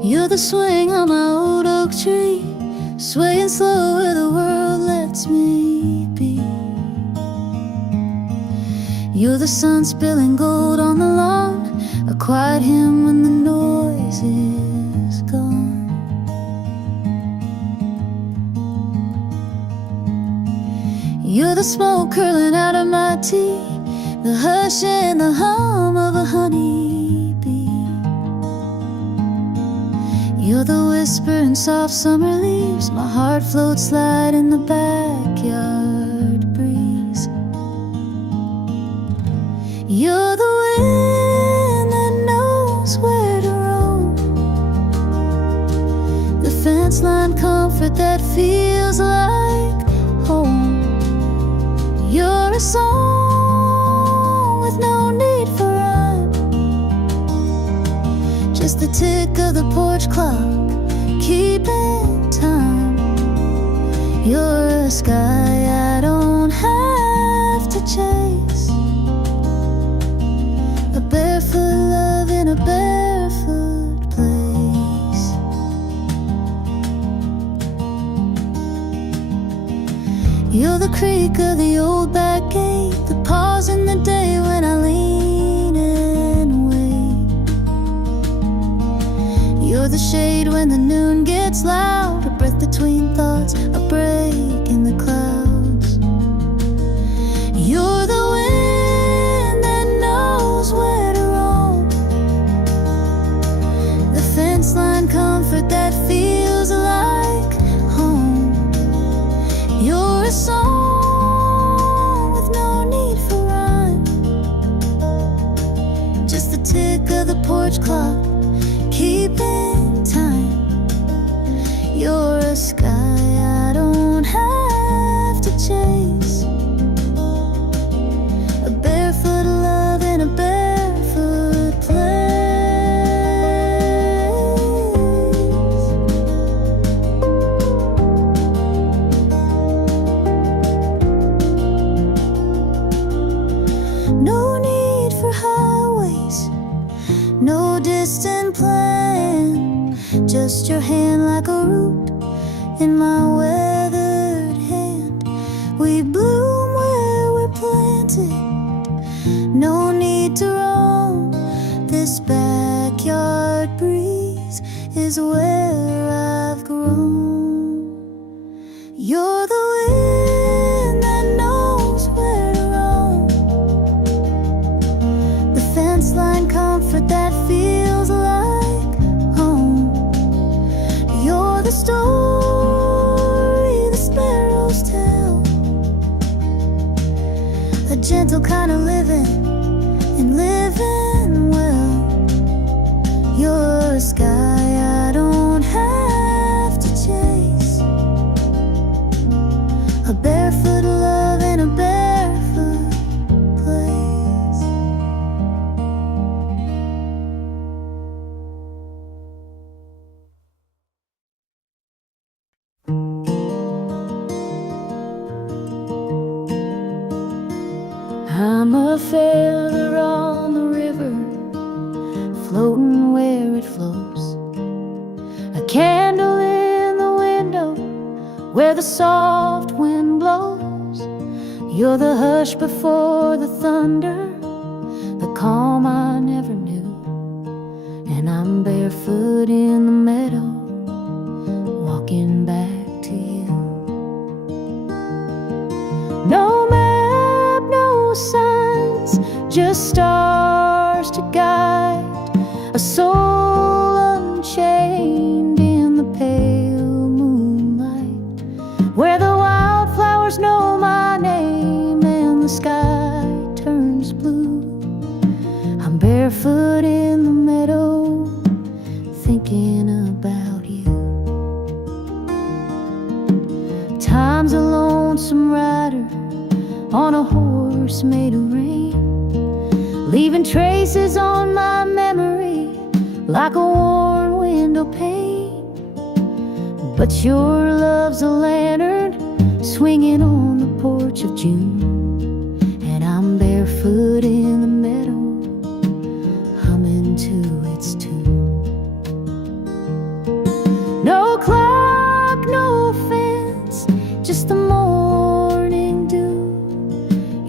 You're the swing on my old oak tree, swaying slow where the world lets me be. You're the sun spilling gold on the lawn, a quiet hymn when the noise is gone. You're the smoke curling out of my tea, the hush and the hum of a honeybee. You're the whisper in soft summer leaves, my heart floats light in the backyard breeze. You're the wind that knows where to roam, the fence line comfort that feels like home. You're a song with no need for rhyme, just the tick of the porch clock keeping time. You're a sky I don't have to chase, a barefoot love in a barefoot place. You're the creak of the old back gate, the pause in the day when I lean and wait. You're the shade when the noon gets loud, a breath between thoughts, a break in the clouds. You're the wind that knows where to roam, the fence line comfort that feels like home. You're a song with no need for rhyme, just the tick of the porch clock keeping time. You're a sky I don't have to chase, a barefoot love in a barefoot place. No need for highways, no distant plan, just your hand like a root in my weathered hand. We bloom where we're planted, no need to roam. This backyard breeze is where I've grown. You're the wind that knows where to roam, the fence line comfort that feels like home. You're the story the sparrows tell, a gentle kind of living and living well. You're a sky I don't have to chase, a barefoot love in a barefoot place. I'm a feather on the river, floating where it flows, a candle in the window where the soft wind blows. You're the hush before the thunder, the calm I never knew. And I'm barefoot in the meadow, walking back to you. No map, no signs, just stars to guide a soul unchained in the pale moonlight, where the wildflowers know my name and the sky turns blue. I'm barefoot in the meadow, thinking about you. Time's a lonesome rider on a horse made of rain, leaving traces on my memory like a worn window pane. But your love's a lantern swinging on the porch of June, and I'm barefoot in the meadow, humming to its tune.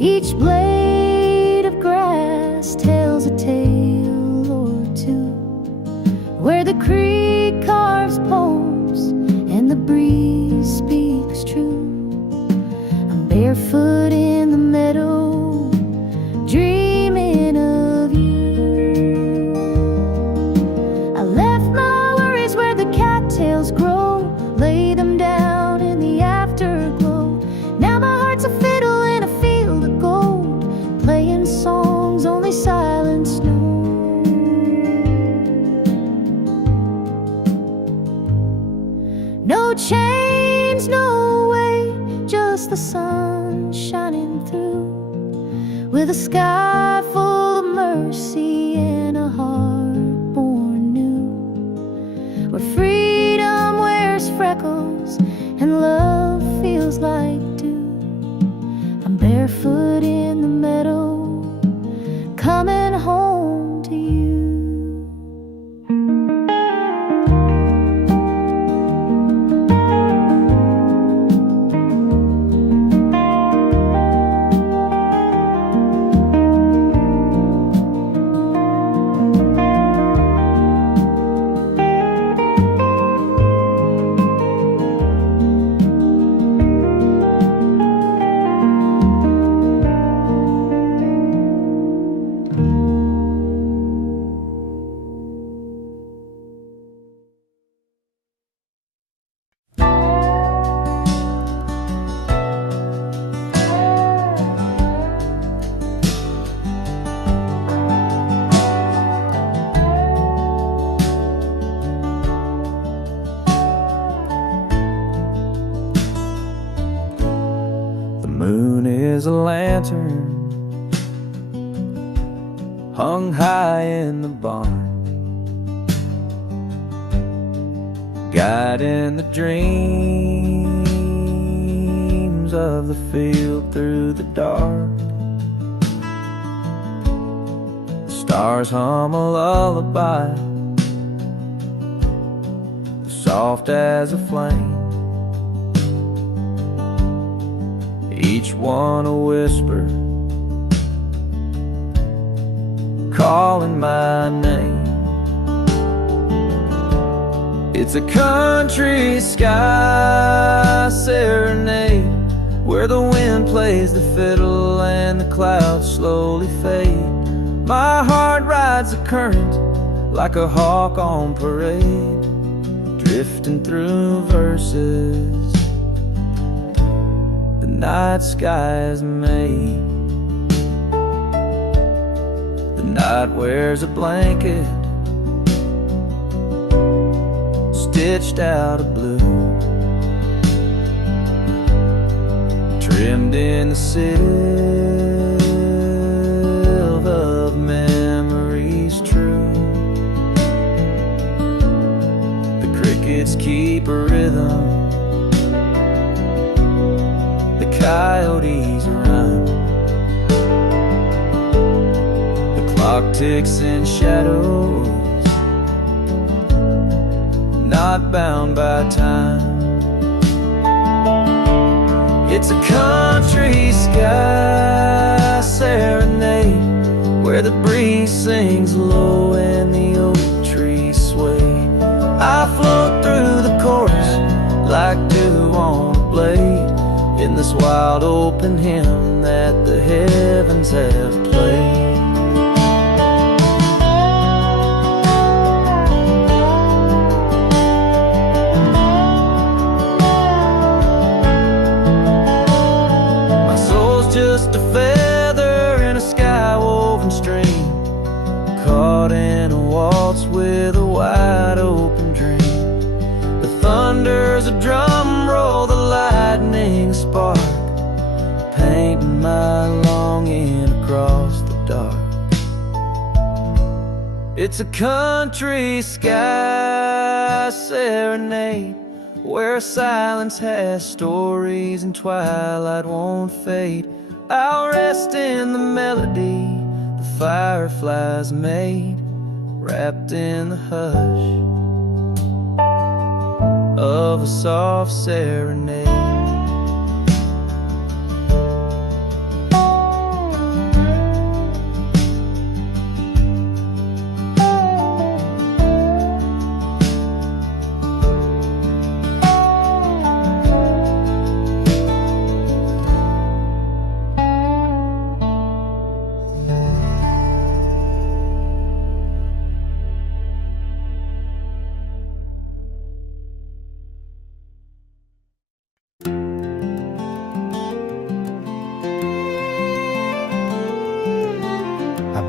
Each blade of grass tells a tale or two, where the creek carves poems and the breeze speaks true. I'm barefoot in the meadow, dreaming of you. I left my worries where the cattails grow, lay them down in the afterglow. Now my heart's a fiddle in a field of gold, playing songs only silence knows. No chains, no way, just the sun shining through, with a sky full of mercy and a heart born new, where freedom wears freckles and love feels like dew. I'm barefoot in the meadow, coming home to you. Is a lantern hung high in the barn, guiding the dreams of the field through the dark. The stars hum a lullaby, soft as a flame, each one a whisper, calling my name. It's a country sky serenade, where the wind plays the fiddle and the clouds slowly fade. My heart rides the current like a hawk on parade, drifting through verses the night sky's made. The night wears a blanket stitched out of blue, trimmed in the silk of memories true. The crickets keep a rhythm, the coyotes run, the clock ticks in shadows, not bound by time. It's a country sky serenade, where the breeze sings low and the oak trees sway. I float through the chorus like dew on a blade, in this wild open hymn that the heavens have played. My soul's just a feather in a sky-woven stream, caught in a waltz with a wide open dream. The thunder's a drum roll, the lightning a spark, painting my longing across the dark. It's a country sky serenade, where silence has stories and twilight won't fade. I'll rest in the melody the fireflies made, wrapped in the hush of a soft serenade.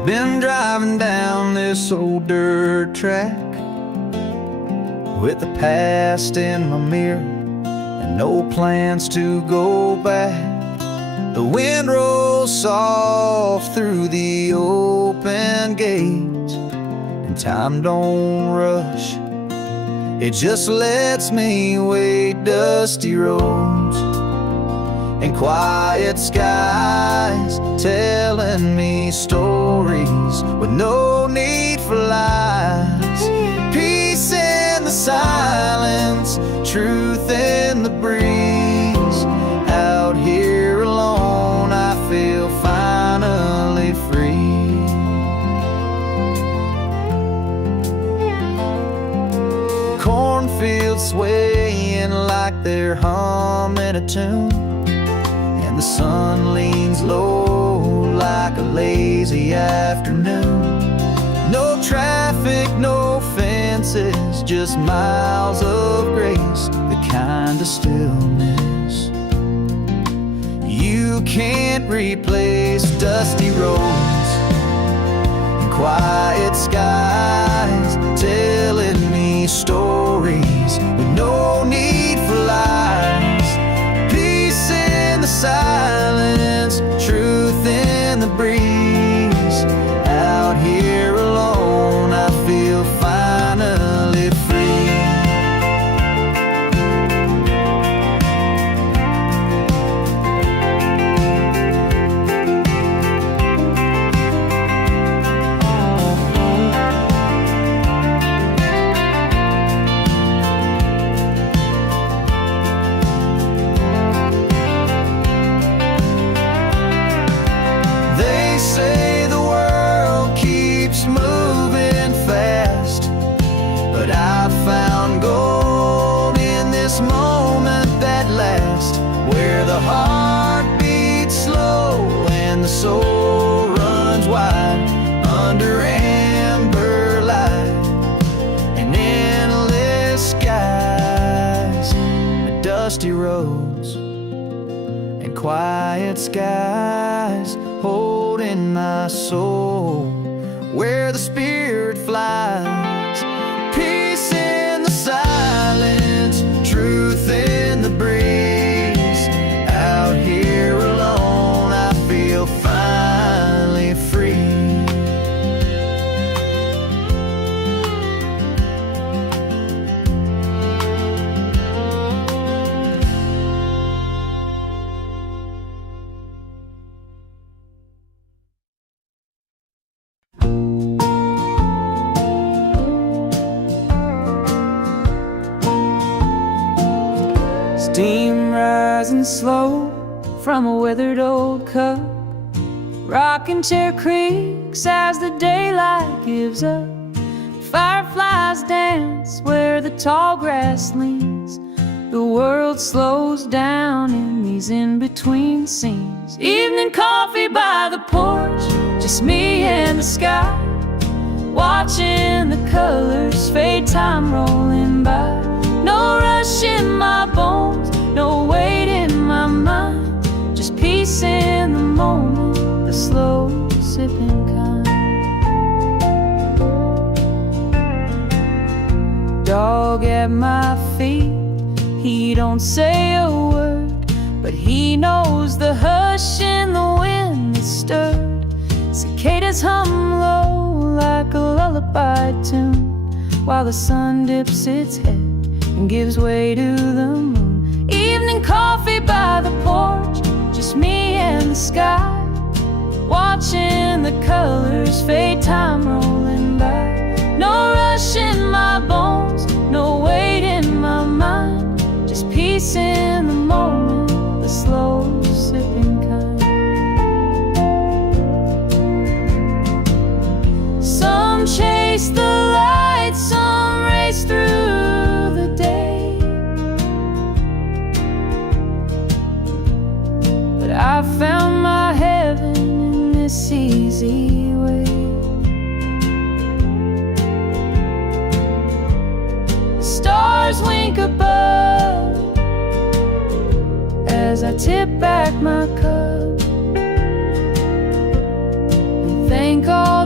Been driving down this old dirt track with the past in my mirror and no plans to go back. The wind rolls soft through the open gate, and time don't rush, it just lets me wade dusty roads and quiet skies, telling me stories with no need for lies. Peace in the silence, truth in the breeze. Out here alone, I feel finally free. Cornfields swaying like they're humming a tune, and the sun leans low like a lazy afternoon. No traffic, no fences, just miles of grace, the kind of stillness you can't replace. Dusty roads and quiet skies, telling me stories with no need for lies. Peace in the silence, truth in the breeze. Out here alone, I feel finally free. They say the world keeps moving fast, but I found gold in this moment that lasts, where the heart beats slow and the soul runs wide under amber light and endless skies. Dusty roads and quiet skies, holding my soul where the spirit flies. Peace in the silence, truth in the breeze. Out here alone, I feel finally free. Steam rising slow from a withered old cup. Rocking chair creaks as the daylight gives up. Fireflies dance where the tall grass leans. The world slows down in these in-between scenes. Evening coffee by the porch, just me and the sky, watching the colors fade, time rolling by. No rush in my bones, no weight in my mind, just peace in the moment, the slow sipping kind. Dog at my feet, he don't say a word, but he knows the hush in the wind that stirred. Cicadas hum low like a lullaby tune, while the sun dips its head and gives way to the moon. Evening coffee by the porch, just me and the sky, watching the colors fade, time rolling by. No rush in my bones, no weight in my mind, just peace in the moment, the slow sipping kind. Some chase the light, some race through the day, but I found my heaven in this easy way. The stars wink above as I tip back my cup and thank all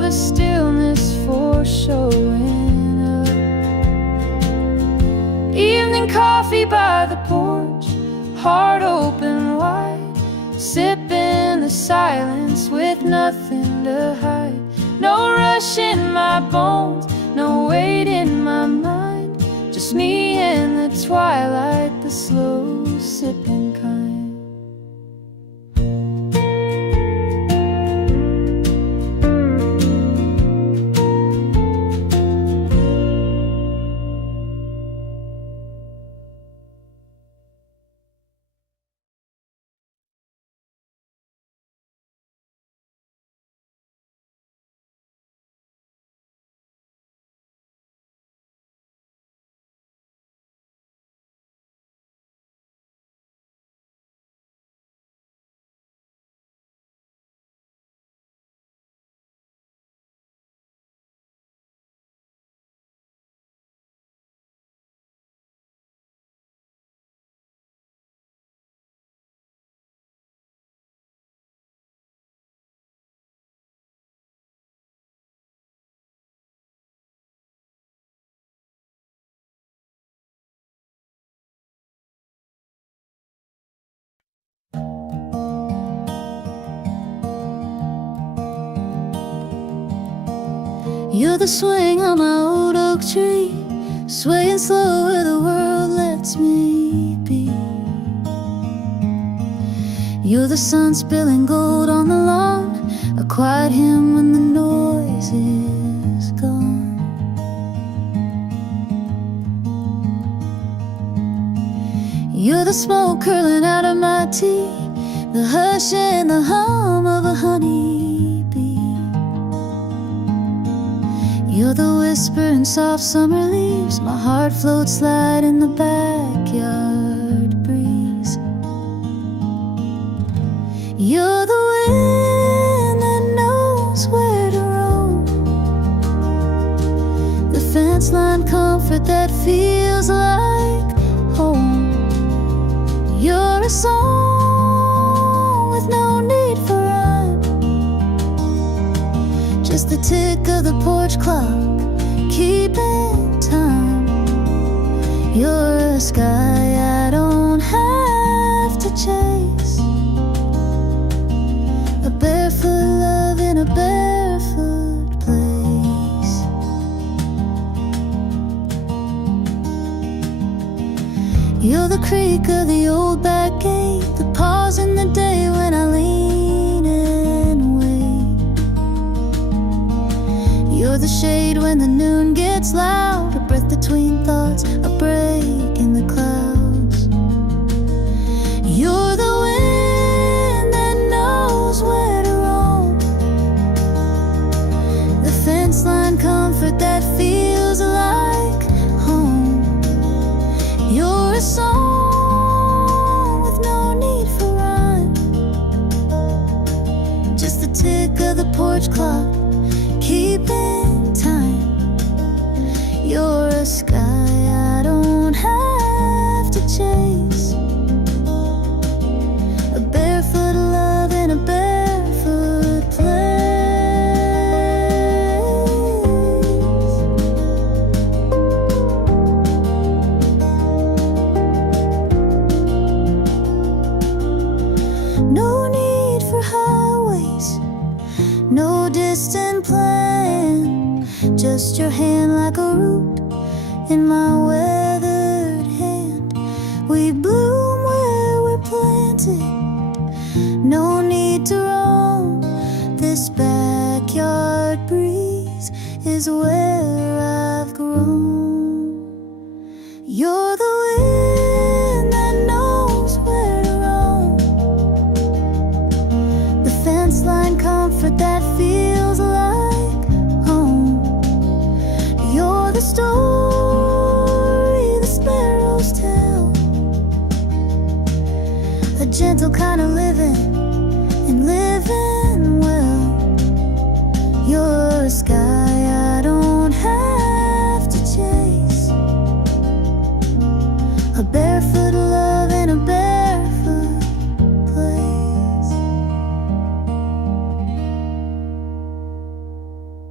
the stillness for showing up. Evening coffee by the porch, heart open wide, sipping the silence with nothing to hide. No rush in my bones, no weight in my mind, just me in the twilight, the slow sipping kind. You're the swing on my old oak tree, swaying slow where the world lets me be. You're the sun spilling gold on the lawn, a quiet hymn when the noise is gone. You're the smoke curling out of my tea, the hush and the hum of a honeybee. You're the whisper in soft summer leaves, my heart floats light in the backyard breeze. You're the wind that knows where to roam, the fence line comfort that feels like home. You're a song with no need for rhyme, just the tick of the porch clock keeping time. You're a sky I don't have to chase, a barefoot love in a barefoot place. You're the creak of the old back gate, the pause in the day when I lean and wait. You're the shade when the noon gets loud, a breath between thoughts, a break in the clouds. You're the wind that knows where to roam, the fence line comfort that feels like home. You're a song with no need for rhyme, just the tick of the porch clock keeping time. You're a sky I don't have to chase, a barefoot love in a barefoot place. No need for highways, no distant plan, just your hand like a root in my weathered hand. We bloom where we're planted, no need to roam, this backyard breeze is where I've grown. You're the wind that knows where to roam, the fence line comfort that feels like home. You're the story the sparrows tell, a gentle kind of living and living well. You're a sky I don't have to chase, a barefoot love in a barefoot place.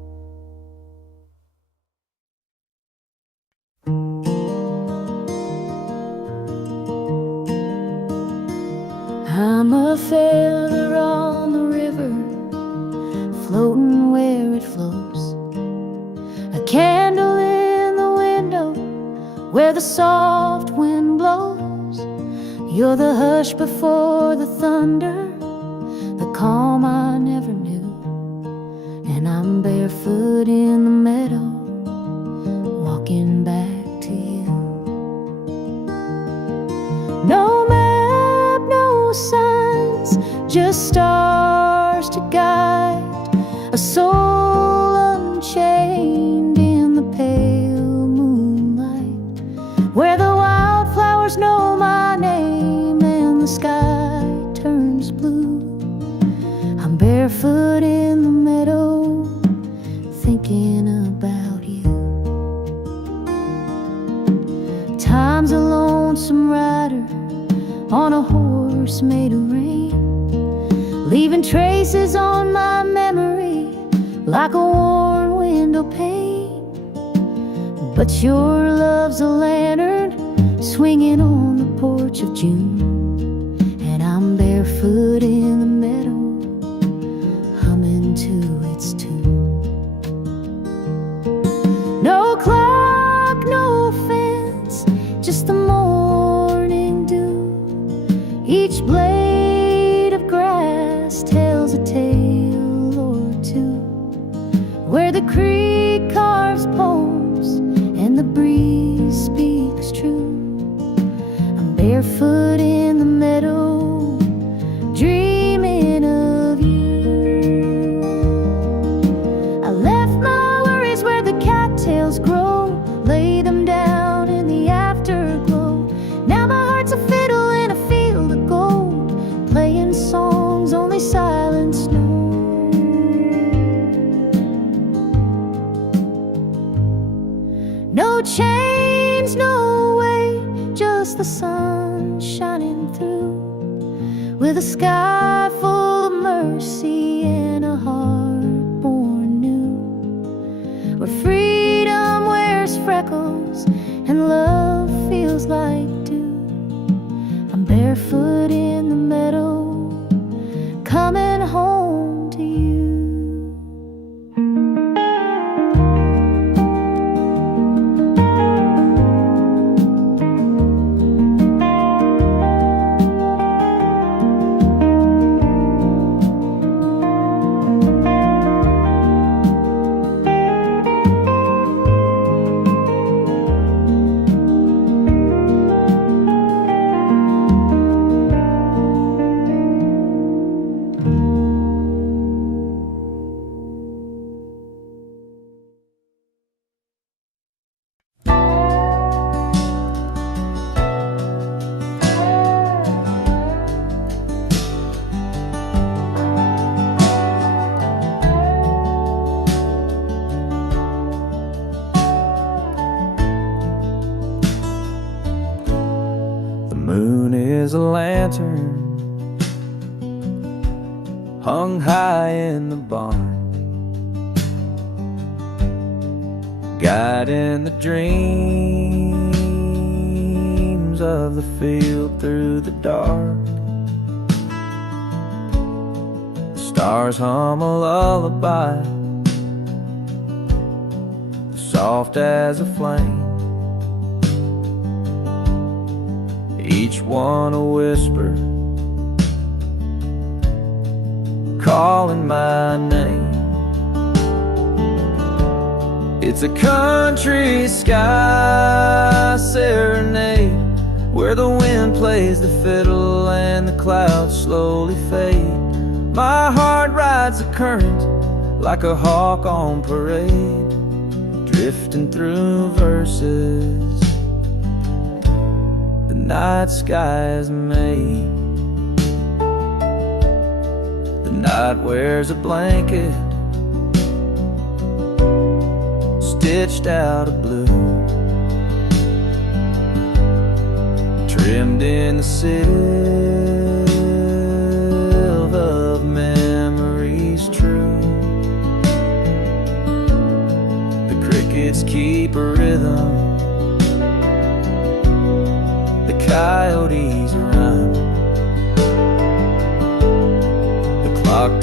a feather on the river, floating where it flows. A candle in the window where the soft wind blows. You're the hush before the thunder, the calm I never knew. And I'm barefoot in the meadow, walking back to you. No map, no signs, just stars to guide a soul unchained in the pale moonlight, where the wildflowers know my name and the sky turns blue. I'm barefoot in the meadow, thinking about you. Time's a lonesome rider on a horse made of rain, leaving traces on my memory like a worn window pane. But your love's a lantern swinging on the porch of June, and I'm barefoot in the meadow, humming to its tune. No clock, no fence, just the morning dew. Each blade of grass tells a tale or two, where the creek carves poems and the breeze speaks true. I'm barefoot in the meadow, dreaming of you. I left my worries where the cattails grow, lay them down in the afterglow. Now my heart's a fiddle in a field of gold, playing songs only silence knows. No chains, no weight, just the sun shining through, with a sky full of mercy and a heart born new, where freedom wears freckles and love feels like dew. I'm barefoot in the meadow, coming home to you. Is a lantern hung high in the barn, guiding the dreams of the field through the dark. The stars hum a lullaby, soft as a flame, each one a whisper, calling my name. It's a country sky serenade, where the wind plays the fiddle and the clouds slowly fade. My heart rides the current like a hawk on parade, drifting through verses night sky is made. The night wears a blanket stitched out of blue, trimmed in the silk of memories true. The crickets keep a rhythm, coyotes run,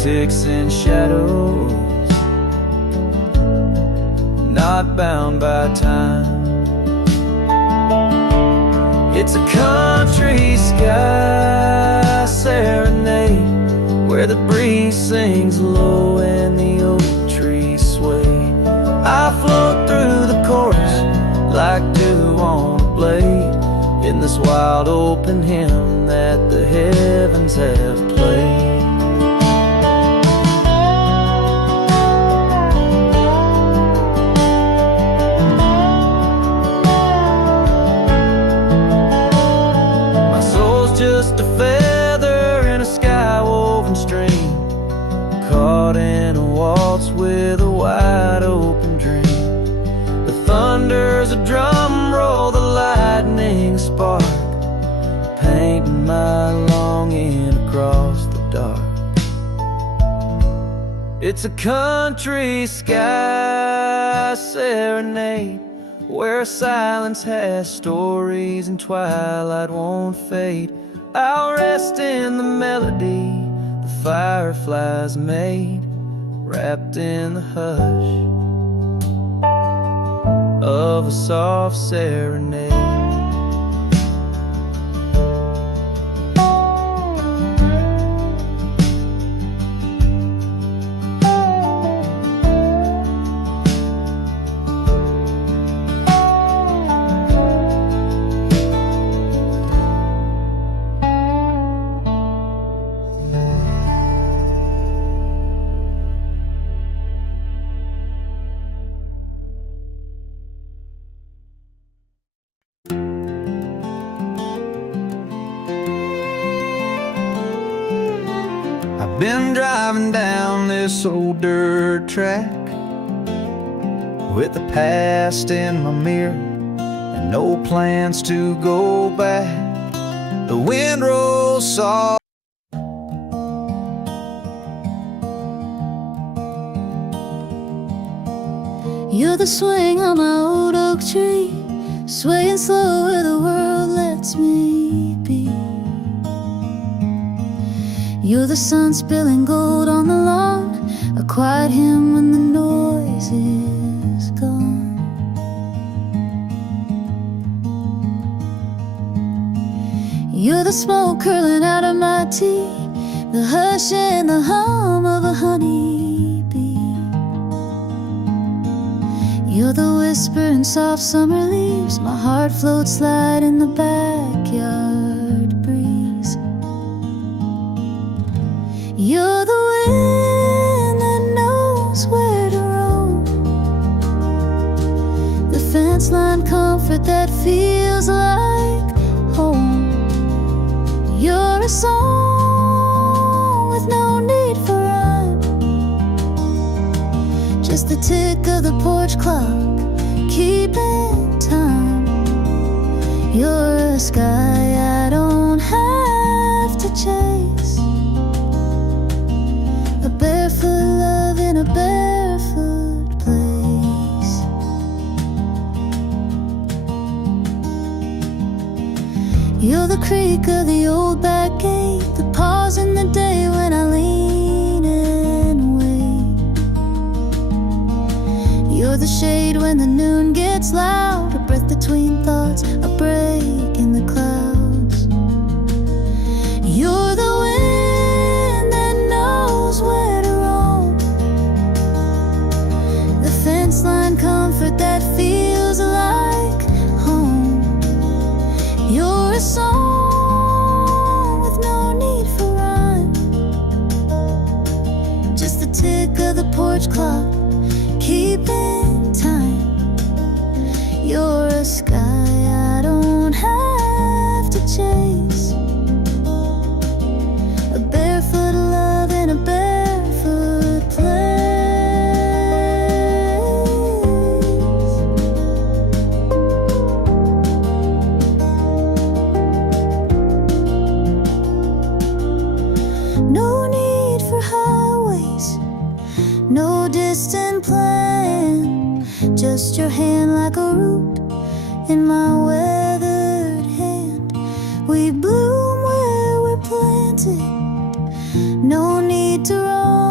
politics and shadows, not bound by time. It's a country sky serenade, where the breeze sings low and the oak trees sway. I float through the chorus like dew on a blade, in this wild open hymn that the heavens have played. Just a feather in a sky-woven stream, caught in a waltz with a wide-open dream. The thunder's a drum roll, the lightning spark, painting my longing across the dark. It's a country sky serenade, where silence has stories and twilight won't fade. I'll rest in the melody the fireflies made, wrapped in the hush of a soft serenade. Been driving down this old dirt track with the past in my mirror and no plans to go back. The wind rolls soft. You're the swing on my old oak tree, swaying slow where the world lets me be. You're the sun spilling gold on the lawn, a quiet hymn when the noise is gone. You're the smoke curling out of my tea, the hush and the hum of a honeybee. You're the whisper in soft summer leaves, my heart floats light in the backyard breeze. You're the wind that knows where to roam, the fence line comfort that feels like home. You're a song with no need for rhyme, just the tick of the porch clock, keeping time. You're a sky I don't have to chase, a barefoot love in a barefoot place. You're the creak of the old back gate, the pause in the day when I lean and wait. You're the shade when the noon gets loud, a breath between thoughts, a break in the clouds. You're the wind that knows where to roam, the fence line comfort that feels like home. You're a song with no need for rhyme, just the tick of the porch clock, keeping time. You're a sky I don't have to chase, a barefoot love in a barefoot place. No need for highways, no distant plan, just your hand like a root in my weathered hand. We bloom where we're planted, no need to run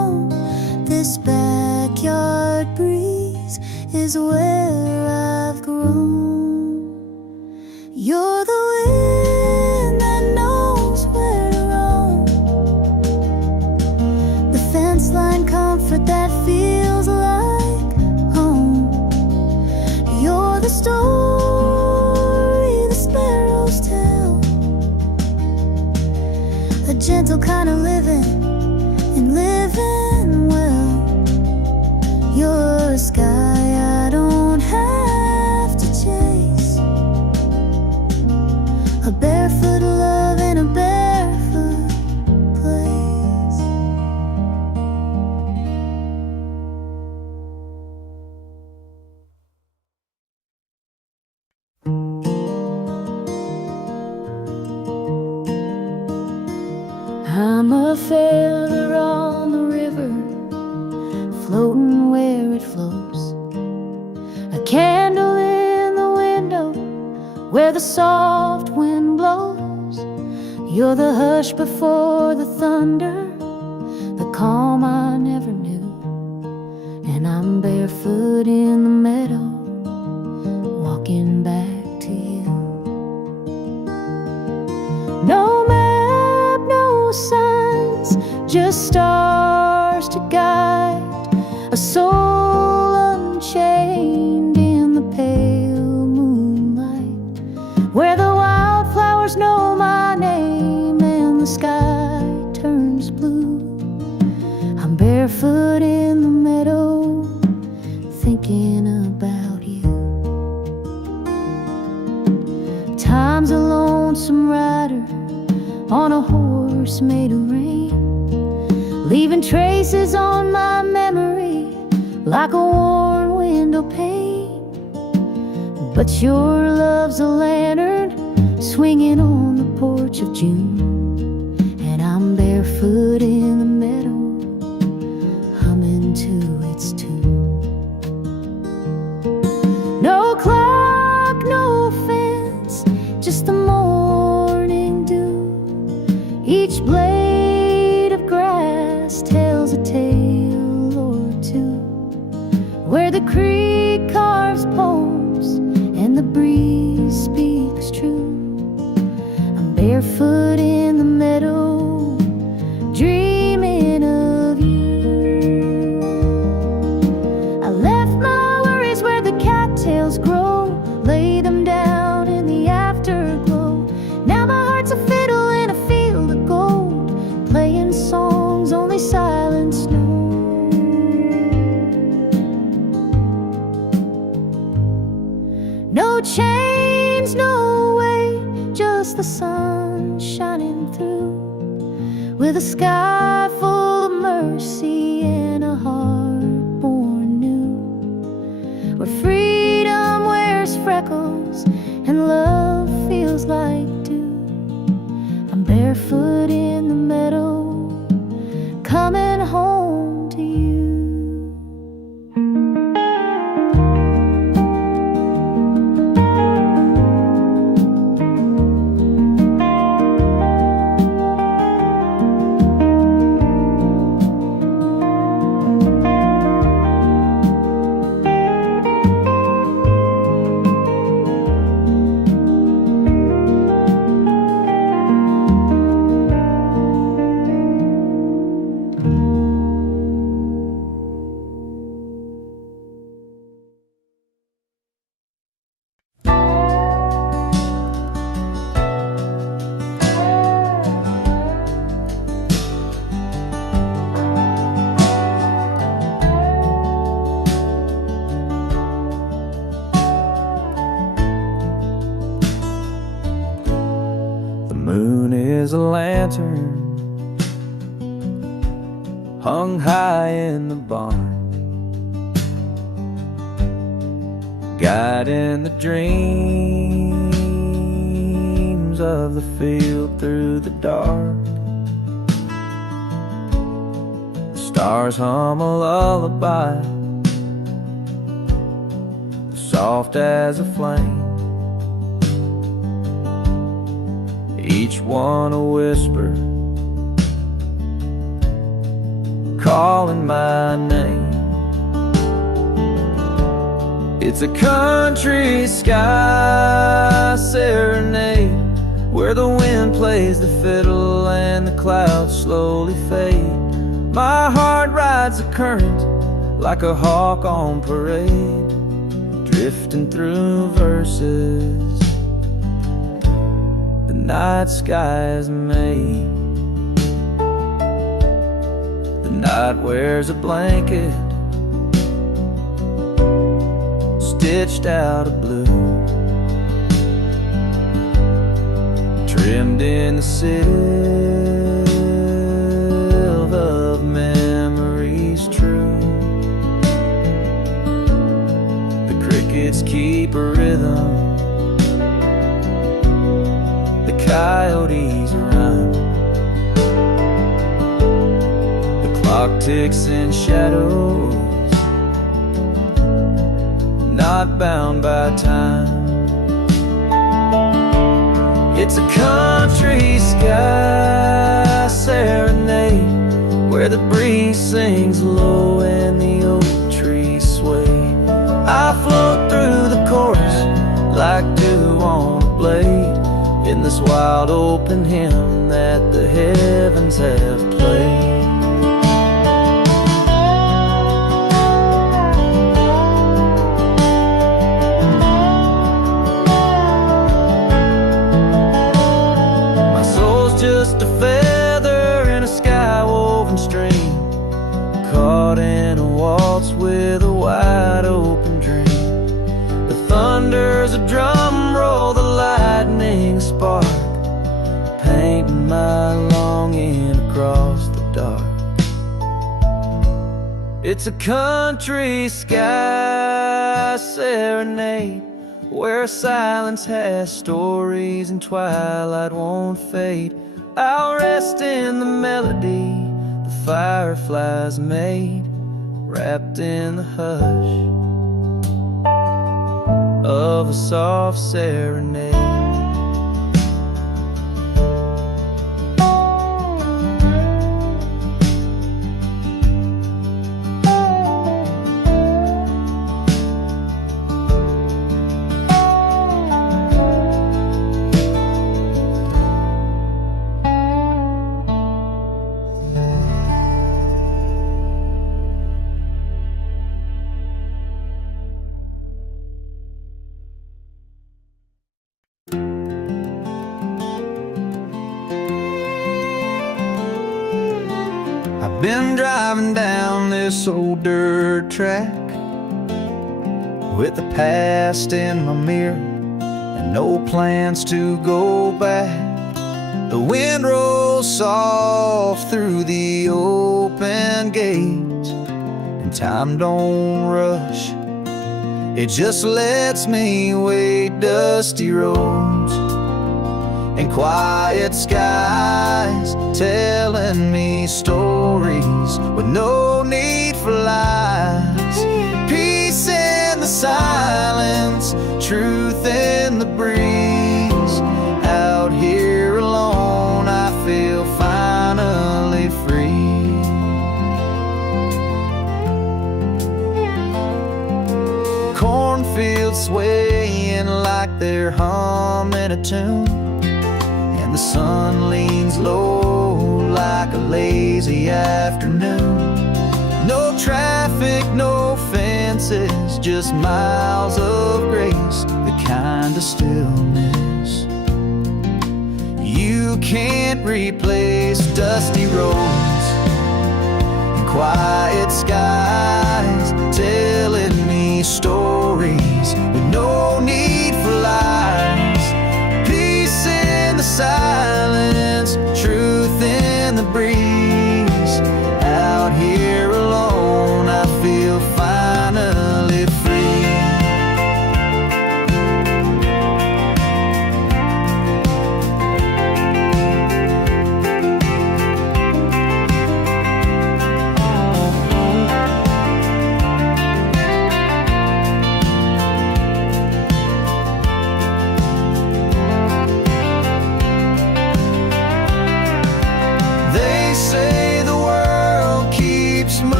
backyard breeze is where I've grown. You're the wind that knows where to roam, the fence line comfort that feels like home. You're the story the sparrows tell, a gentle kind of living and living well. You're a sky I don't have to chase, a barefoot love in a barefoot place. I'm a feather on the river, floating where it flows, a candle in the window where the soft wind blows. You're the hush before the thunder, the calm I never knew. And I'm barefoot in the meadow, walking back to you. No map, no signs, just stars to guide a soul unchained in the pale moonlight, where the wildflowers know my name and the sky turns blue. I'm barefoot in the meadow, thinking about you. Time's a lonesome rider on a horse made of rain, leaving traces on my memory like a worn window pane. But your love's a lantern swinging on the porch of June, and I'm barefoot in the meadow, humming to its tune. No clock, no fence, just the morning dew. Each blade of grass tells a tale or two, where the creek carves poems and the breeze speaks true. I'm barefoot in the meadow, dreaming of you. I left my worries where the cattails grow, lay them down in the afterglow. Now my heart's a fiddle in a field of gold, playing songs only silence knows. No chains, no weight, just the sun shining through, with a sky full of mercy and a heart born new, where freedom wears freckles and love feels like dew. I'm barefoot in the meadow, coming home to you. Is a lantern hung high in the barn, guiding the dreams of the field through the dark. The stars hum a lullaby, soft as a flame, each one a whisper calling my name. It's a country sky serenade, where the wind plays the fiddle and the clouds slowly fade. My heart rides the current like a hawk on parade, drifting through verses the night sky has made. The night wears a blanket stitched out of blue, trimmed in the silver of memories true. The crickets keep a rhythm, the coyotes run, the clock ticks in shadows, not bound by time. It's a country sky serenade, where the breeze sings low and the oak trees sway. I float through the chorus like dew on a blade, in this wild open hymn that the heavens have played. Just a feather in a sky-woven stream, caught in a waltz with a wide open dream. The thunder's a drum roll, the lightning spark, painting my longing across the dark. It's a country sky serenade, where silence has stories and twilight won't fade. I'll rest in the melody the fireflies made, wrapped in the hush of a soft serenade. Been driving down this old dirt track with the past in my mirror and no plans to go back. The wind rolls soft through the open gates, and time don't rush, it just lets me wade dusty roads and quiet skies, telling me stories with no need for lies. Peace in the silence, truth in the breeze. Out here alone, I feel finally free. Cornfields swaying like they're humming a tune, the sun leans low like a lazy afternoon. No traffic, no fences, just miles of grace, the kind of stillness you can't replace. Dusty roads and quiet skies, telling me stories with no need for lies. Silence, truth in the breeze. Out here alone, I feel finally free.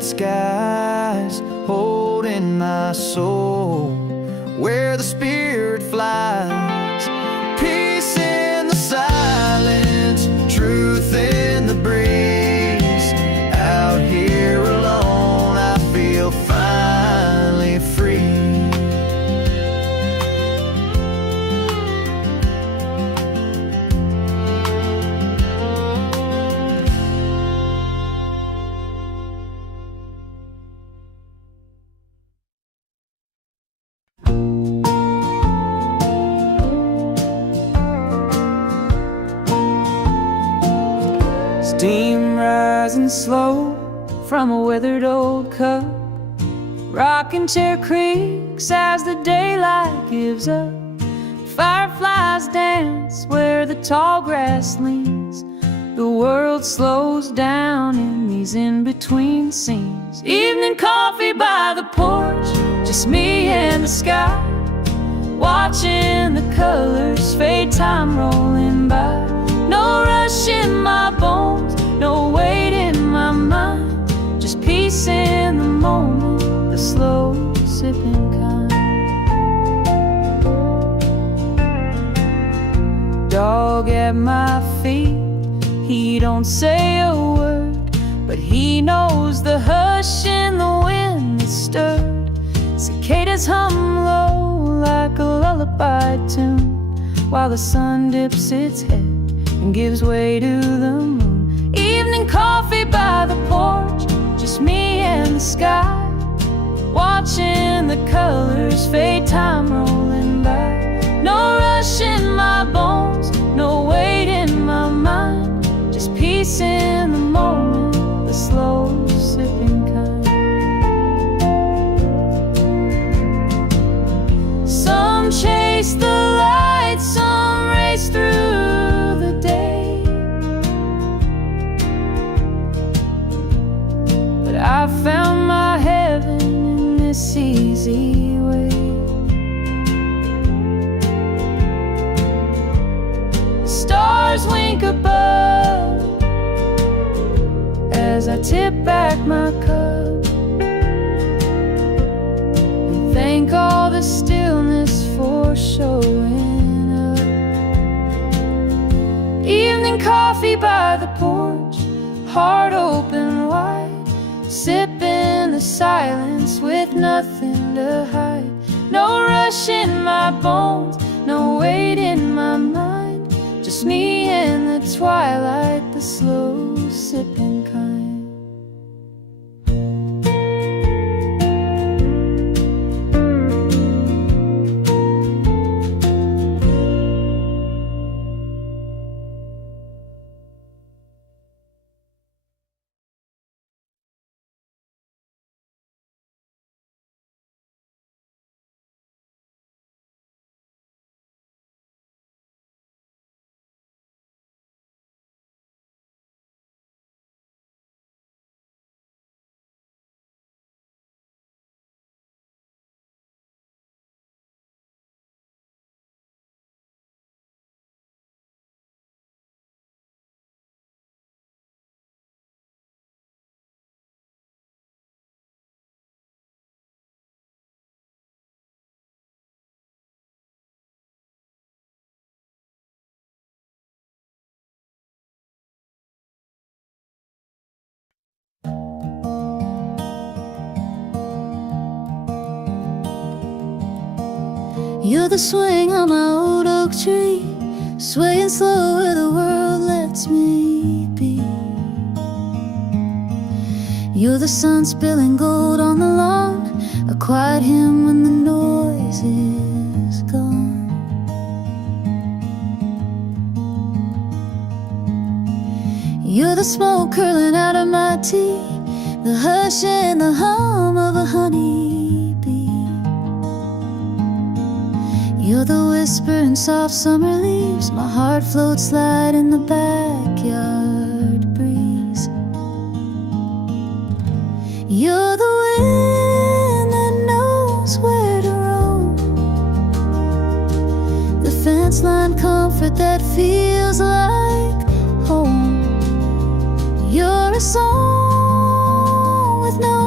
red skies holding my soul, where the spirit flies. Peace in the silence, truth in the breeze. Out here alone, I feel finally free. Steam rising slow from a weathered old cup. Rocking chair creaks as the daylight gives up. Fireflies dance where the tall grass leans. The world slows down in these in-between scenes. Evening coffee by the porch, just me and the sky, watching the colors fade, time rolling by. No rush in my bones, no weight in my mind, just peace in the moment, the slow sipping kind. Dog at my feet, he don't say a word, but he knows the hush in the wind that stirred. Cicadas hum low like a lullaby tune, while the sun dips its head and gives way to the moon. Evening coffee by the porch, just me and the sky, watching the colors fade, time rolling by. No rush in my bones, no weight in my mind, just peace in the moment, the slow sipping kind. Some chase the light, some race through the day, but I found my heaven in this easy way. The stars wink above as I tip back my cup and thank all the stillness for showing up. Evening coffee by the porch, heart open wide, sipping the silence with nothing to hide. No rush in my bones, no weight in my mind, just me in the twilight, the slow sipping kind. You're the swing on my old oak tree, swaying slow where the world lets me be. You're the sun spilling gold on the lawn, a quiet hymn when the noise is gone. You're the smoke curling out of my tea, the hush and the hum of a honeybee. You're the whisper in soft summer leaves, my heart floats light in the backyard breeze. You're the wind that knows where to roam, the fence line comfort that feels like home. You're a song with no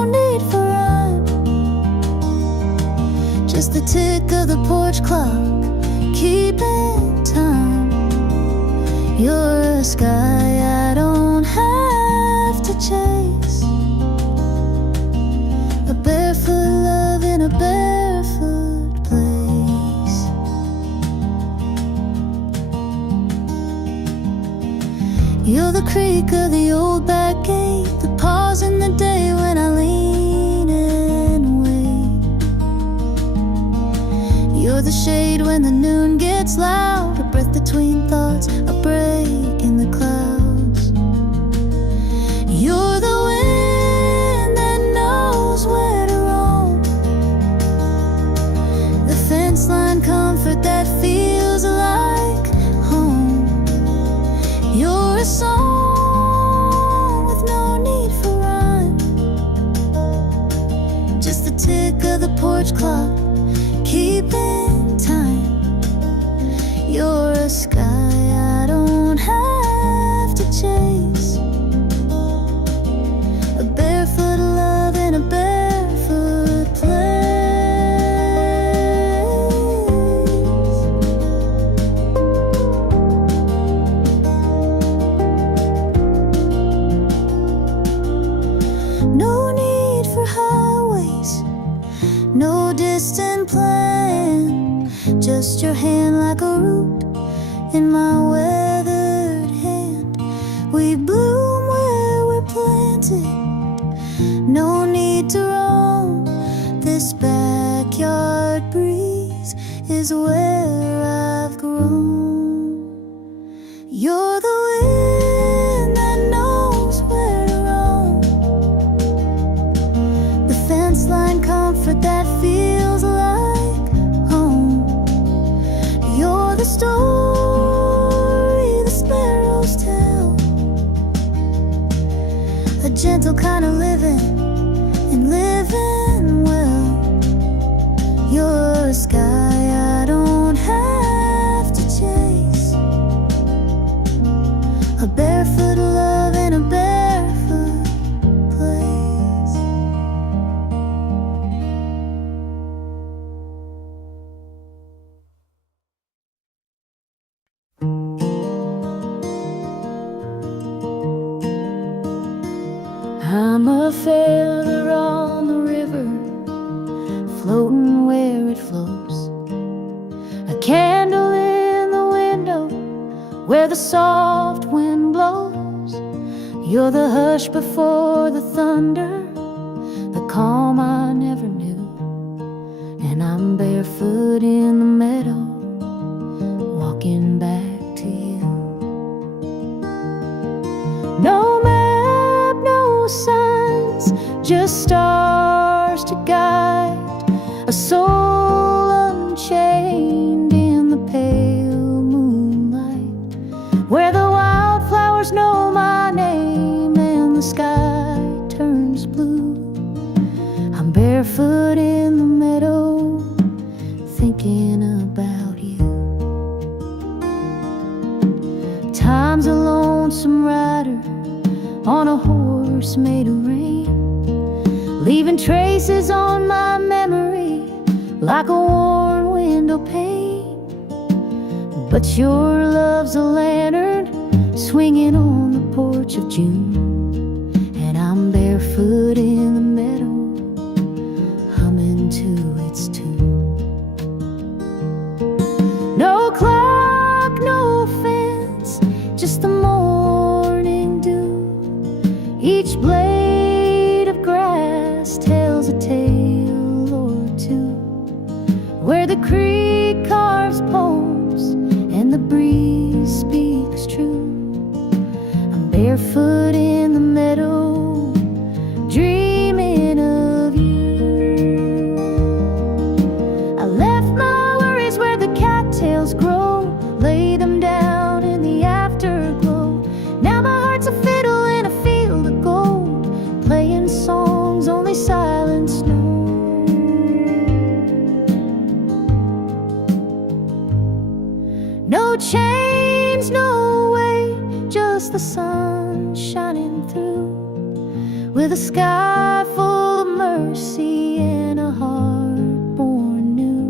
just the tick of the porch clock, keeping time. You're a sky I don't have to chase, a barefoot love in a barefoot place. You're the creak of the old back gate, the pause in the day when I lean and wait. You're the shade when the noon gets loud, a breath between thoughts, a break in the clouds. You're the wind that knows where to roam, the fence line comfort that feels like home. You're a song with no need for rhyme, just the tick of the porch clock, keeping time. You're a sky I don't have to chase, a barefoot love in a barefoot place. No need for highways, no distant plan, just your hand like a root in my weathered hand. We bloom where we're planted, no need to roam. This backyard breeze is where I've grown. You're the wind that knows where to roam, the fence line comfort that feels like home. You're the story the sparrows tell, a gentle kind of living and living well. You're a sky I don't have to chase, a barefoot love in a barefoot place. I'm a feather on the river, floating where it flows, a candle in the window where the soft wind blows. You're the hush before the thunder, the calm I never knew. And I'm barefoot in the meadow, walking back to you. No map, no signs, just stars to guide a soul unchained in the pale moonlight, where the wildflowers know my name and the sky turns blue. I'm barefoot in the meadow, thinking about you. Time's a lonesome rider on a horse made of rain, leaving traces on my memory like a worn window pane. But your love's a lantern swinging on the porch of June, and I'm barefoot in the meadow, humming to its tune. No clock, no fence, just the morning dew. Each blade of grass tells a tale or two, where the creek carves poems and the breeze speaks true. I'm barefoot in the meadow, dreaming of you. I left my worries where the cattails grow, lay them down in the afterglow. Now my heart's a fiddle in a field of gold, playing songs only silence knows. No chains, no way, just the sun shining through, with a sky full of mercy and a heart born new.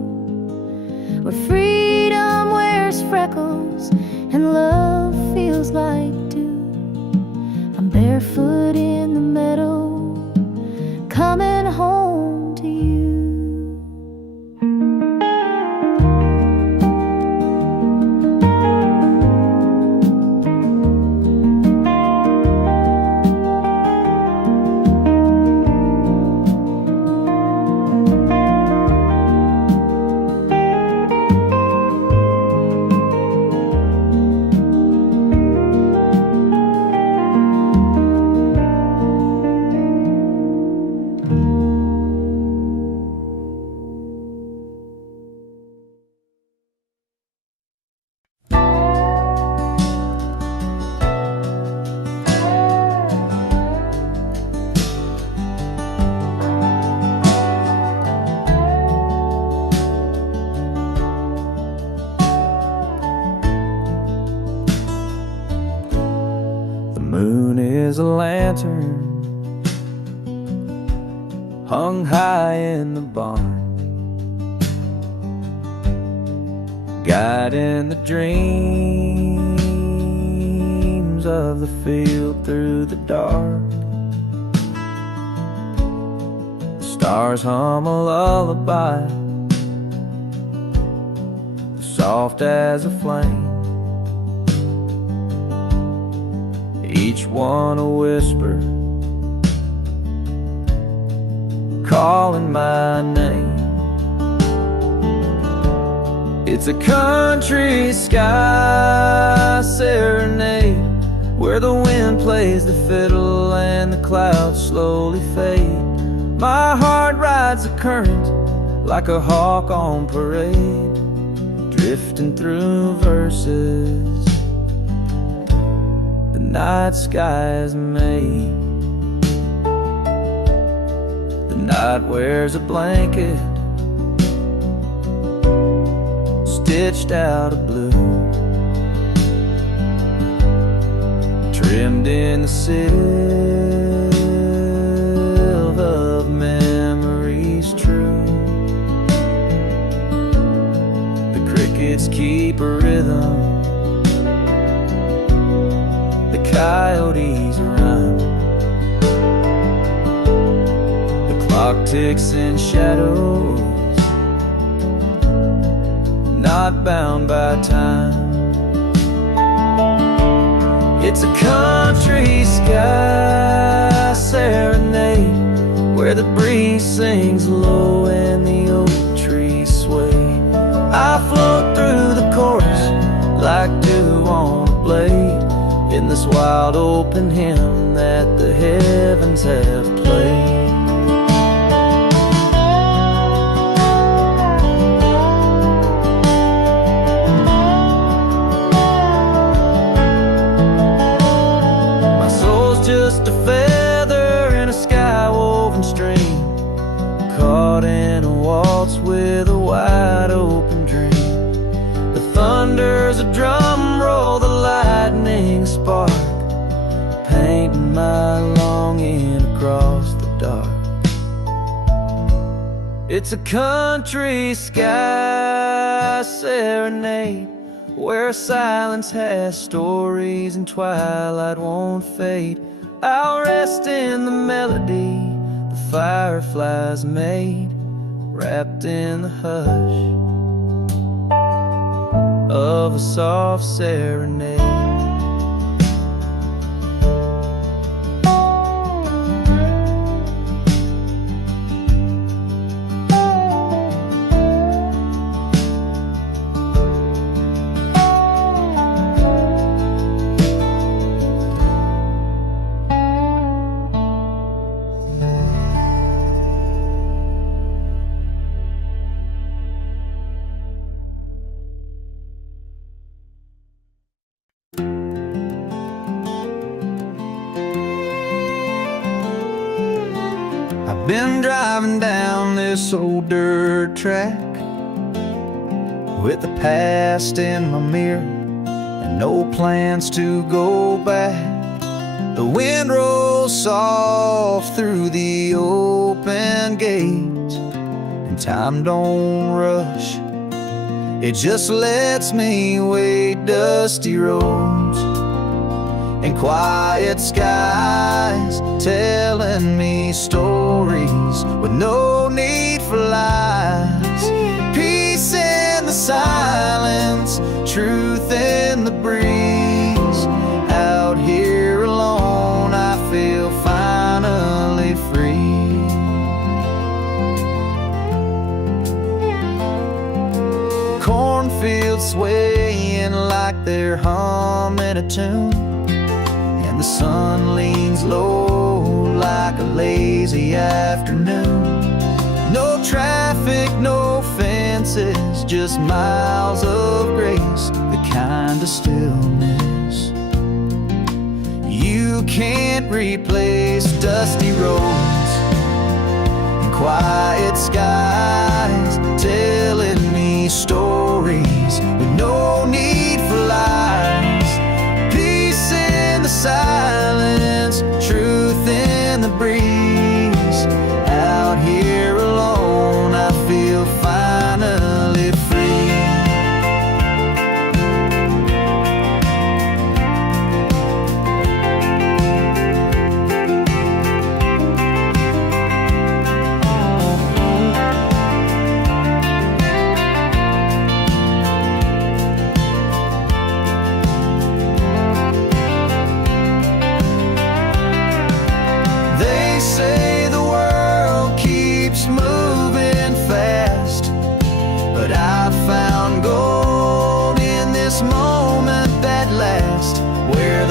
moon is a lantern hung high in the barn, guiding the dreams of the field through the dark. The stars hum a lullaby, soft as a flame, each one a whisper calling my name. It's a country sky serenade, where the wind plays the fiddle and the clouds slowly fade. My heart rides the current like a hawk on parade, drifting through verses the night sky has made. The night wears a blanket stitched out of blue, trimmed in the silver of memories true. The crickets keep a rhythm, the coyotes run, the clock ticks in shadows, not bound by time. It's a country sky serenade, where the breeze sings low and the oak trees sway. I float through the chorus like dew on a blade, in this wild open hymn that the heavens have played. Just a feather in a sky-woven stream, caught in a waltz with a wide open dream. The thunder's a drum roll, the lightning a spark, painting my longing across the dark. It's a country sky serenade, where silence has stories and twilight won't fade. I'll rest in the melody the fireflies made, wrapped in the hush of a soft serenade. Been driving down this old dirt track with the past in my mirror and no plans to go back. The wind rolls soft through the open gate, and time don't rush, it just lets me wade dusty roads and quiet skies, telling me stories with no need for lies. Peace in the silence, truth in the breeze. Out here alone, I feel finally free. Cornfields swaying like they're humming a tune, the sun leans low like a lazy afternoon. No traffic, no fences, just miles of grace, the kind of stillness you can't replace. Dusty roads and quiet skies, telling me stories with no need for lies. Peace in the silence,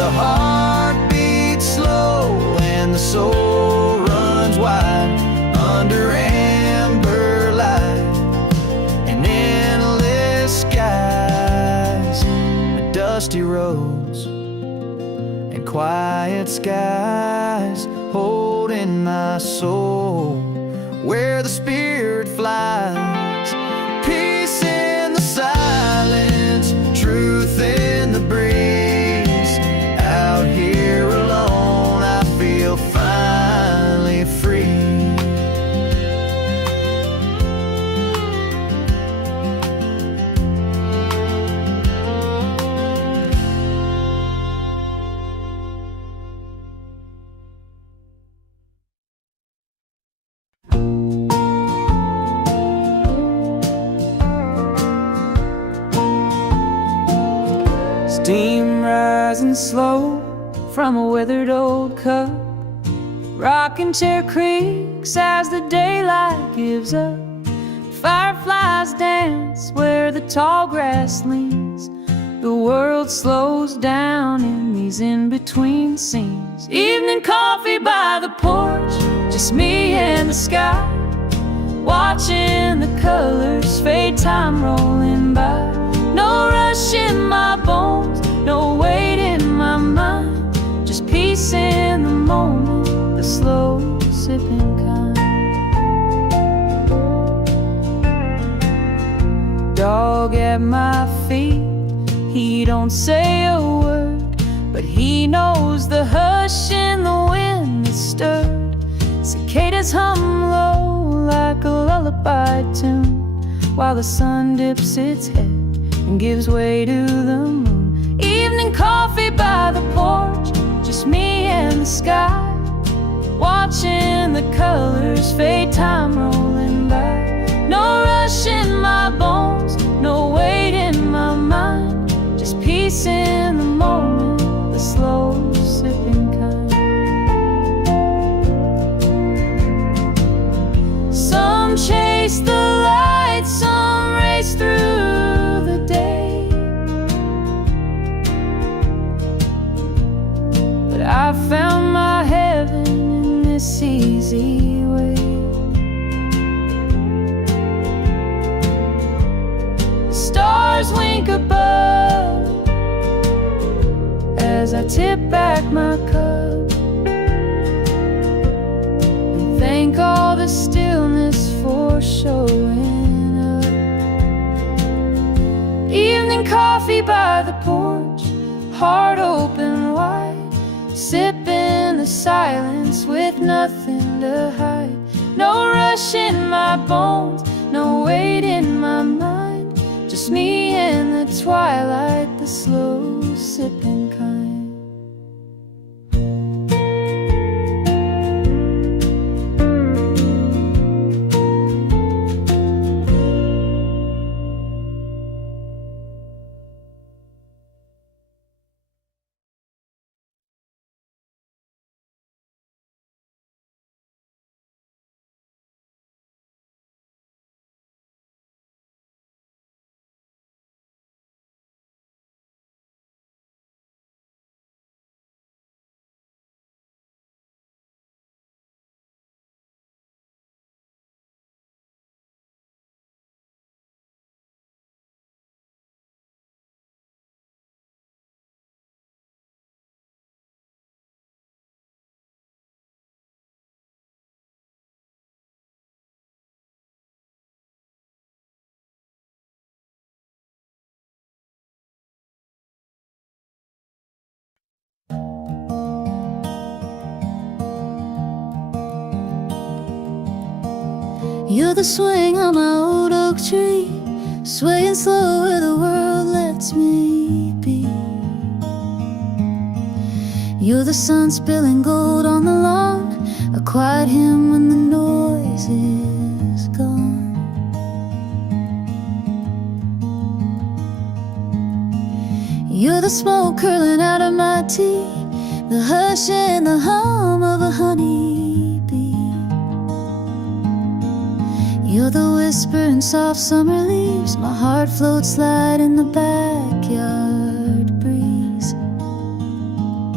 the heart beats slow and the soul runs wide under amber light and endless skies, dusty roads and quiet skies, holding my soul where the spirit flies. Peace in the silence, truth in the breeze. Out here alone, I feel finally free. Steam rising slow from a withered old cup, rocking chair creaks as the daylight gives up. Fireflies dance where the tall grass leans. The world slows down in these in-between scenes. Evening coffee by the porch, just me and the sky, watching the colors fade, time rolling by. No rush in my bones, no weight in my mind, just peace in the moment, the slow sipping kind. Dog at my feet, he don't say a word, but he knows the hush in the wind that's stirred. Cicadas hum low like a lullaby tune, while the sun dips its head and gives way to the moon. Evening coffee by the porch, just me and the sky, watching the colors fade, time rolling by. No rush in my bones, no weight in my mind, just peace in the moment, the slow sipping kind. Some chase the light, some race through the day, but I found my heaven in this easy way. The stars wink above as I tip back my cup and thank all the stillness for showing up. Evening coffee by the porch, heart open wide, sipping the silence with nothing to hide. No rush in my bones, no weight in my mind, just me in the twilight, the slow sipping kind. You're the swing on my old oak tree, swaying slow where the world lets me be. You're the sun spilling gold on the lawn, a quiet hymn when the noise is gone. You're the smoke curling out of my tea, the hush and the hum of a honeybee. You're the whisper in soft summer leaves, my heart floats light in the backyard breeze.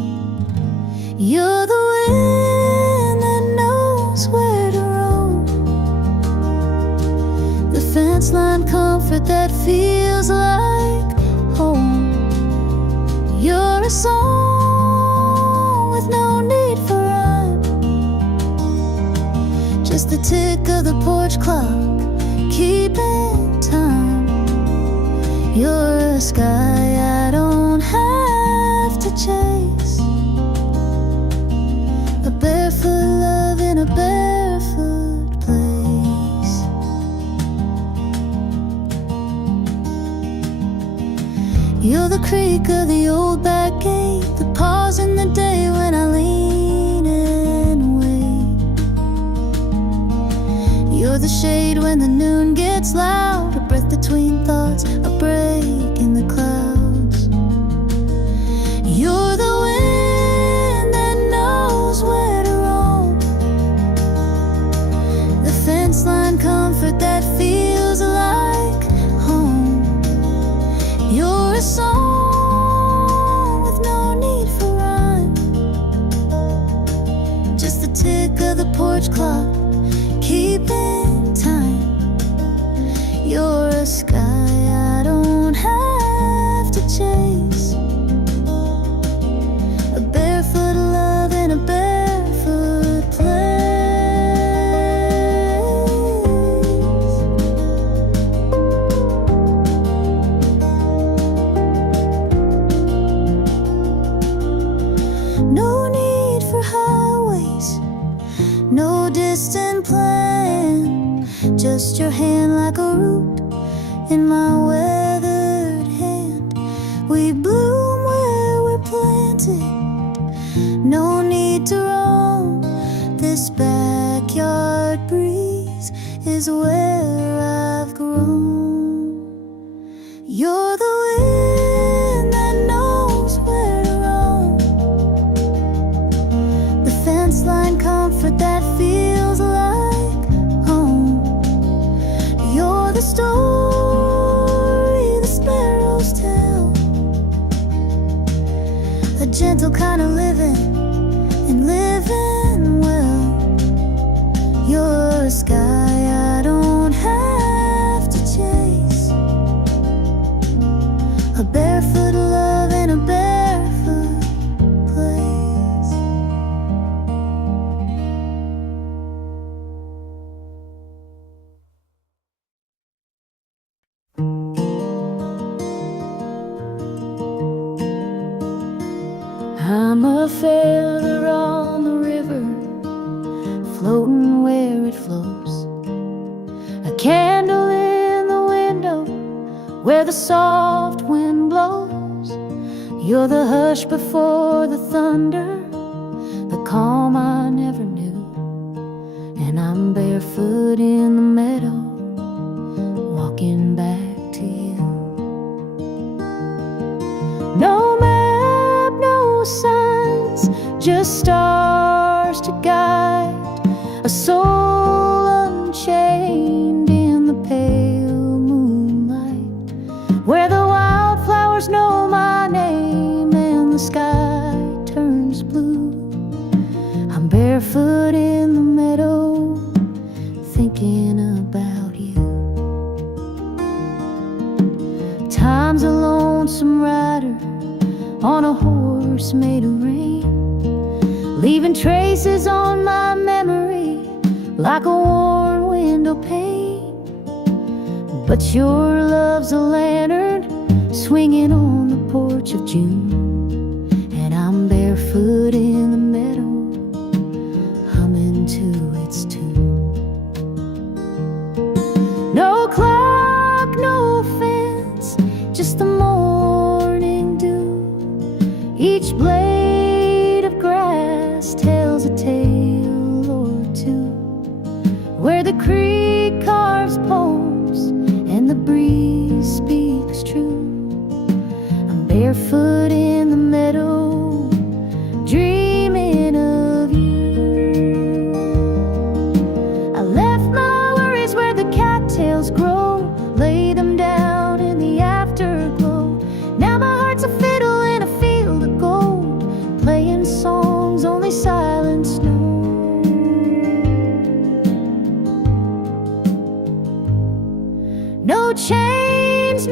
feels like home. You're a song with no need for rhyme, just the tick of the porch clock keeping time. You're a sky I don't have to chase, a barefoot love in a barefoot place. You're the creak of the old back gate, the pause in the day when I lean and wait. You're the shade when the noon gets loud, a breath between thoughts, a break in the clouds. You're the wind that knows where to roam, the fence line comfort that feels like home. You're a song with no need for rhyme, just the tick of the porch clock keeping time. You're a sky I don't have to chase, a barefoot love in a barefoot place. No need for highways, no distant plan, just your hand like a root in my weathered hand. We bloom where we're planted, no need to roam. This backyard breeze is where I've grown. You're the wind that knows where to roam, the fence line comfort that feels like home. You're the story the sparrows tell, a gentle kind of living and living well. You're a sky I don't have to chase, a barefoot love in a barefoot place. I'm a feather on the river, floating where it flows, a candle in the window where the soft wind blows. You're the hush before the thunder, the calm I never knew. And I'm barefoot in the meadow, walking back to you. No map, no signs, just stars to guide a soul unchained in the pale moonlight, where the wildflowers know my name and the sky turns blue. I'm barefoot in the meadow, thinking about you. Time's a lonesome rider on a horse made of rain, leaving traces on my memory like a worn window pane. But your love's a lantern swinging on the porch of June, and I'm barefoot in the meadow, humming to its tune. No clock, no fence, just the morning dew. Each blade of grass tells a tale or two, where the creek carves poems and the breeze speaks true. I'm barefoot in the meadow, dreaming of you. I left my worries where the cattails grow, lay them down in the afterglow. Now my heart's a fiddle in a field of gold, playing songs only silence knows. No chains,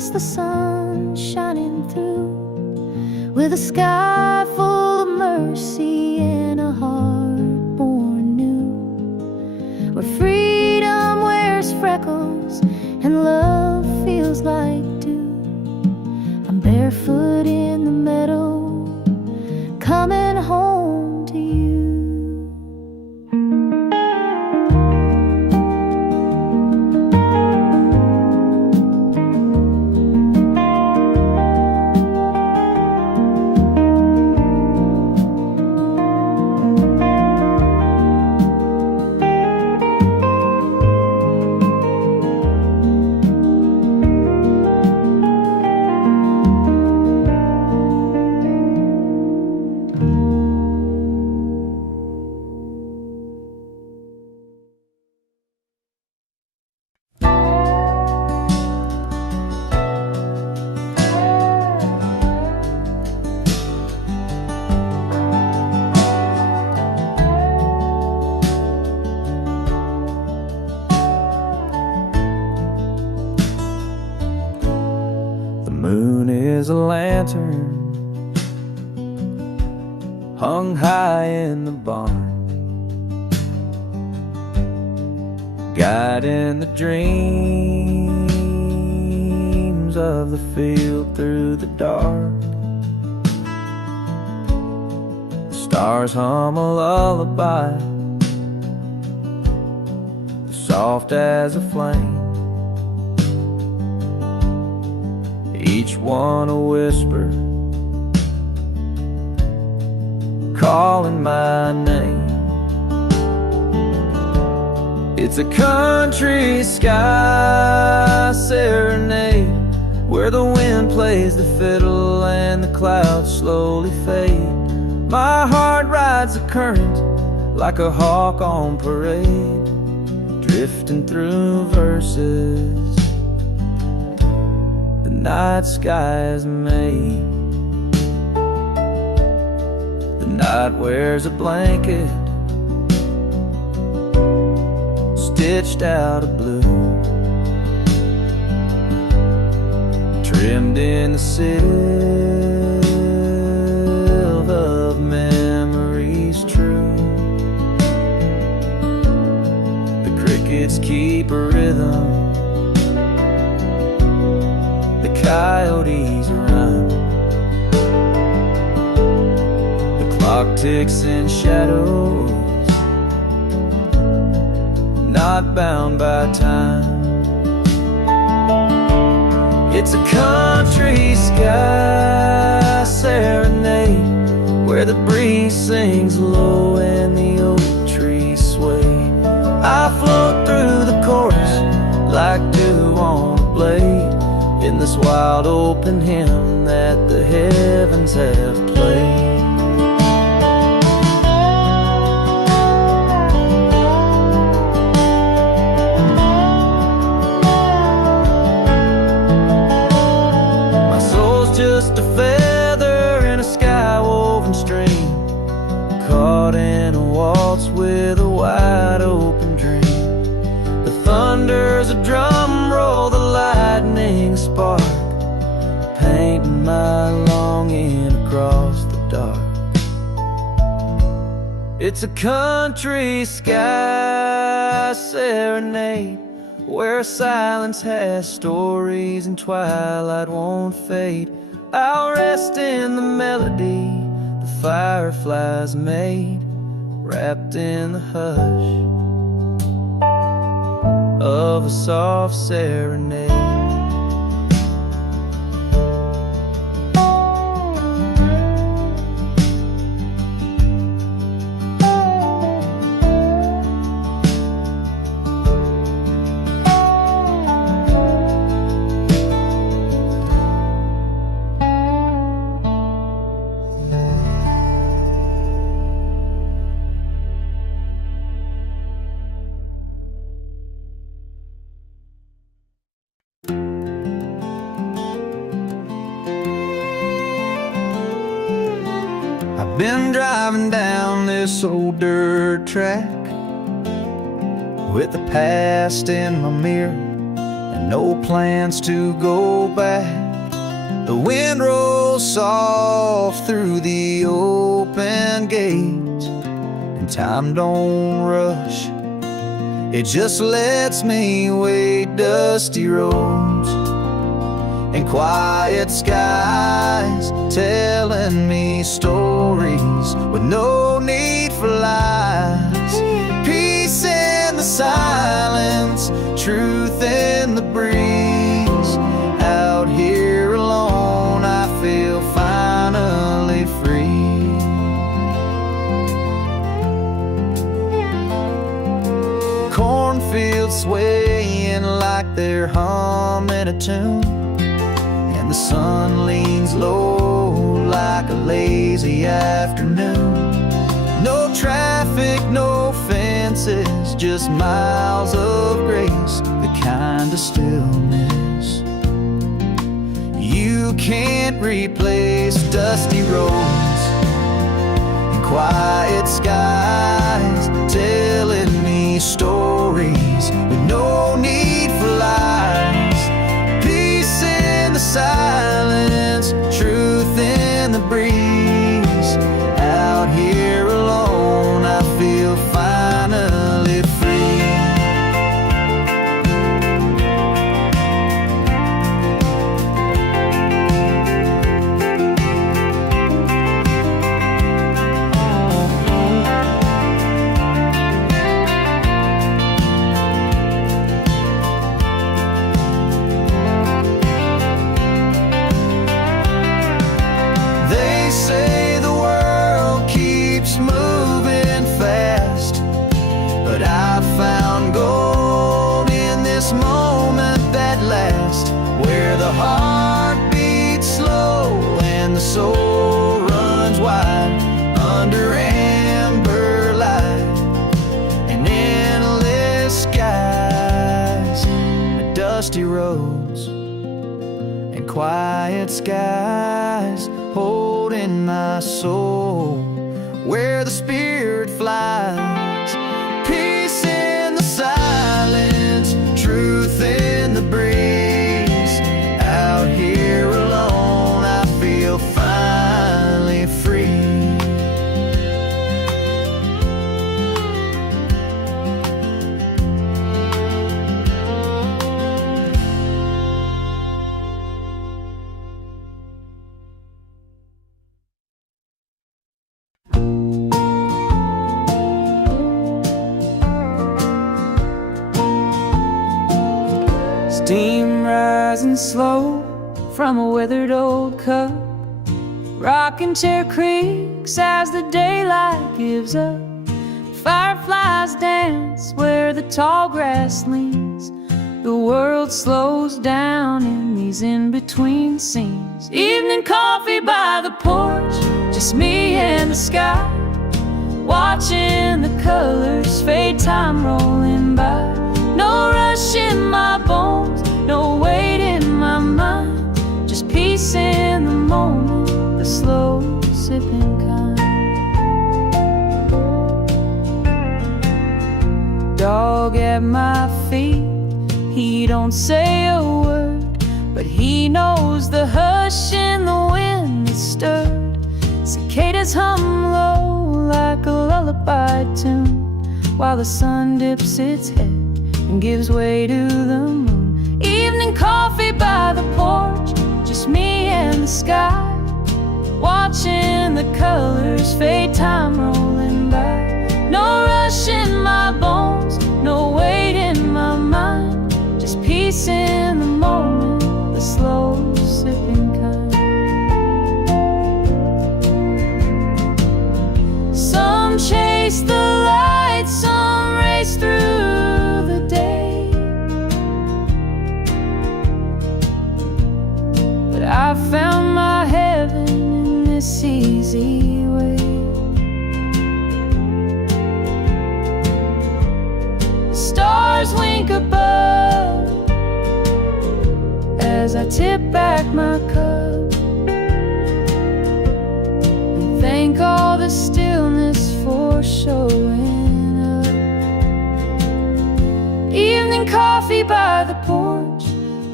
just the sun shining through, with a sky full of mercy and a heart born new, where freedom wears freckles and love feels like dew. I'm barefoot in the meadow, coming home to you. Is a lantern hung high in the barn, guiding the dreams of the field through the dark. The stars hum a lullaby, soft as a flame, each one a whisper, calling my name. It's a country sky serenade, where the wind plays the fiddle and the clouds slowly fade. My heart rides the current like a hawk on parade, drifting through verses night sky is made. The night wears a blanket stitched out of blue, trimmed in the silver of memories true. The crickets keep a rhythm, coyotes run, the clock ticks in shadows, not bound by time. It's a country sky serenade, where the breeze sings low and the oak trees sway. I float through the chorus like dew on a blade, in this wild open hymn that the heavens have played. My soul's just a feather in a sky-woven stream, caught in a waltz with a wide open dream. The thunder's a drum roll, the lightning spark, painting my longing across the dark. It's a country sky serenade, where silence has stories and twilight won't fade. I'll rest in the melody the fireflies made, wrapped in the hush of a soft serenade. Been driving down this old dirt track with the past in my mirror, and no plans to go back. The wind rolls soft through the open gate, and time don't rush, it just lets me wait. Dusty roads and quiet skies telling me stories with no need for lies. Peace in the silence, truth in the breeze. Out here alone, I feel finally free. Cornfields swaying like they're humming a tune, and the sun leans low like a lazy afternoon. No traffic, no fences, just miles of grace, the kind of stillness you can't replace. Dusty roads and quiet skies telling me stories with no need for lies. Peace in the silence, truth in the breeze. Out here alone, I feel finally free. They say the world keeps moving fast, but I found gold in this moment that lasts, where the heart beats slow and the soul runs wide under amber light and endless skies. Dusty roads and quiet skies holding my soul where the spirit flies. Peace in the silence, truth in the breeze. Out here alone, I feel finally free. Steam rising slow from a withered old cup, rocking chair creaks as the daylight gives up. Fireflies dance where the tall grass leans. The world slows down in these in-between scenes. Evening coffee by the porch, just me and the sky, watching the colors fade, time rolling by. No rush in my bones, no weight in my mind, just peace in the moment, the slow sipping kind. Dog at my feet, he don't say a word, but he knows the hush in the wind that stirred. Cicadas hum low like a lullaby tune, while the sun dips its head and gives way to the moon. Evening coffee by the porch, just me and the sky, watching the colors fade, time rolling by. No rush in my bones, no weight in my mind, just peace in the moment, the slow sipping kind. Some chase the light, some race through the day, but I found my heaven in this easy way. The stars wink above as I tip back my cup and thank all the stillness for showing up. Evening coffee by the porch,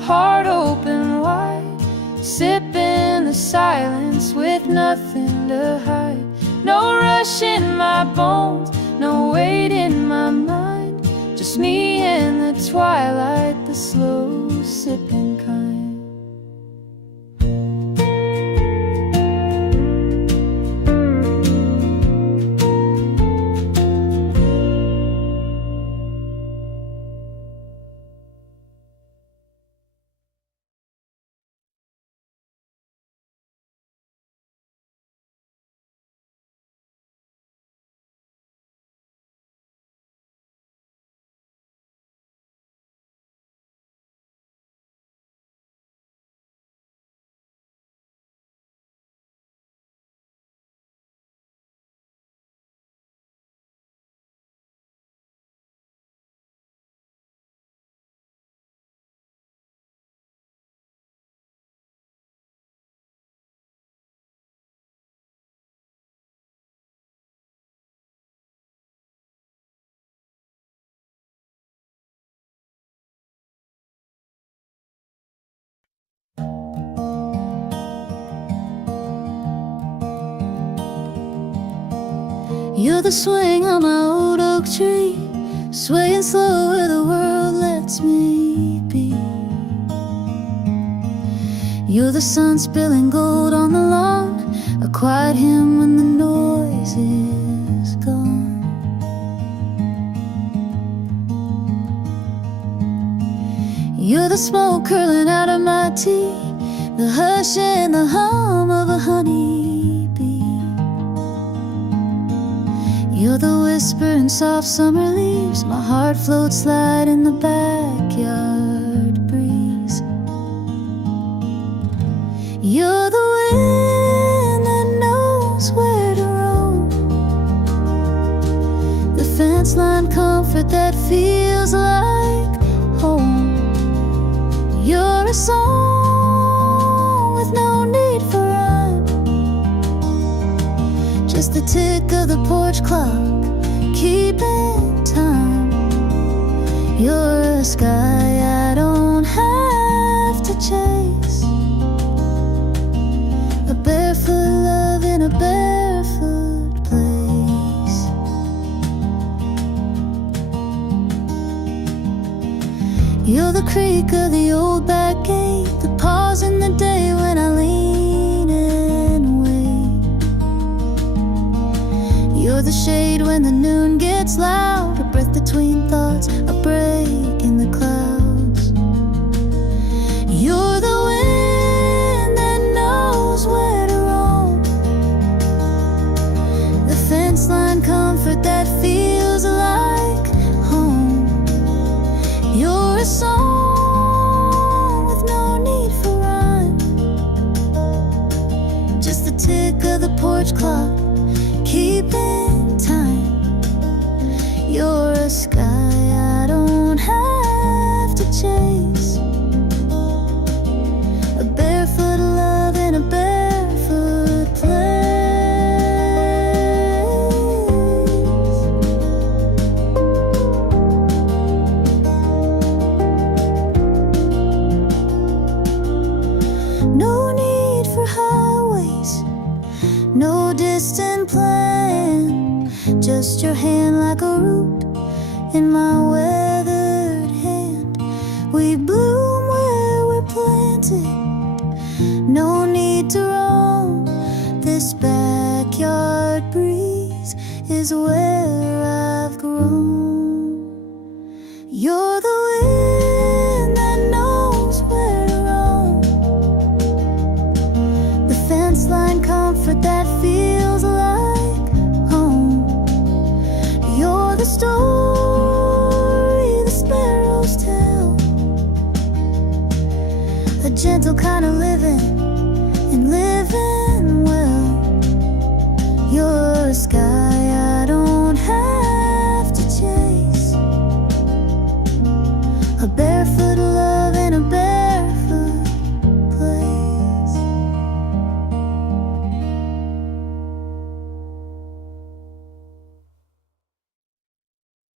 heart open wide, sipping the silence with nothing to hide. No rush in my bones, no weight in my mind, just me in the twilight, the slow sipping kind. You're the swing on my old oak tree, swaying slow where the world lets me be. You're the sun spilling gold on the lawn, a quiet hymn when the noise is gone. You're the smoke curling out of my tea, the hush and the hum of a honeybee. You're the whisper in soft summer leaves, my heart floats light in the backyard breeze. You're the wind that knows where to roam, the fence line comfort that feels like home. You're a song with no need for rhyme, just the tick of the porch clock, keeping time. You're a sky I don't have to chase, a barefoot love in a barefoot place. You're the creak of the old back gate, the pause in the day when I lean and wait. You're the shade when the noon gets loud, a breath between thoughts, a break in the clouds. You're the wind that knows where to roam, the fence line comfort that feels like home. You're a song with no need for rhyme, just the tick of the porch clock, keeping time. You're a sky I don't have to chase, a barefoot love in a barefoot place. No need for highways, no distant plan, just your hand like a root in my weathered hand. We bloom where we're planted, no need to roam, this backyard breeze is where I've grown. You're the wind that knows where to roam, the fence line comfort that feels like home. You're the story the sparrows tell, a gentle kind of living and living well. You're a sky I don't have to chase, a barefoot love in a barefoot place.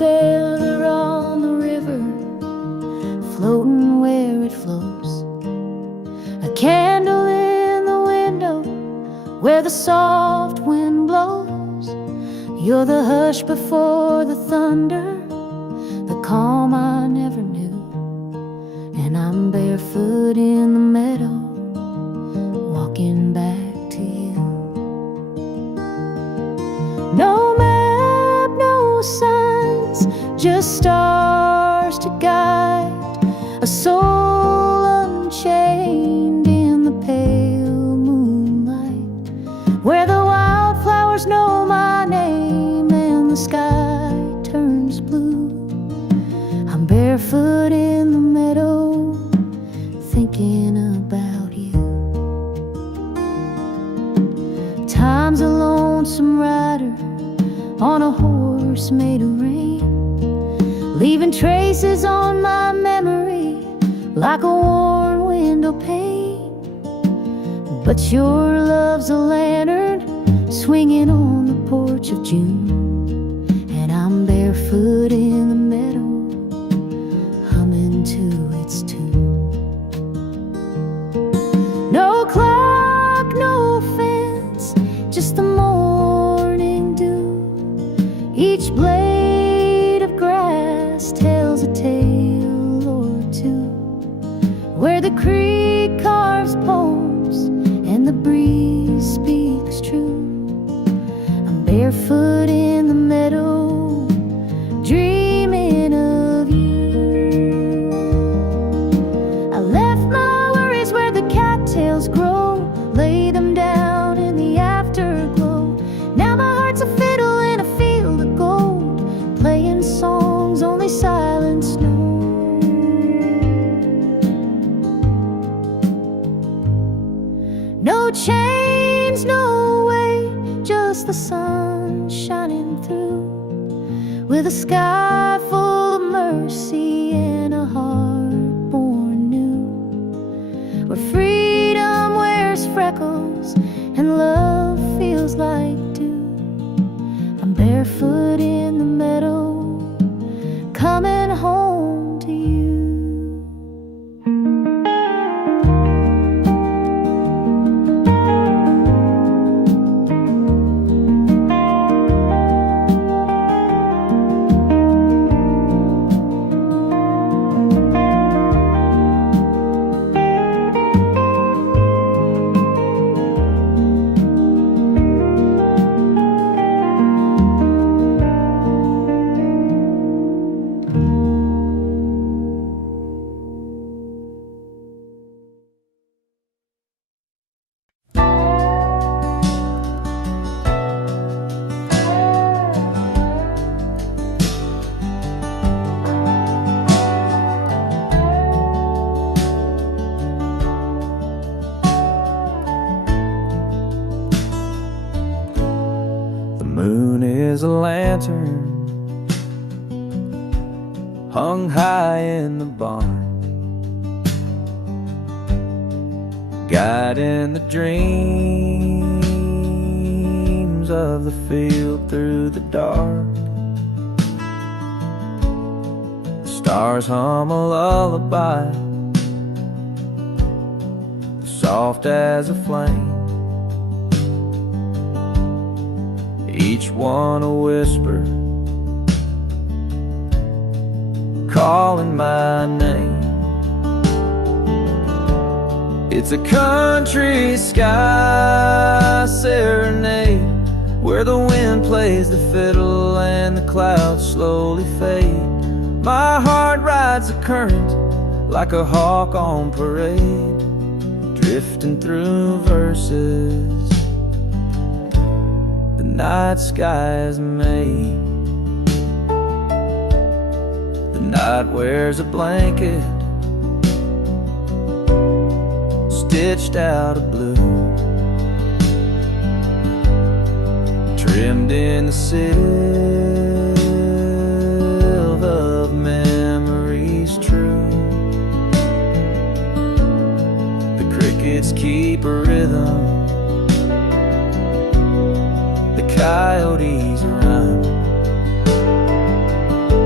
feather on the river, floating where it flows. A candle in the window where the soft wind blows. You're the hush before the thunder, the calm I never knew. And I'm barefoot in the meadow, walking back to you. No map, no signs, just stars to guide a soul unchained in the pale moonlight, where the wildflowers know my name and the sky turns blue. I'm barefoot in the meadow, thinking about you. Time's a lonesome rider on a horse made of rain, leaving traces on my memory like a worn window pane. But your love's a lantern swinging on the porch of June, and I'm barefoot in the meadow, humming to its tune. No clock, no fence, just the morning dew. Each blade of grass tells a tale or two, where the creek carves poems and the breeze speaks true. I'm barefoot in the meadow, dreaming of you. I left my worries where the cattails grow, lay them down in the afterglow. Now my heart's a fiddle in a field of gold, playing songs only silence knows. No chains, no way, just the sun shining through, with a sky full of mercy and a heart born new, where freedom wears freckles and love feels like dew. I'm barefoot in the meadow, coming home to you. The moon is a lantern hung high in the barn, guiding the dreams of the field through the dark. The stars hum a lullaby, soft as a flame, each one a whisper calling my name. It's a country sky serenade, where the wind plays the fiddle and the clouds slowly fade. My heart rides the current like a hawk on parade, drifting through verses the night sky's made. The night wears a blanket stitched out of blue, trimmed in the silver of memories true. The crickets keep a rhythm, the coyotes run,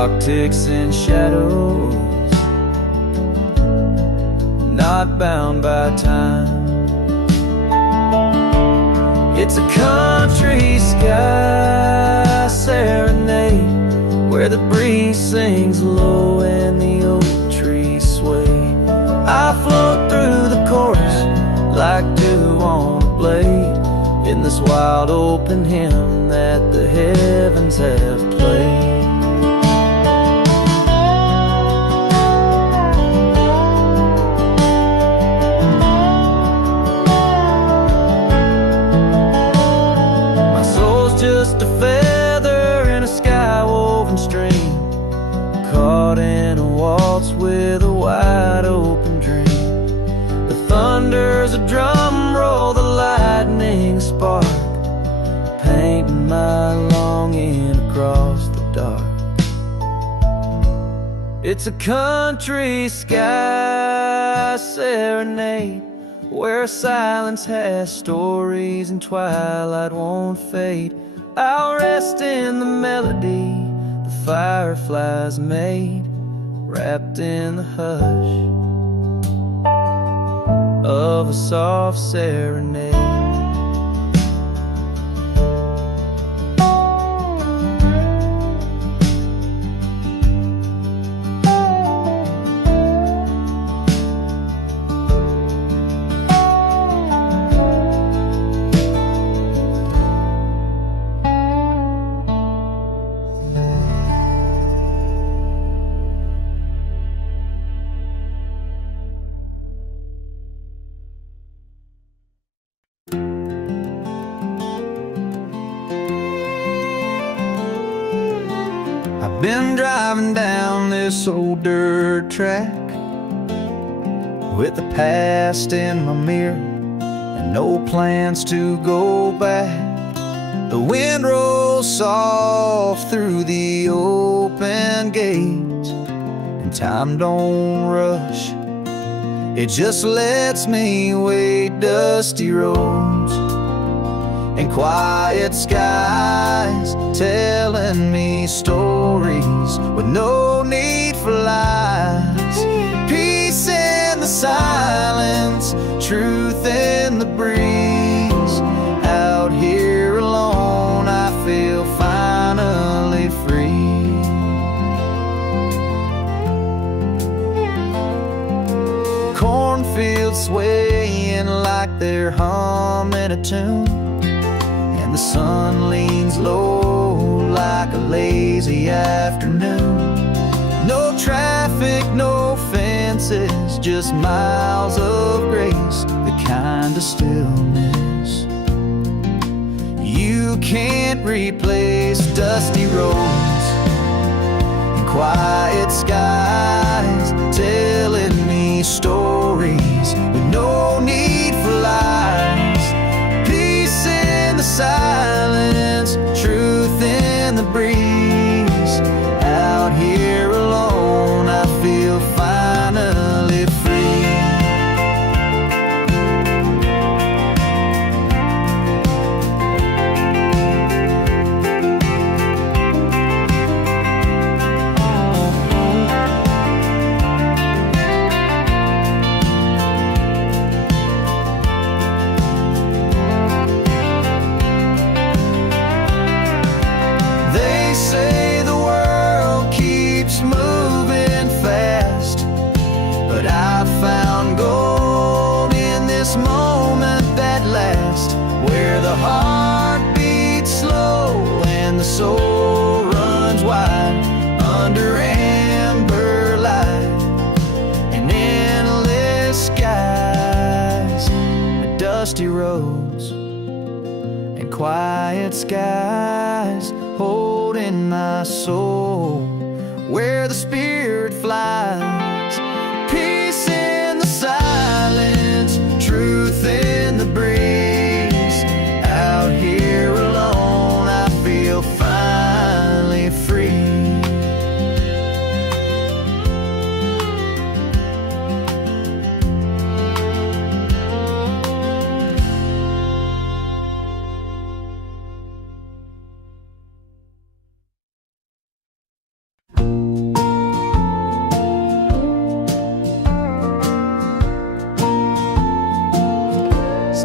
clock ticks in shadows, not bound by time. It's a country sky serenade, where the breeze sings low and the oak trees sway. I float through the chorus like dew on a blade, in this wild open hymn that the heavens have played. Just a feather in a sky-woven stream, caught in a waltz with a wide open dream. The thunder's a drum roll, the lightning spark, painting my longing across the dark. It's a country sky serenade, where silence has stories and twilight won't fade. I'll rest in the melody the fireflies made, wrapped in the hush of a soft serenade. Been driving down this old dirt track with the past in my mirror and no plans to go back. The wind rolls soft through the open gates, and time don't rush, it just lets me wade dusty roads and quiet skies, telling me stories with no need for lies. Peace in the silence, truth in the breeze. Out here alone, I feel finally free. Cornfields swaying like they're humming a tune, the sun leans low like a lazy afternoon. No traffic, no fences, just miles of grace, the kind of stillness you can't replace. Dusty roads and quiet skies, telling me stories with no need for lies. Silence, truth in the breeze. Out here alone, I feel finally free. Say the world keeps moving fast, but I found gold in this moment that lasts, where the heart beats slow and the soul runs wide under amber light and endless skies. Dusty roads and quiet skies, holding my soul where the spirit flies. Peace in the silence, truth in the breeze. Out here alone, I feel finally free.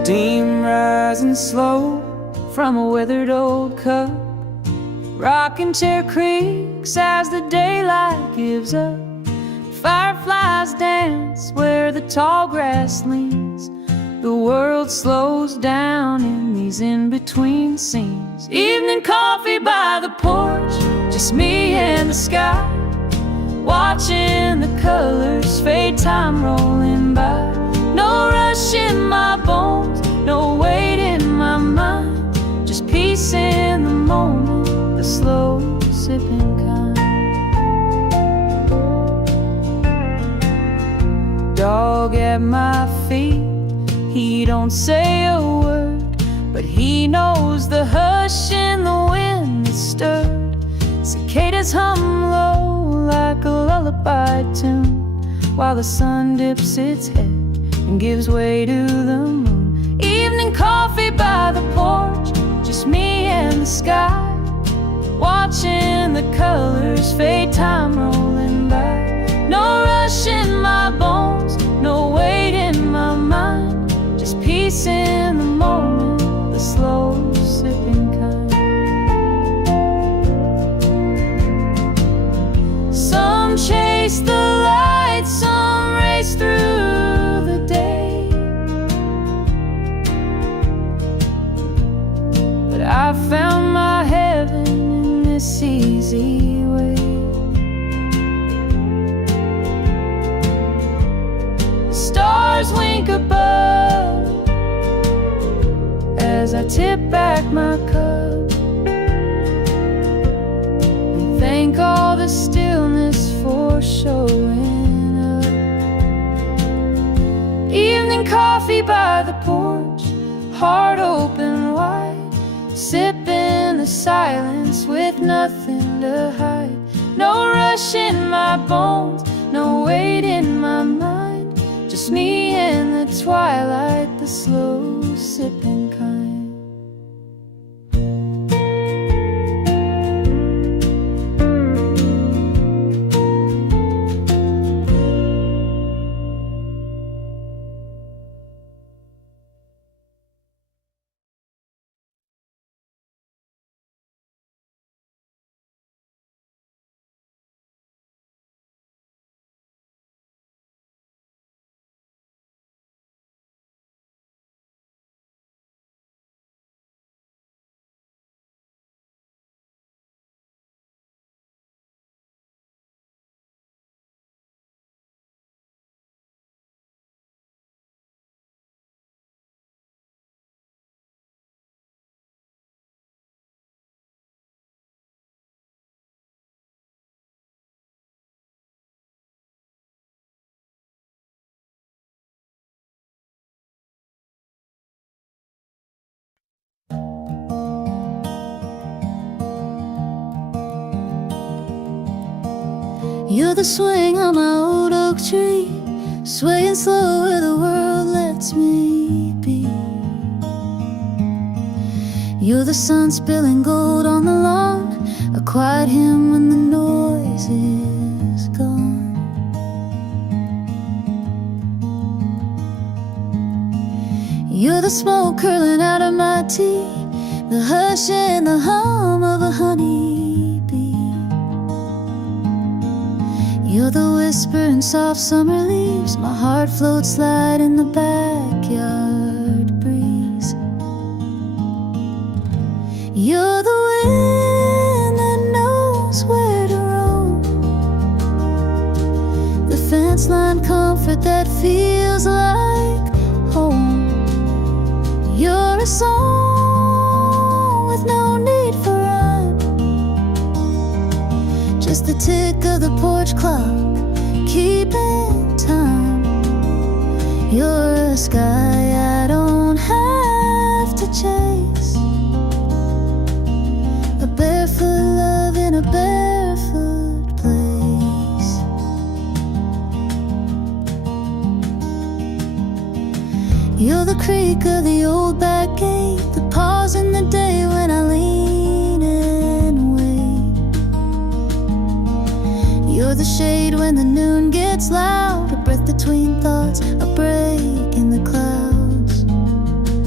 Steam rising slow from a withered old cup. Rocking chair creaks as the daylight gives up. Fireflies dance where the tall grass leans. The world slows down in these in-between scenes. Evening coffee by the porch, just me and the sky, watching the colors fade, time rolling by. No rush in my bones, no weight in my mind, just peace in the moment, the slow sipping kind. Dog at my feet, he don't say a word, but he knows the hush in the wind that's stirred. Cicadas hum low like a lullaby tune, while the sun dips its head and gives way to the moon. Evening coffee by the porch, just me and the sky, watching the colors fade, time rolling by. No rush in my bones, no weight in my mind, just peace in the moment, the slow sipping kind. Some chase the light, some race through the day, but I found my heaven in this easy way. The stars wink above as I tip back my cup and thank all the stillness for showing up. Evening coffee by the porch, heart open wide, sipping the silence with nothing to hide. No rush in my bones, no weight in my mind, just me in the twilight, the slow sipping kind. You're the swing on my old oak tree, swaying slow where the world lets me be. You're the sun spilling gold on the lawn, a quiet hymn when the noise is gone. You're the smoke curling out of my tea, the hush and the hum of a honeybee. You're the whisper in soft summer leaves, my heart floats light in the backyard breeze. You're the wind that knows where to roam, the fence line comfort that feels like home. You're a song with no need for rhyme, just the tick of the porch clock keeping time. You're a sky I don't have to chase, a barefoot love in a barefoot place. You're the creak of the old back gate, the pause in the day when I lean and wait. You're the shade when the noon gets loud, a breath between thoughts, a break in the clouds.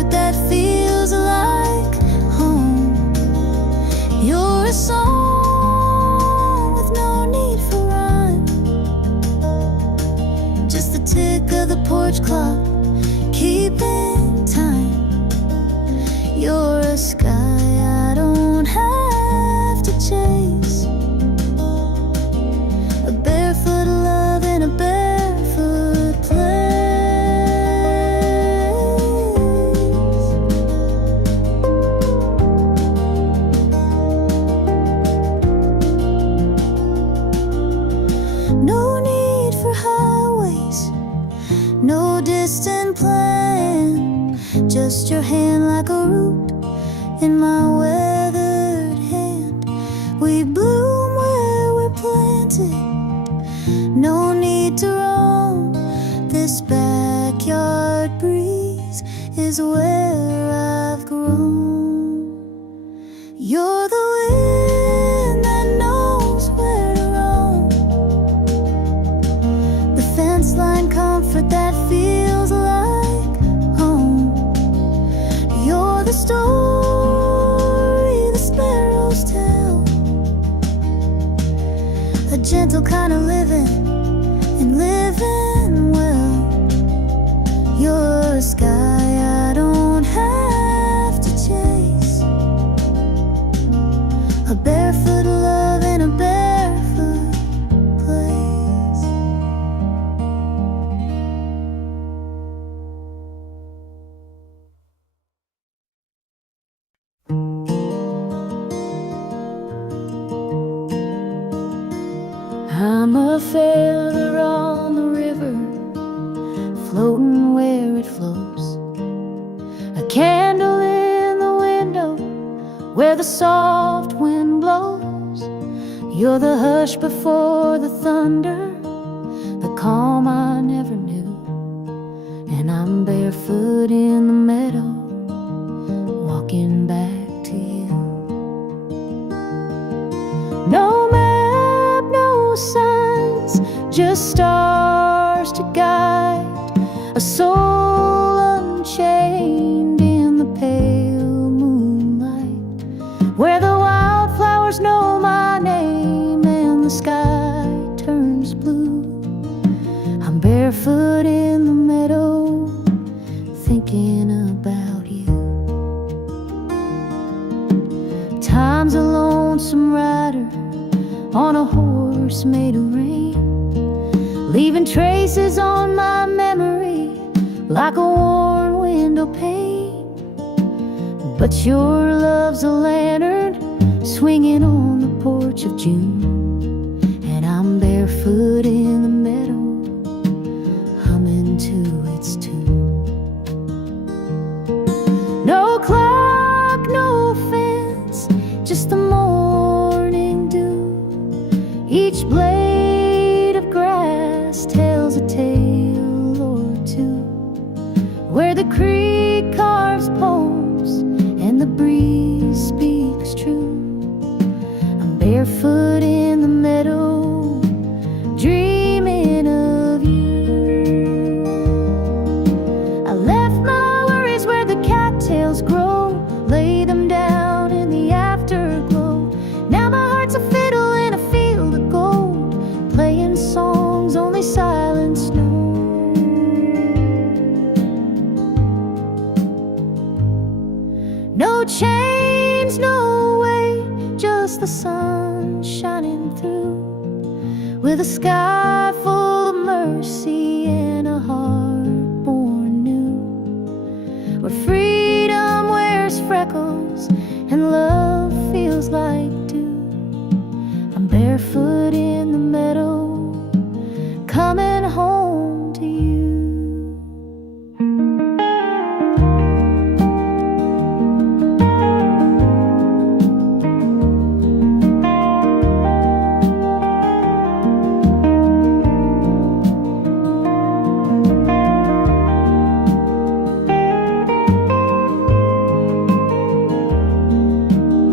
comfort that feels like home. You're a song with no need for rhyme, just the tick of the porch clock keeping time. You're a sky I don't have to chase, a barefoot love in a barefoot place. No need for highways, no distant plan, just your hand like a root in my weathered hand. We bloom where we're planted, no need to roam. This backyard breeze is where I've grown. You're the wind that knows where to roam, the fence line comfort that feels like home. You're the story the sparrows tell, a gentle kind of living and living well. You're a sky I don't have to chase, a barefoot love in a barefoot place. I'm a feather on the river, floating where it flows, a candle in the window where the soft wind blows. You're the hush before the thunder, the calm I never knew. And I'm barefoot in the meadow, walking back to you. No map, no signs, just stars to guide a soul unchained in the pale moonlight, where the wildflowers know my name and the sky turns blue. I'm barefoot in the meadow, thinking about you. Time's a lonesome rider on a horse made of rain, leaving traces on my memory like a worn window pane. But your love's a lantern swinging on the porch of June, and I'm barefoot in the meadow, humming to its tune. No clock, no fence, just the morning dew. Each blade of grass tells a tale or two, where the creek carves poems and the breeze speaks true. I'm barefoot in the meadow, dreaming of you. I left my worries where the cattails grow, lay them down in the afterglow. Now my heart's a fiddle in a field of gold, playing songs only silence knows. No chains, no way, just the sun shining through, with a sky full of mercy and a heart born new, where freedom wears freckles and love feels like dew. I'm barefoot in the meadow, coming home to you.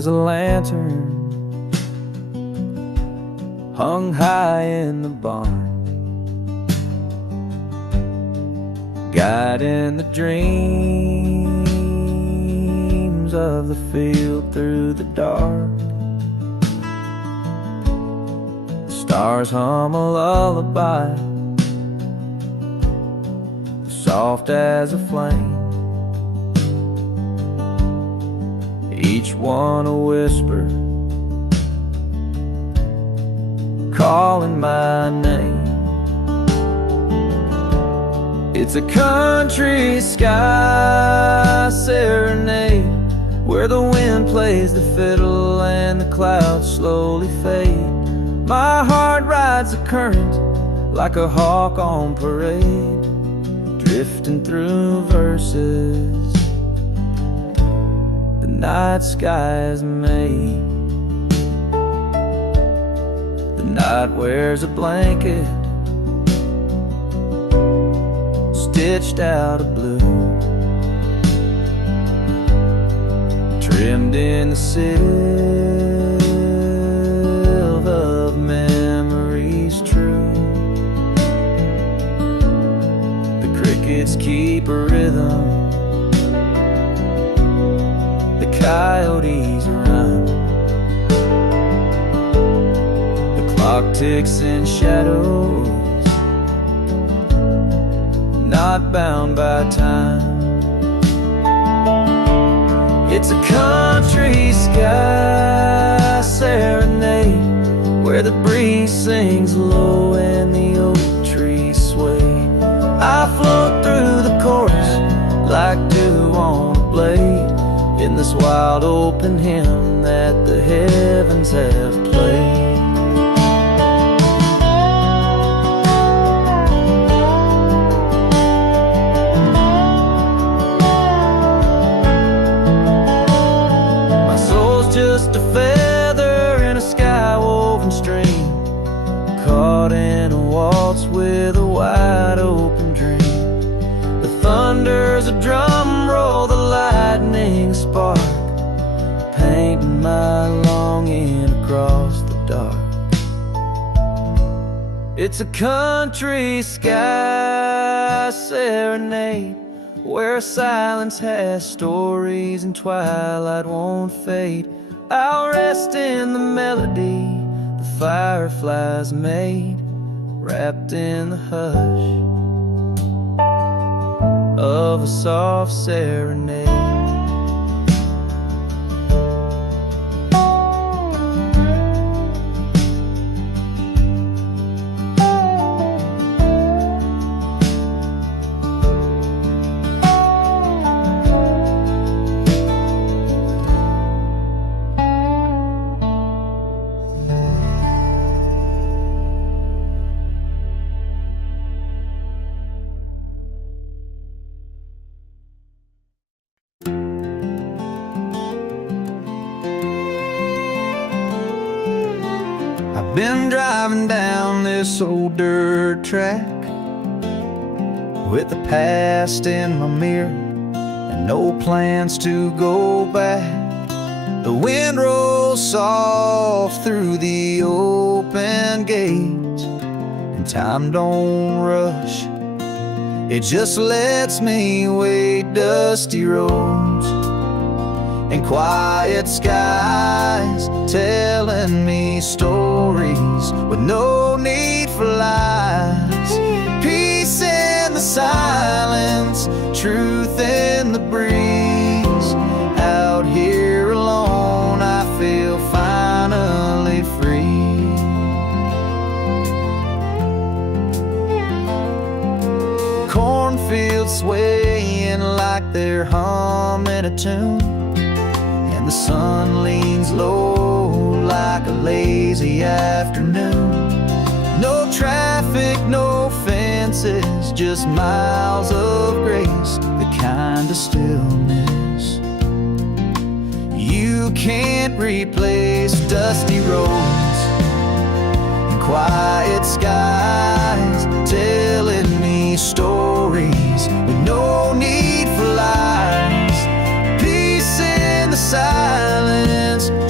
is a lantern hung high in the barn, guiding the dreams of the field through the dark. The stars hum a lullaby, soft as a flame, each one a whisper calling my name. It's a country sky serenade, where the wind plays the fiddle and the clouds slowly fade. My heart rides the current like a hawk on parade, drifting through verses the night sky has made. The night wears a blanket stitched out of blue, trimmed in the silver of memories true. The crickets keep a rhythm, the coyotes run, the clock ticks in shadows, not bound by time. It's a country sky serenade, where the breeze sings low and the oak trees sway. I float through the chorus like dew on a blade, in this wild open hymn that the heavens have played. Just a feather in a sky-woven stream, caught in a waltz with a wide open dream. The thunder's a drum roll, the lightning spark, painting my longing across the dark. It's a country sky serenade, where silence has stories and twilight won't fade. I'll rest in the melody the fireflies made, wrapped in the hush of a soft serenade. Been driving down this old dirt track with the past in my mirror and no plans to go back. The wind rolls soft through the open gates, and time don't rush, it just lets me wade dusty roads and quiet skies, telling me stories with no need for lies. Peace in the silence, truth in the breeze. Out here alone, I feel finally free. Cornfields swaying like they're humming a tune, the sun leans low like a lazy afternoon. No traffic, no fences, just miles of grace, the kind of stillness you can't replace. Dusty roads and quiet skies, telling me stories with no need for lies. Peace in the silence,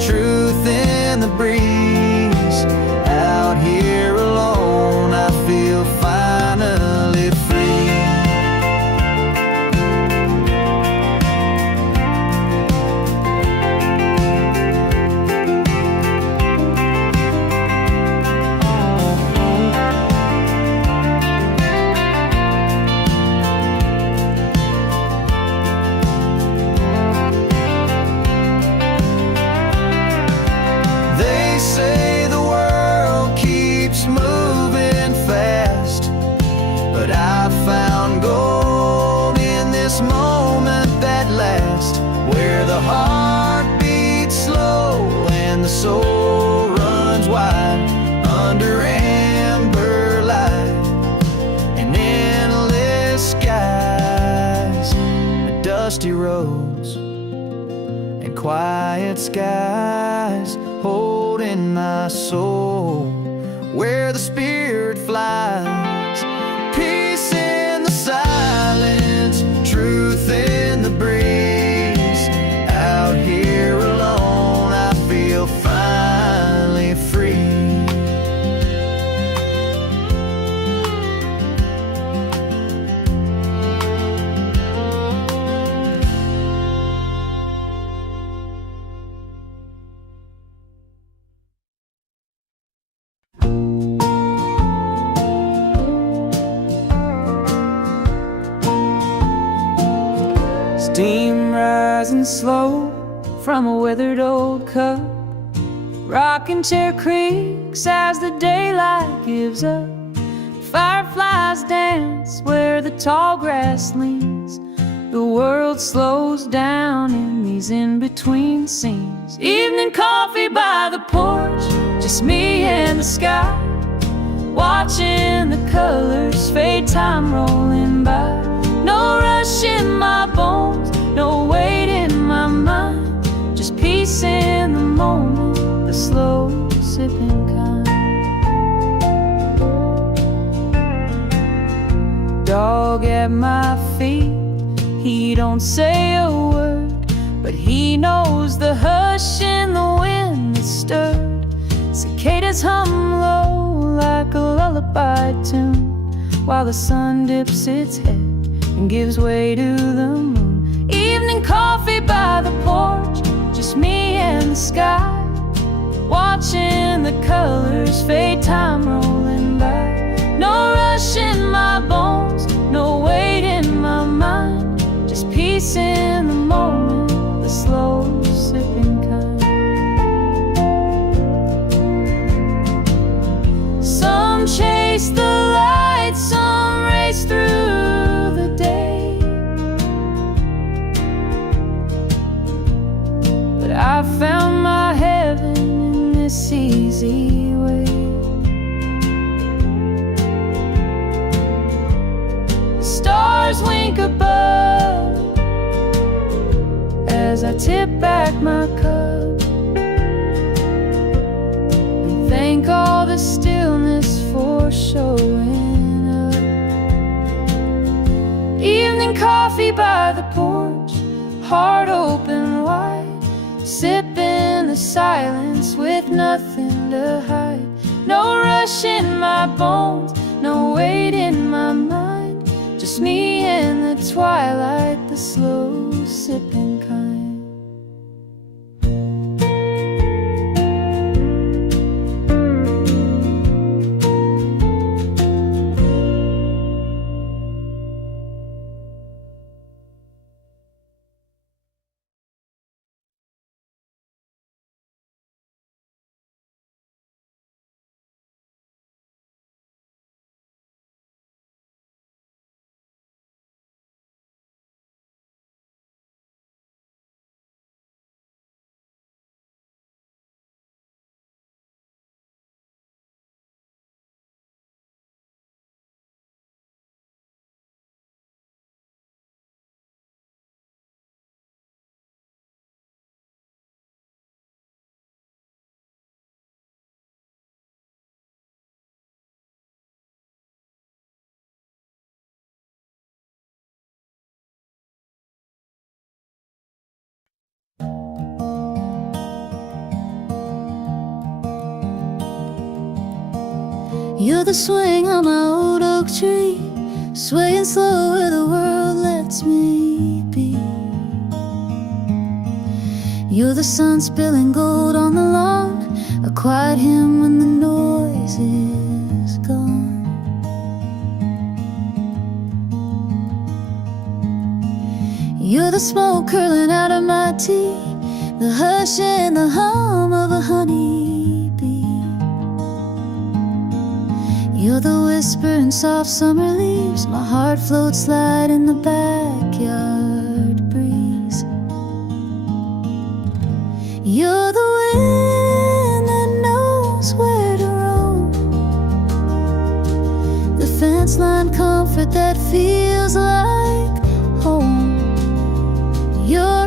dusty roads and quiet skies, holding my soul where the spirit flies. Peace in the silence, truth in the breeze. Out here alone, I feel finally free. Steam rising slow from a withered old cup. Rocking chair creaks as the daylight gives up. Fireflies dance where the tall grass leans. The world slows down in these in-between scenes. Evening coffee by the porch, just me and the sky, watching the colors fade, time rolling by. No rush in my bones, no weight in my mind, just peace in the moment, the slow sipping kind. Dog at my feet, he don't say a word, but he knows the hush in the wind that stirred. Cicadas hum low like a lullaby tune, while the sun dips its head and gives way to the moon. Evening coffee by the porch, just me and the sky, watching the colors fade, time rolling by. No rush in my bones, no weight in my mind, just peace in the moment, the slow sipping kind. Some chase the light, some race through the day, but I found my heaven in this easy way. The stars wink above as I tip back my cup and thank all the stillness for showing up. Evening coffee by the porch, heart open wide, sipping the silence with nothing to hide. No rush in my bones, no weight in my mind, just me and the twilight, the slow sipping kind. You're the swing on my old oak tree, swaying slow where the world lets me be. You're the sun spilling gold on the lawn, a quiet hymn when the noise is gone. You're the smoke curling out of my tea, the hush and the hum of a honeybee. You're the whisper in soft summer leaves, my heart floats light in the backyard breeze. You're the wind that knows where to roam, the fence line comfort that feels like home.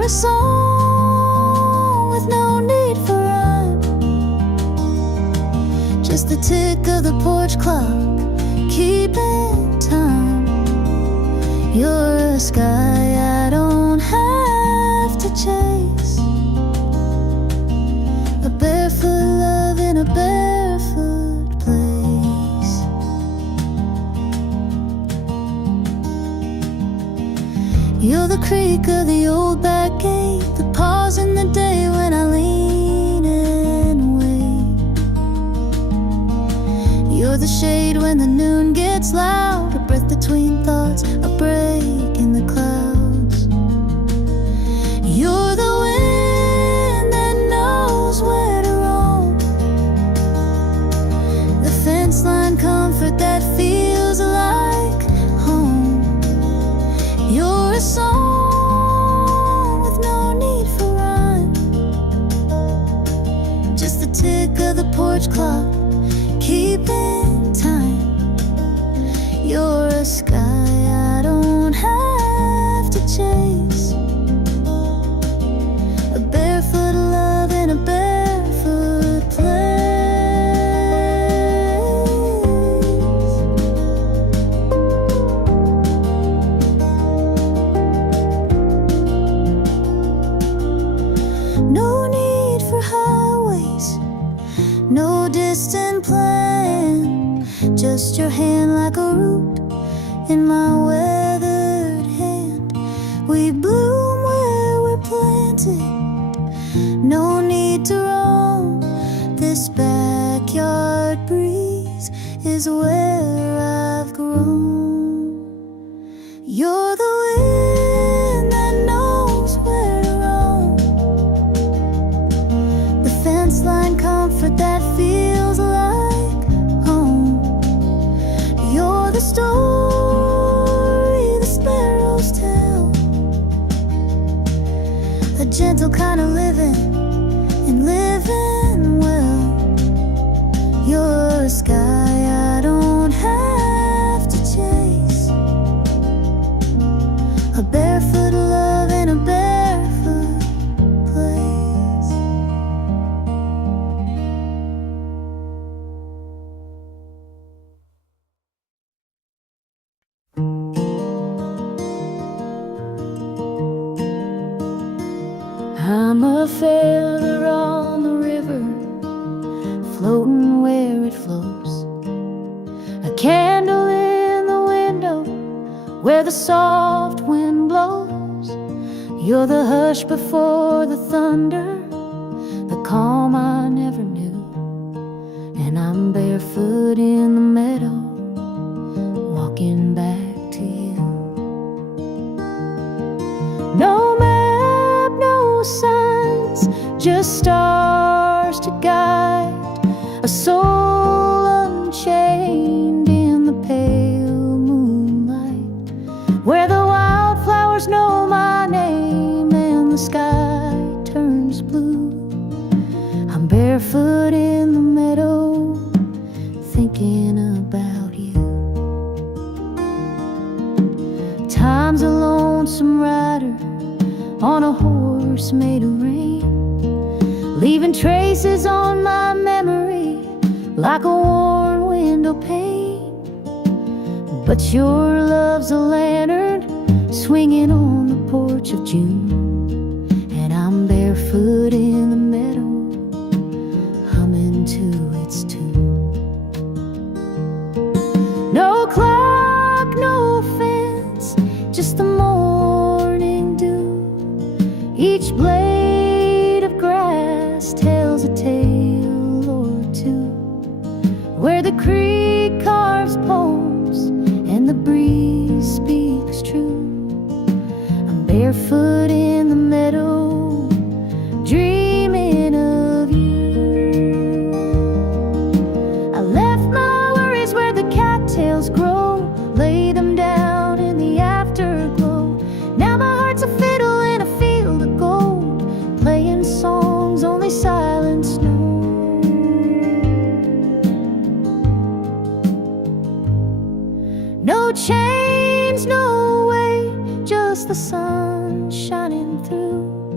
a song with no need for rhyme, just the tick of the porch clock keeping time. You're a sky I don't have to chase, a barefoot love in a barefoot place. You're the creak of the old back gate, the pause in the day when I lean and wait. You're the shade when the noon gets loud, a breath between thoughts, a break in the clouds. You're the wind that knows where to roam, the fence line comfort that feels like home. You're a song with no need for rhyme, just the tick of the porch clock keeping time. You're a sky I don't have to chase, a barefoot love in a barefoot place. No need for highways, no distant plan, just your hand like a root in my weathered hand. We bloom where we're planted, no need to roam. This backyard breeze is where I've grown. You're the wind that knows where to roam, the fence line comfort that feels like home. You're the story the sparrows tell, a gentle kind of living and living well. You're a sky I don't have to chase, a barefoot love in a barefoot place. I'm a feather on the river, floating where it flows, a candle in the window where the soft wind blows. You're the hush before the thunder, the calm I never knew. And I'm barefoot in the meadow, walking back to you. No map, no signs, just stars to guide a soul unchained in the pale moonlight, where the wildflowers know my name and the sky turns blue. I'm barefoot in the meadow, thinking about you. Time's a lonesome rider on a horse made of rain, leaving traces on my memory like a worn window pane. But your love's a lantern swinging on the porch of June, and I'm barefoot in the meadow, humming to its tune. No clock, no fence, just the morning dew. Each blade of grass tells a tale or two, where the creek carves poems and the breeze speaks true. I'm barefoot in the meadow, dreaming of you. I left my worries where the cattails grow, lay them down in the afterglow. Now my heart's a fiddle in a field of gold, playing songs only silence knows. No chains, no way, just the sun shining through.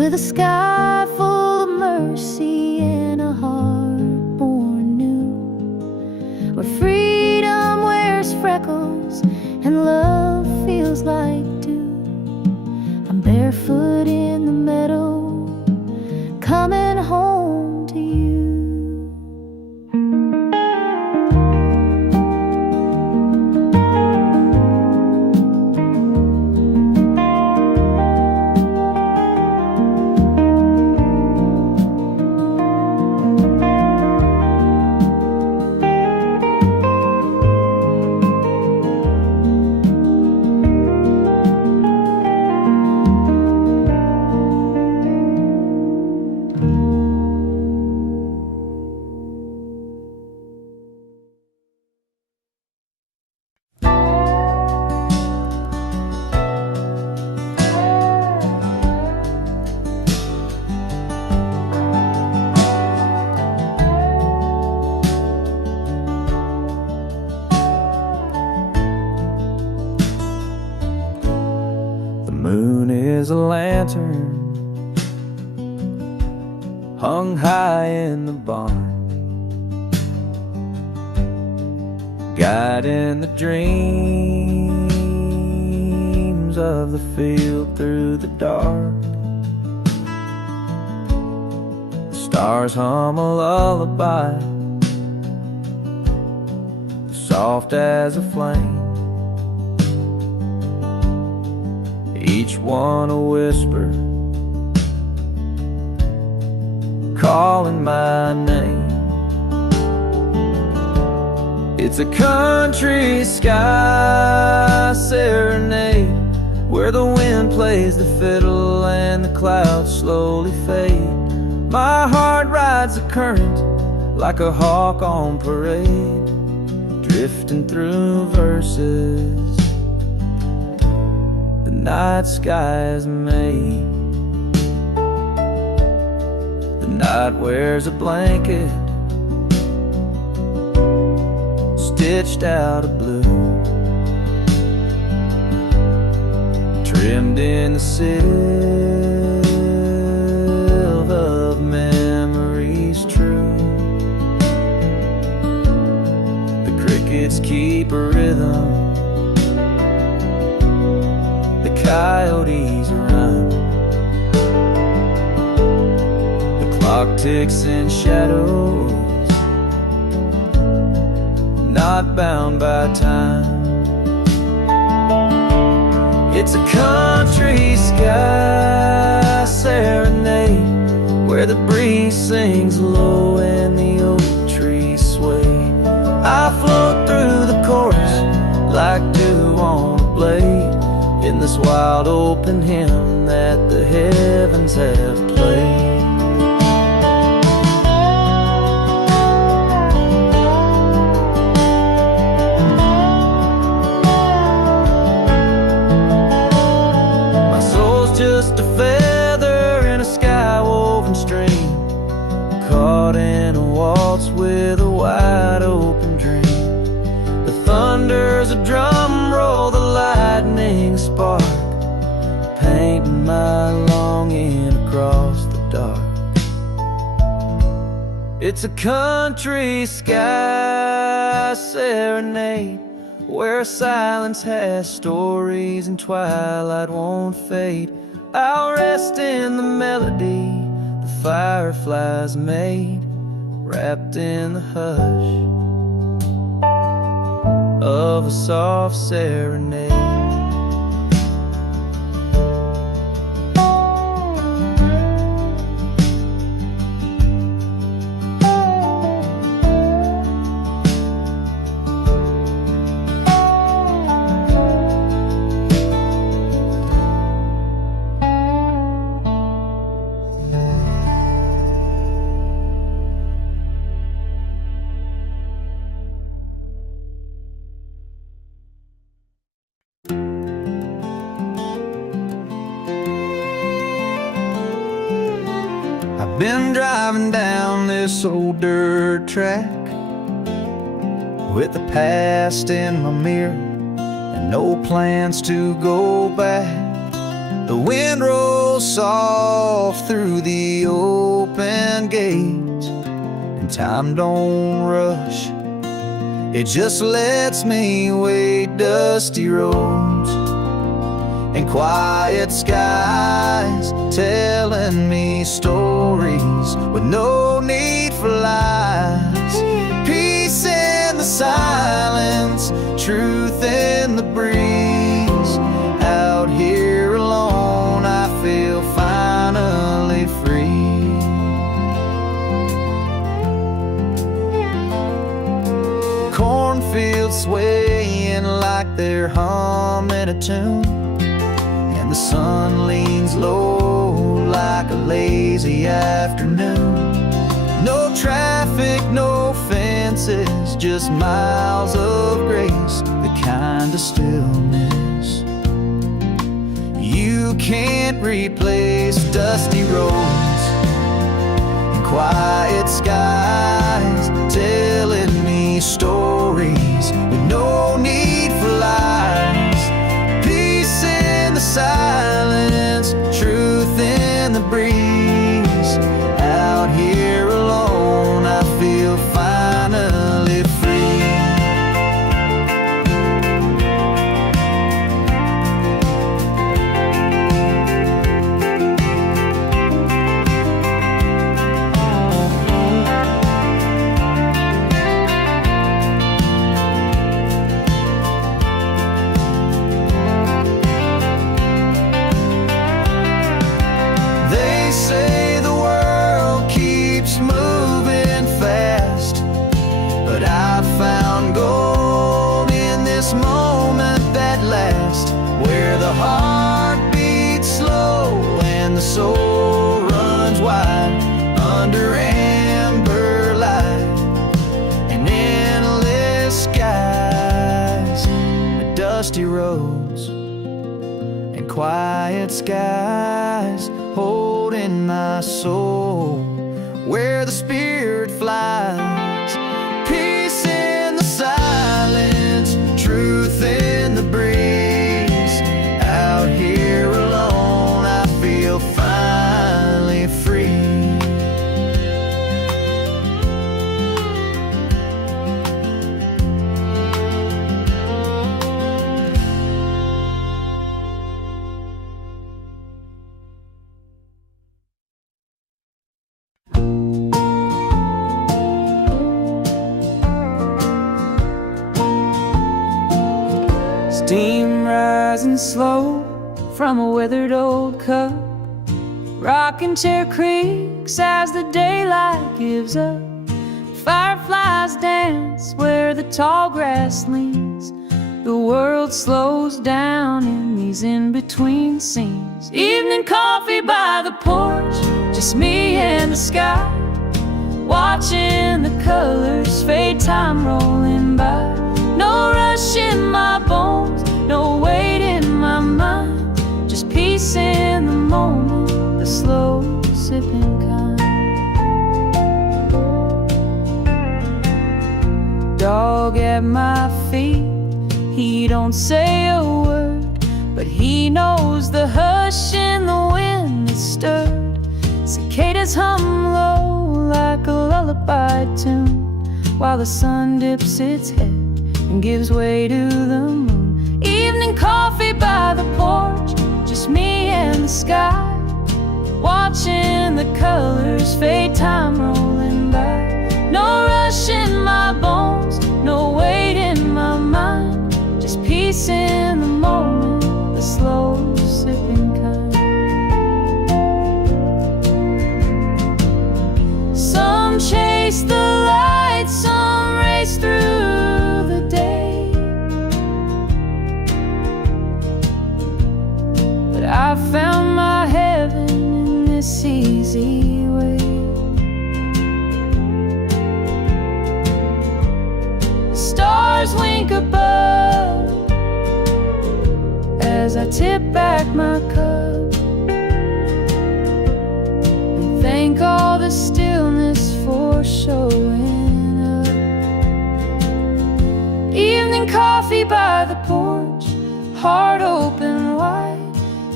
with a sky full of mercy and a heart born new, where freedom wears freckles and love feels like dew. I'm barefoot in the meadow, coming home to you. Is a lantern hung high in the barn, guiding the dreams of the field through the dark. The stars hum a lullaby, soft as a flame, each one a whisper, calling my name. It's a country sky serenade, where the wind plays the fiddle and the clouds slowly fade. My heart rides the current like a hawk on parade, drifting through verses night sky is made. The night wears a blanket stitched out of blue, trimmed in the silver of memories true. The crickets keep a rhythm, coyotes run, the clock ticks in shadows, not bound by time. It's a country sky serenade, where the breeze sings low and the oak trees sway. I float through the chorus like dew on a blade, in this wild open hymn that the heavens have played. My soul's just a feather in a sky-woven stream, caught in a waltz with a wide open dream. The thunder's a drum roll, the lightning spark, painting my longing across the dark. It's a country sky serenade, where silence has stories and twilight won't fade. I'll rest in the melody the fireflies made, wrapped in the hush of a soft serenade. Been driving down this old dirt track with the past in my mirror and no plans to go back. The wind rolls soft through the open gate, and time don't rush, it just lets me wait. Dusty roads and quiet skies telling me stories with no need for lies. Peace in the silence, truth in the breeze. Out here alone, I feel finally free. Cornfields swaying like they're humming a tune, and the sun leans low like a lazy afternoon. No traffic, no fences, just miles of grace, the kind of stillness you can't replace. Dusty roads and quiet skies telling me stories with no need for lies. Peace in the silence, truth in the breeze. Out here alone, I feel finally free. They say the world keeps moving fast, but I found gold in this moment that lasts, where the heart beats slow and the soul runs wide under amber light and endless skies. Dusty roads and quiet skies holding my soul where the spirit flies. Peace in the silence, truth in the breeze. Out here alone, I feel finally free. Steam rising slow from a withered old cup. Rocking chair creaks as the daylight gives up. Fireflies dance where the tall grass leans. The world slows down in these in-between scenes. Evening coffee by the porch, just me and the sky, watching the colors fade, time rolling by. No rush in my bones, no weight in my mind, just peace in the moment, the slow sipping kind. Dog at my feet, he don't say a word, but he knows the hush in the wind that stirred. Cicadas hum low like a lullaby tune, while the sun dips its head and gives way to the moon. Evening coffee by the porch, just me and the sky, watching the colors fade, time rolling by. No rush in my bones, no weight in my mind, just peace in the moment, the slow sipping kind. Some chase the light, some race through the day, but I found my heaven in this easy way. The stars wink above as I tip back my cup and thank all the stillness for showing up. Evening coffee by the porch, heart open wide,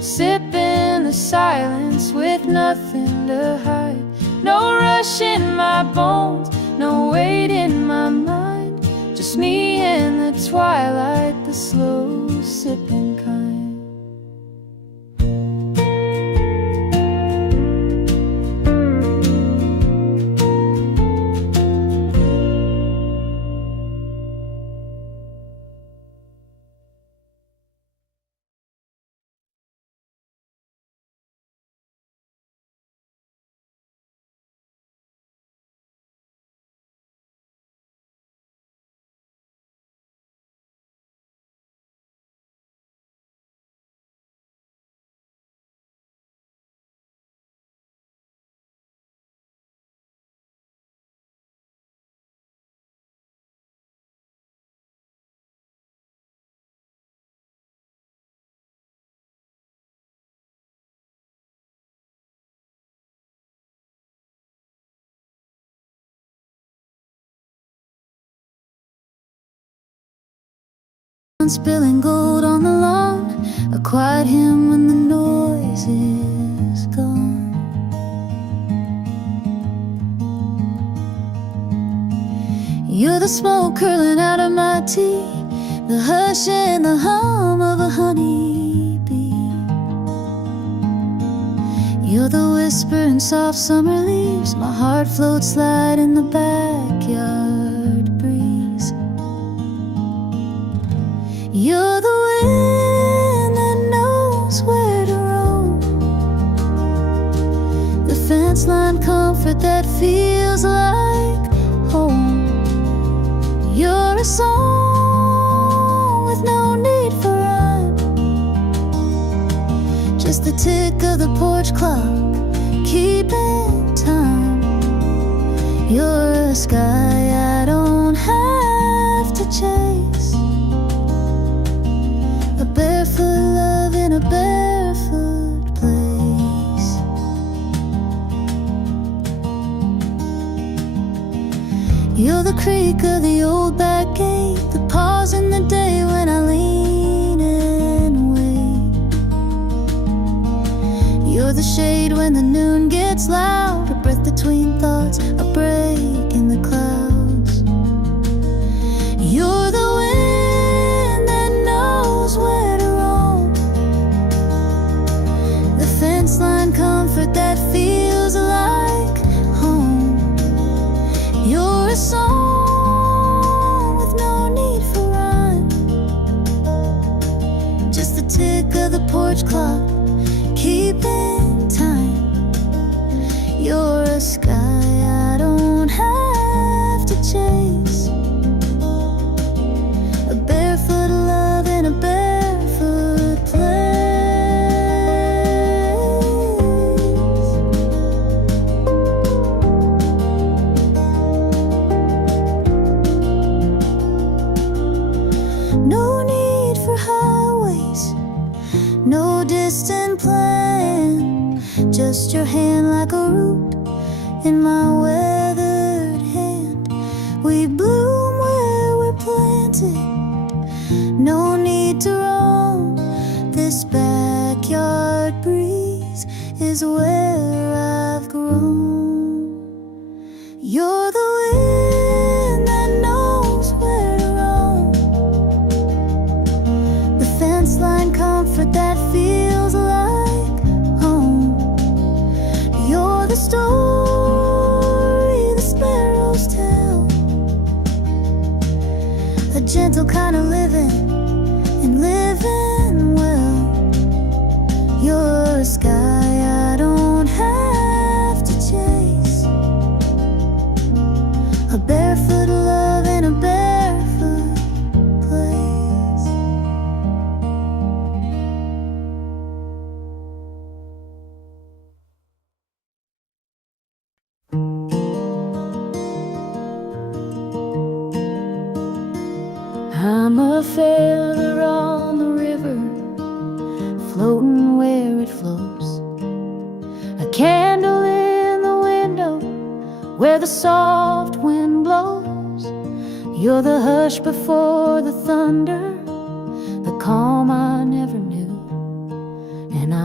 sipping the silence with nothing to hide. No rush in my bones, no weight in my mind, just me in the twilight, the slow sipping kind. Spilling gold on the lawn, a quiet hymn when the noise is gone. You're the smoke curling out of my tea, the hush and the hum of a honeybee. You're the whisper in soft summer leaves, my heart floats light in the backyard breeze. You're the wind that knows where to roam, the fence line comfort that feels like home. You're a song with no need for rhyme, just the tick of the porch clock keeping time. You're a sky I don't have to chase, a barefoot love in a barefoot place. You're the creak of the old back gate, the pause in the day when I lean and wait. You're the shade when the noon gets loud, a breath between thoughts, a break in the clouds. You're the wind that knows where to roam, the fence line comfort that feels like home. You're a song with no need for rhyme, just the tick of the porch clock keeping time. You're a sky I don't have to chase, a barefoot love in a barefoot place. No need for highways, no distant plan, just your hand like a root in my weathered hand. We bloom where we're planted, no need to roam, this backyard breeze is where I've grown. You're the wind that knows where to roam, the fence line comfort that feels like home. You're the story the sparrows tell, a gentle kind of living and living well. You're a sky I don't have to chase, a barefoot love in a barefoot place. I'm a feather on the river, floating where it flows, a candle in the window where the soft wind blows. You're the hush before the thunder, the calm I never knew, and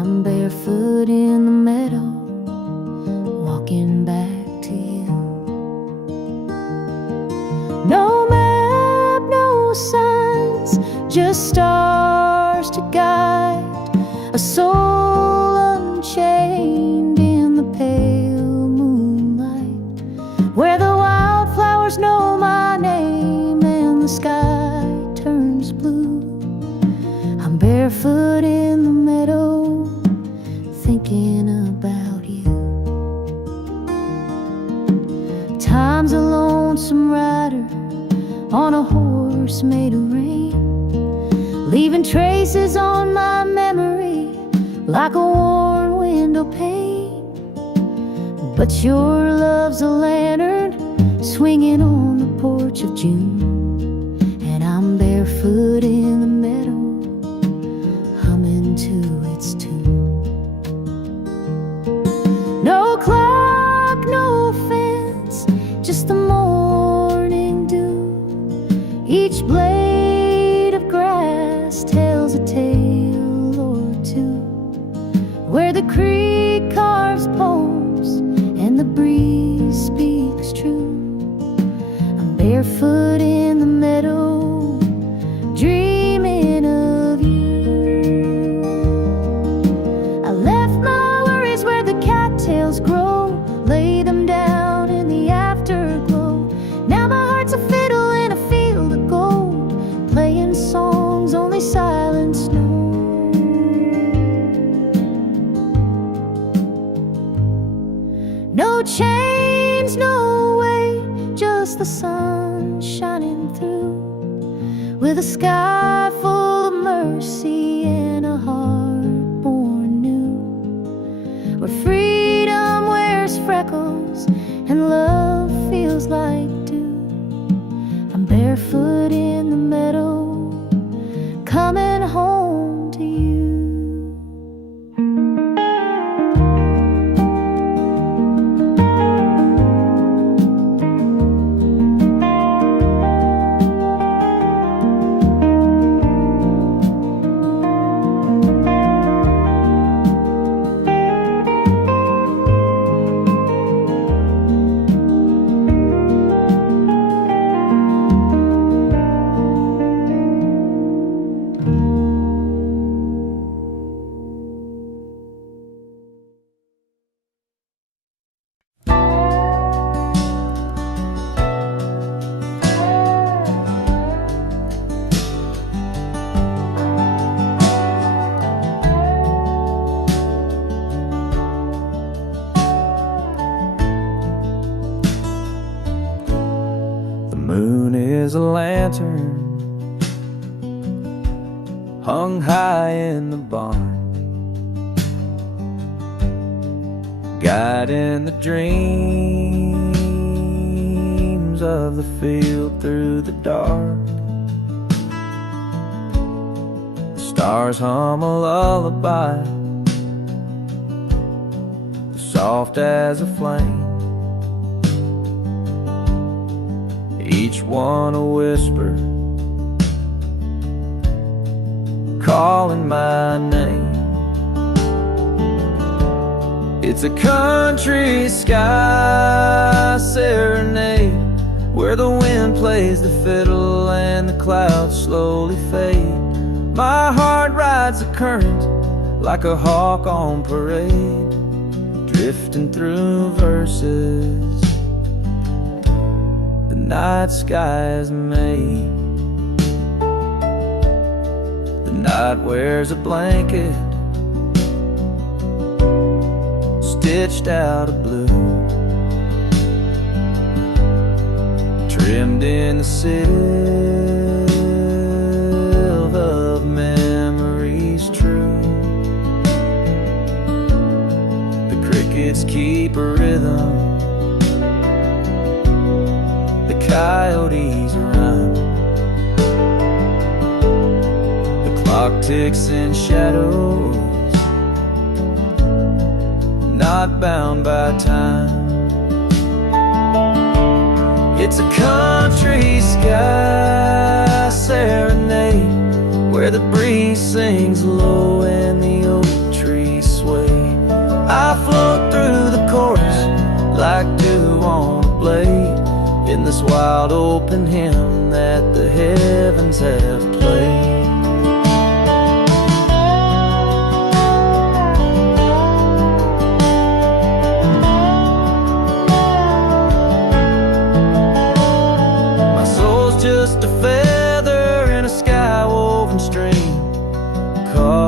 stars to guide a soul unchained in the pale moonlight, where the wildflowers know my name and the sky turns blue. I'm barefoot in the meadow, thinking about you. Time's a lonesome rider on a horse made of rain, leaving traces on my memory like a worn window pane. But your love's a lantern swinging on the porch of June, and I'm barefoot in the meadow, humming to its tune. No clock, no fence, just the morning dew. Each blade of grass tells a tale or two, where the creek carves poems and the breeze speaks true. I'm barefoot in the meadow, dreaming of you. I left my worries where the cattails grow, lay them down in the afterglow. Now my heart's a fiddle in a field of gold, playing songs only silence knows. No chains, no way, just the sun shining through, with a sky full of mercy and a heart born new, where freedom wears freckles and love feels like dew. I'm barefoot in the meadow, coming home to you. Is a lantern hung high in the barn, guiding the dreams of the field through the dark. The stars hum a lullaby, soft as a flame, each one a whisper, calling my name. It's a country sky serenade, where the wind plays the fiddle and the clouds slowly fade. My heart rides the current like a hawk on parade, drifting through verses the night sky has made. The night wears a blanket stitched out of blue, trimmed in the silver of memories true. The crickets keep a rhythm, the coyotes run, the clock ticks in shadows, not bound by time. It's a country sky serenade, where the breeze sings low and the oak trees sway. I float through the chorus like dew on a blade, in this wild open hymn that the heavens have played.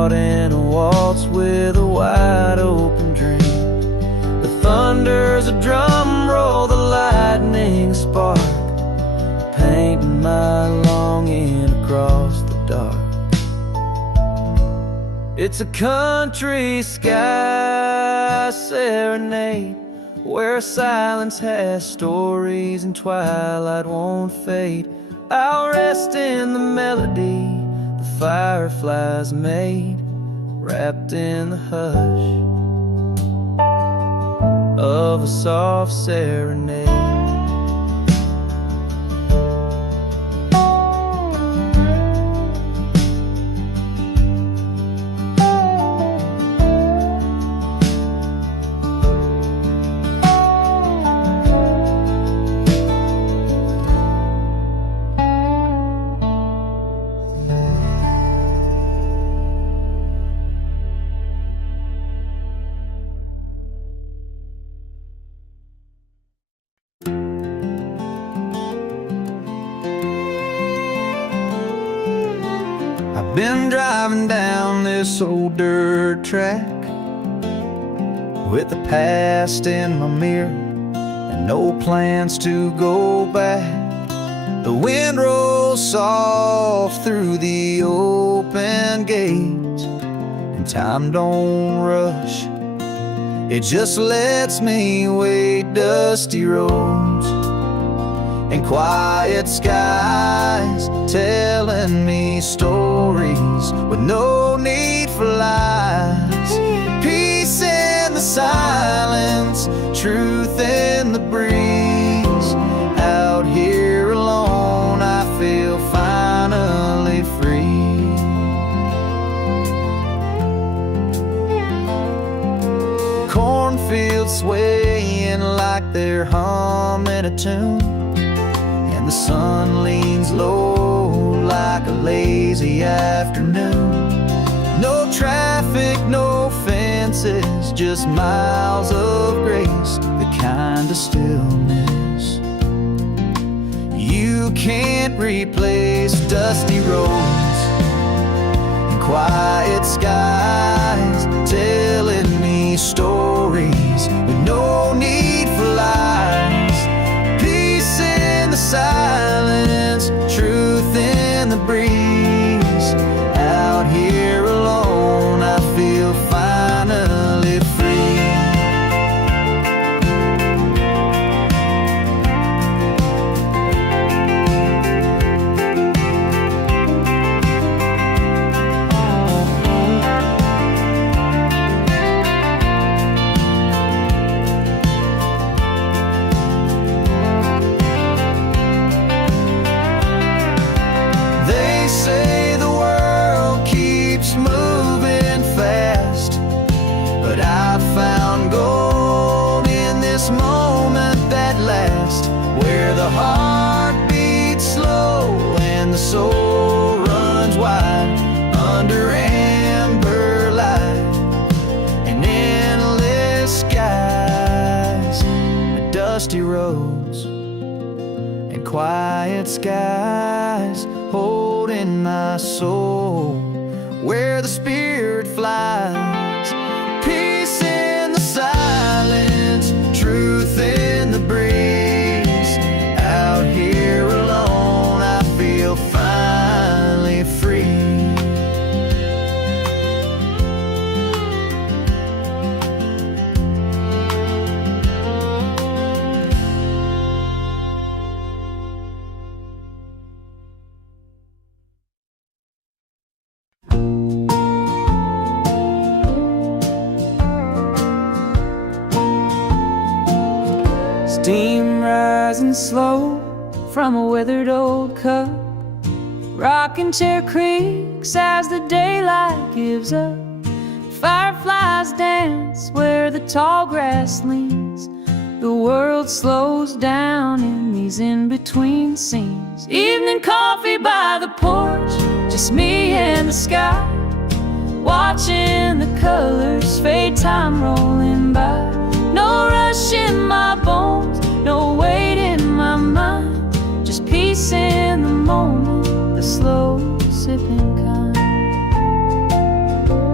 caught in a waltz with a wide open dream. The thunder's a drum roll, the lightning a spark, painting my longing across the dark. It's a country sky serenade, where silence has stories and twilight won't fade. I'll rest in the melody the fireflies made, wrapped in the hush of a soft serenade. Been driving down this old dirt track with the past in my mirror and no plans to go back. The wind rolls soft through the open gates, and time don't rush, it just lets me wade dusty roads and quiet skies, telling me stories with no need for lies. Peace in the silence, truth in the breeze. Out here alone, I feel finally free. Cornfields swaying like they're humming a tune, and the sun leans low like a lazy afternoon. No traffic, no fences, just miles of grace, the kind of stillness you can't replace. Dusty roads and quiet skies, telling me stories with no need for lies. Peace in the silence, truth in the breeze. Out here alone, I feel finally free. They say the world keeps moving fast, but I've found gold in this moment that lasts, where the heart beats slow and the soul runs wide under amber light and endless skies. Dusty roads and quiet skies, holding my soul where the spirit flies. Peace in the silence, truth in the breeze. Out here alone, I feel finally free. Steam rising slow from a withered old cup, rocking chair creaks as the daylight gives up. Fireflies dance where the tall grass leans. The world slows down in these in-between scenes. Evening coffee by the porch, just me and the sky, watching the colors fade, time rolling by. No rush in my bones, no weight in my mind, just peace in the moment, the slow sipping kind.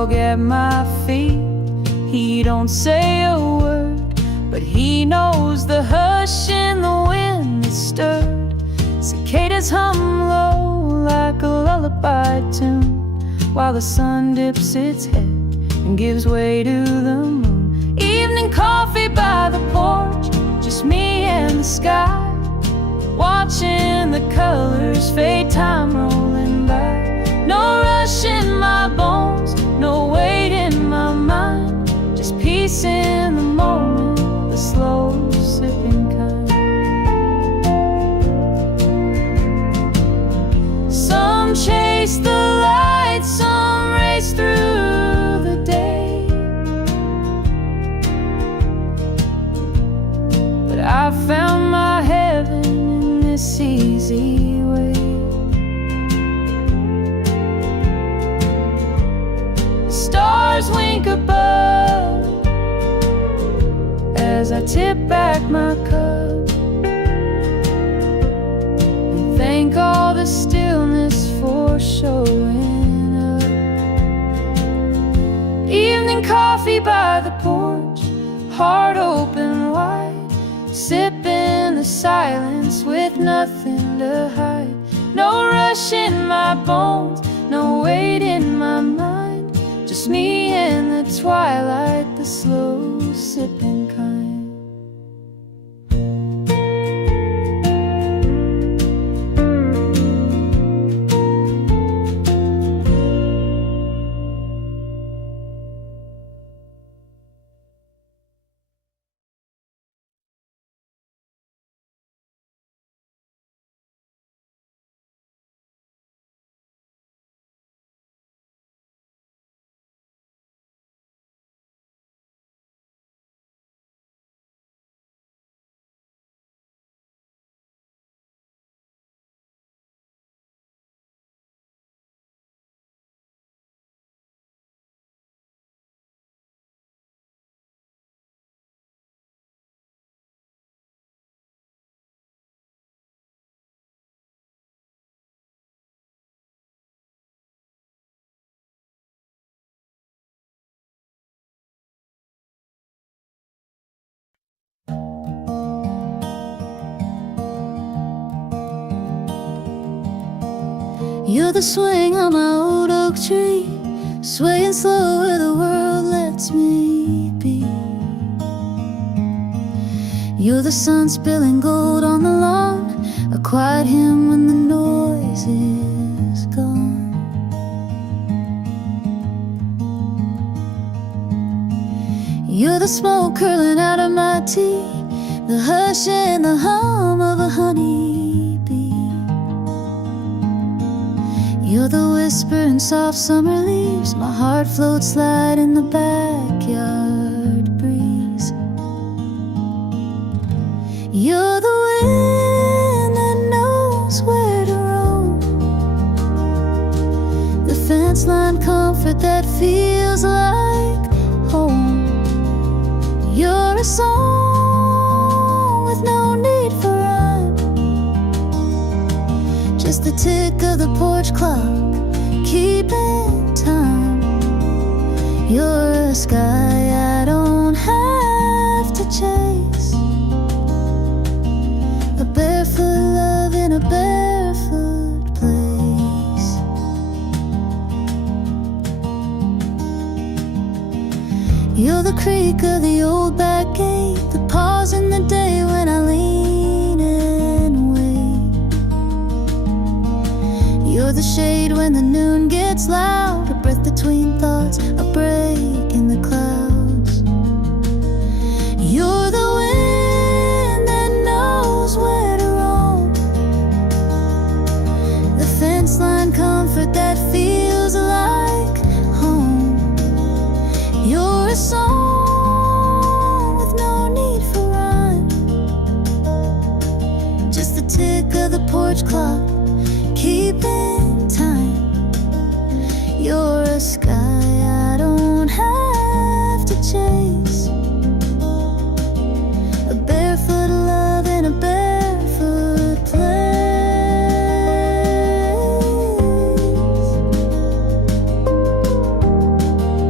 dog at my feet. He don't say a word, but he knows the hush in the wind that stirred. Cicadas hum low like a lullaby tune, while the sun dips its head and gives way to the moon. Evening coffee by the porch, just me and the sky, watching the colors fade, time rolling by. No rush in my bones, no weight in my mind, just peace in the moment, the slow sipping kind. Some chase the light, some race through the day, but I found my heaven in this easy way. The stars wink above as I tip back my cup and thank all the stillness for showing up. Evening coffee by the porch, heart open wide, sipping the silence with nothing to hide. No rush in my bones, no weight in my mind, just me in the twilight, the slow sipping kind. You're the swing on my old oak tree, swaying slow where the world lets me be. You're the sun spilling gold on the lawn, a quiet hymn when the noise is gone. You're the smoke curling out of my tea, the hush and the hum of a honeybee. You're the whisper in soft summer leaves, my heart floats light in the backyard breeze. You're the wind that knows where to roam, the fence line comfort that feels like home. You're a song with no need for rhyme, just the tick of the porch clock keeping time. You're a sky I don't have to chase, a barefoot love in a barefoot place. You're the creak of the old back gate, the pause in the day when I lean and wait. You're the shade when the noon gets loud, a breath between thoughts, a break in the clouds. You're the wind that knows where to roam, the fence line comfort that feels like home. You're a song with no need for rhyme, just the tick of the porch clock keeping time. You're a sky I don't have to chase, a barefoot love in a barefoot place.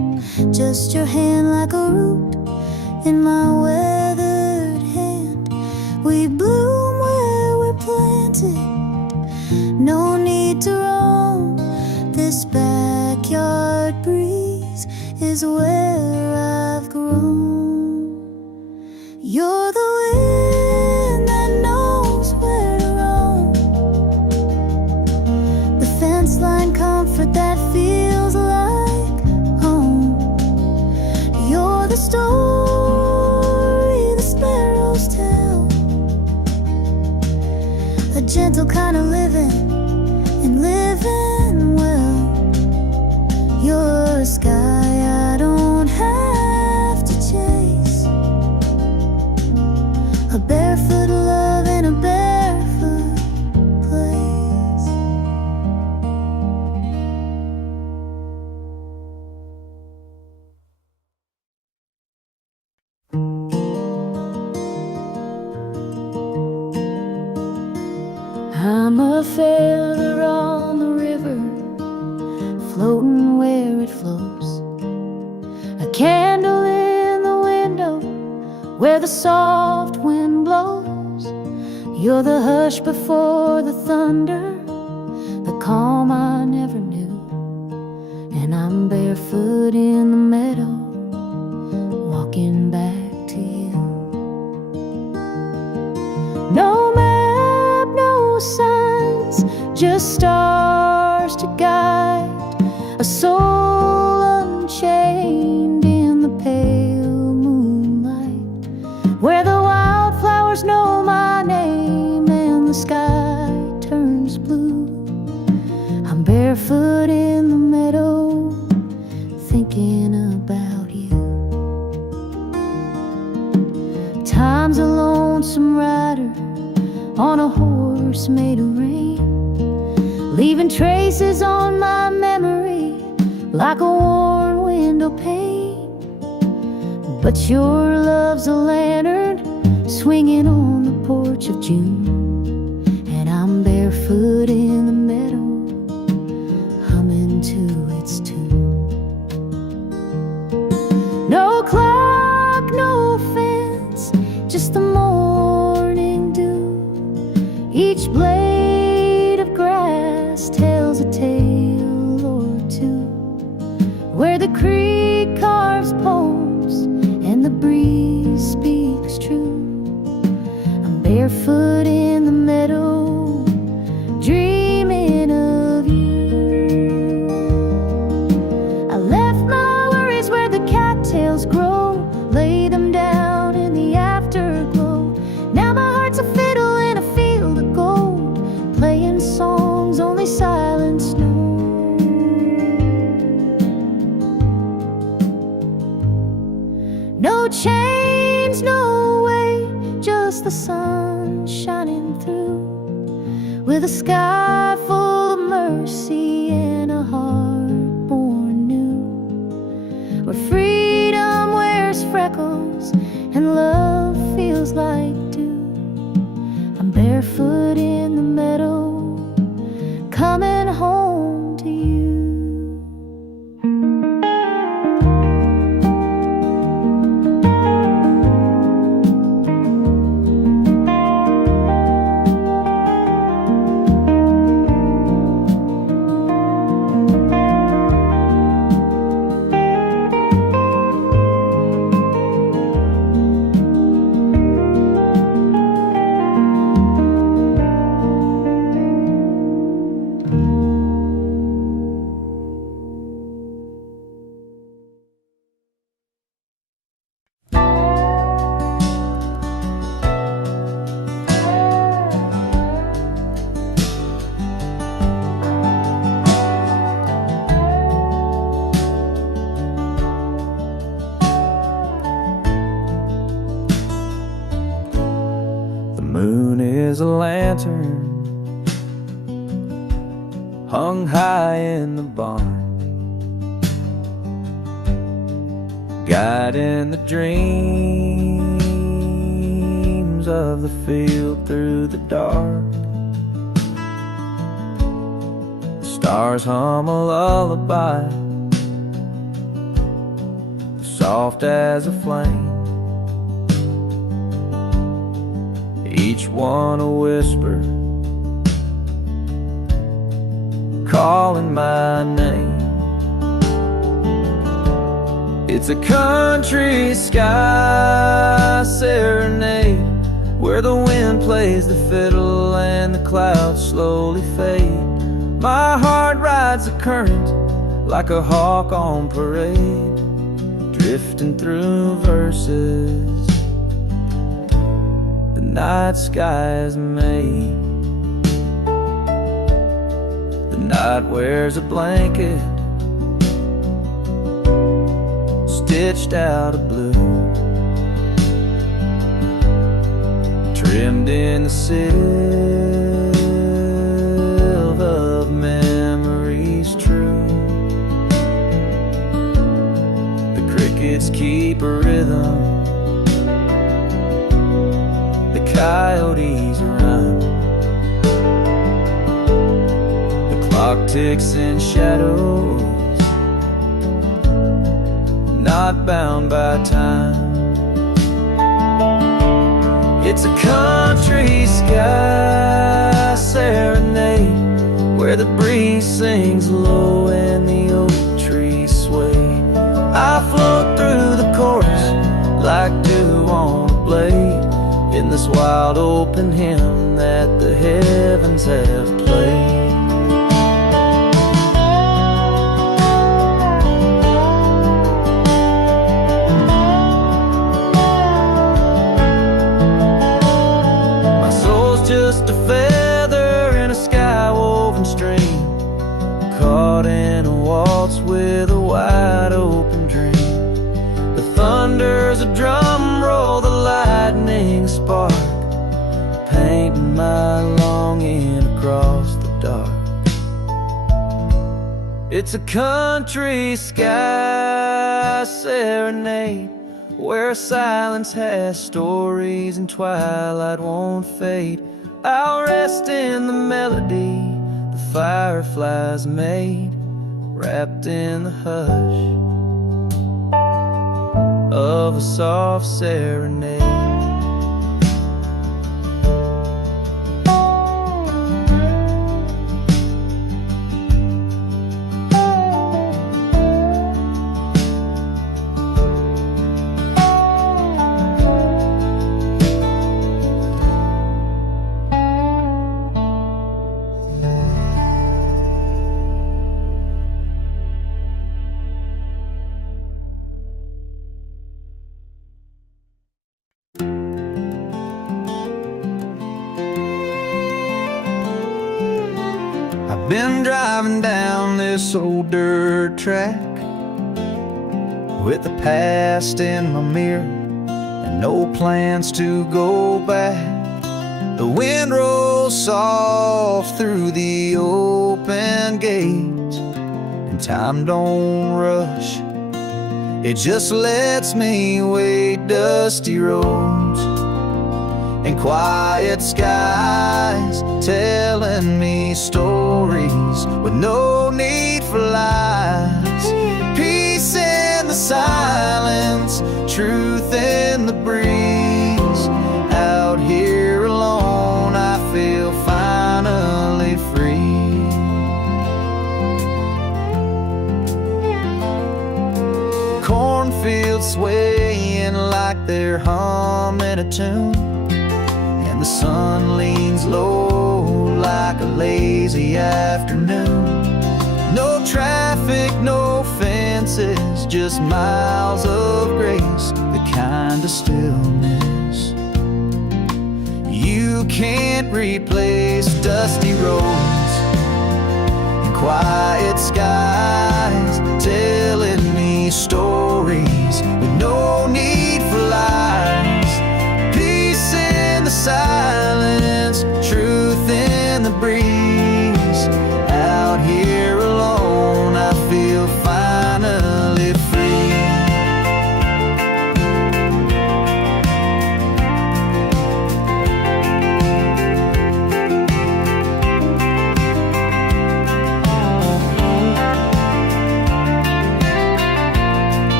just your hand like a root in my weathered hand. We bloom where we're planted, no need to roam. This backyard breeze is where I've grown. You're the wind that knows where to roam, the fence line comfort that feels like home. You're the story the sparrows tell, a gentle kind of living and living well. You're a sky I don't have to chase, a barefoot love in a barefoot place. I'm a feather on the river, floating where it flows, a candle in the window where the soft wind blows. You're the hush before the thunder, the calm I never knew. And I'm barefoot in the meadow, walking back to you. No map, no signs, just stars to guide a soul unchained in the pale moonlight, where the wildflowers know my name and the sky turns blue. I'm barefoot in the meadow, thinking about you. Time's a lonesome rider on a horse made of rain, leaving traces on my memory like a worn window pane. But your love's a lantern swinging on the porch of June, and I'm barefoot in the meadow, humming to its tune. No clock, no fence, just the morning dew. Each blade of grass tells a tale or two, where the creek carves poems and the breeze speaks true. I'm barefoot in the meadow, dreaming of you. I left my worries where the cattails grow, lay them down in the afterglow. Now my heart's a fiddle in a field of gold, playing songs only silence knows. No chains, no weight, just the sun shining through, with a sky full of mercy and a heart born new, where freedom wears freckles and love feels like dew. I'm barefoot in the meadow, coming home to you. Is a lantern hung high in the barn, guiding the dreams of the field through the dark. The stars hum a lullaby soft as a flame, each one a whisper, calling my name. It's a country sky serenade, where the wind plays the fiddle and the clouds slowly fade. My heart rides the current like a hawk on parade, drifting through verses the night sky is made. The night wears a blanket stitched out of blue, trimmed in the silver of memories true. The crickets keep a rhythm, the coyotes run, the clock ticks in shadows, not bound by time. It's a country sky serenade, where the breeze sings low and the oak trees sway. I float through the chorus like dew on a blade, in this wild open hymn that the heavens have played. Just a feather in a sky-woven stream, caught in a waltz with a wide open dream. The thunder's a drum roll, the lightning spark, painting my longing across the dark. It's a country sky serenade, where silence has stories and twilight won't fade. I'll rest in the melody the fireflies made, wrapped in the hush of a soft serenade. Been driving down this old dirt track with the past in my mirror and no plans to go back. The wind rolls soft through the open gate, and time don't rush, it just lets me wait. Dusty roads and quiet skies telling me stories with no need for lies. Peace in the silence, truth in the breeze. Out here alone, I feel finally free. Cornfields swaying like they're humming a tune, the sun leans low like a lazy afternoon. No traffic, no fences, just miles of grace, the kind of stillness you can't replace. Dusty roads and quiet skies telling me stories with no need for lies. Peace in the silence, truth in the breeze. Out here alone, I feel finally free.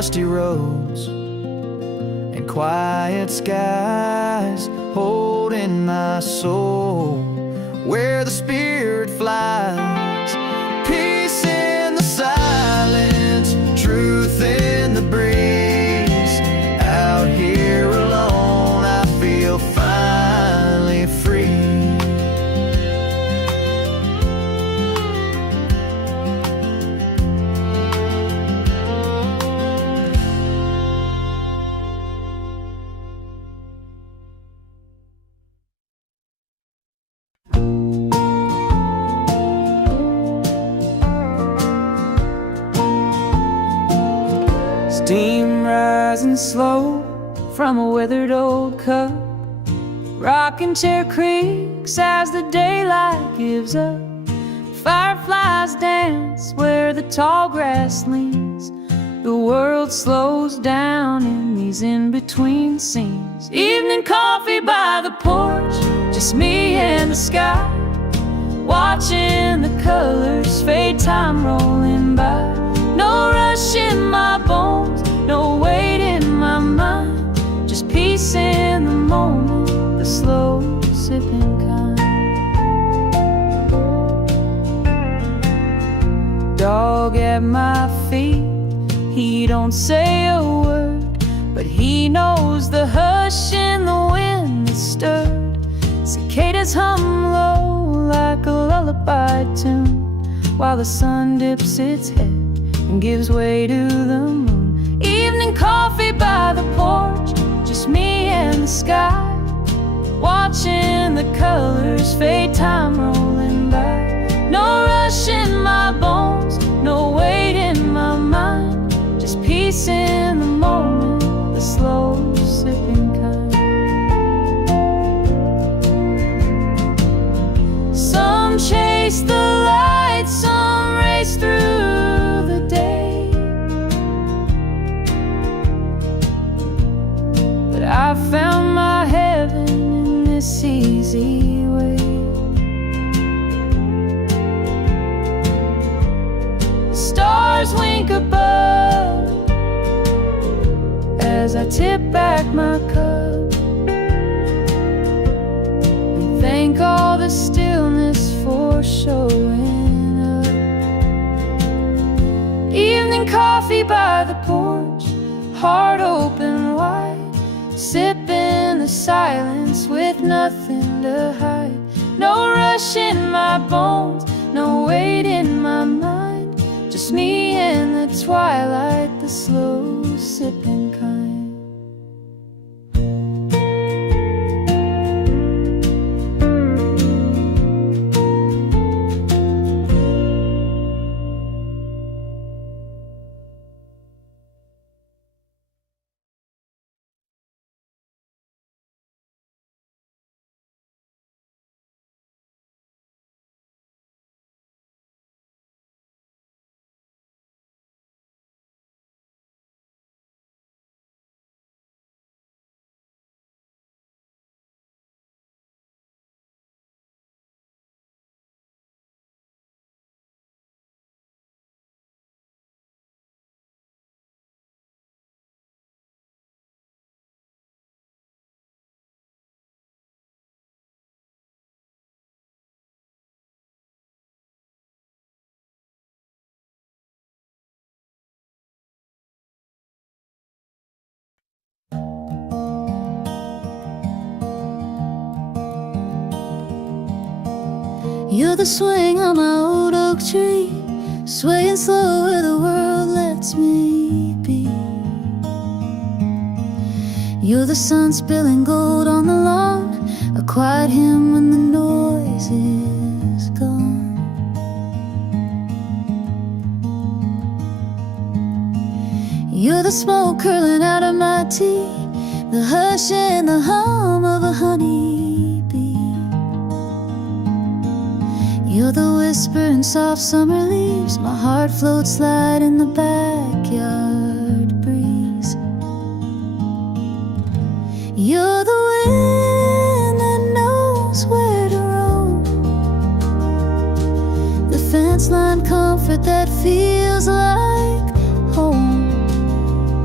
dusty roads and quiet skies, holding my soul where the spirit flies. Peace in the silence, truth in the breeze. Out here alone, I feel finally free. Steam rising slow from a withered old cup, rocking chair creaks as the daylight gives up. Fireflies dance where the tall grass leans. The world slows down in these in-between scenes. Evening coffee by the porch, just me and the sky, watching the colors fade, time rolling by. No rush in my bones, no weight in my mind, just peace in the moment, the slow sipping kind. Dog at my feet, he don't say a word, but he knows the hush in the wind that stirred. Cicadas hum low like a lullaby tune, while the sun dips its head and gives way to the moon. Evening coffee by the porch, just me and the sky, watching the colors fade, time rolling by. No rush in my bones, no weight in my mind, just peace in the moment, the slow sipping kind. Some chase the light, some race through the day, but I found my heaven in this easy way. The stars wink above as I tip back my cup and thank all the stillness for showing up. Evening coffee by the porch, heart open wide, sipping the silence with nothing to hide. No rush in my bones, no weight in my mind, just me in the twilight, the slow sipping kind. You're the swing on my old oak tree, swaying slow where the world lets me be. You're the sun spilling gold on the lawn, a quiet hymn when the noise is gone. You're the smoke curling out of my tea, the hush and the hum of a honeybee. You're the whisper in soft summer leaves, my heart floats light in the backyard breeze. You're the wind that knows where to roam, the fence line comfort that feels like home.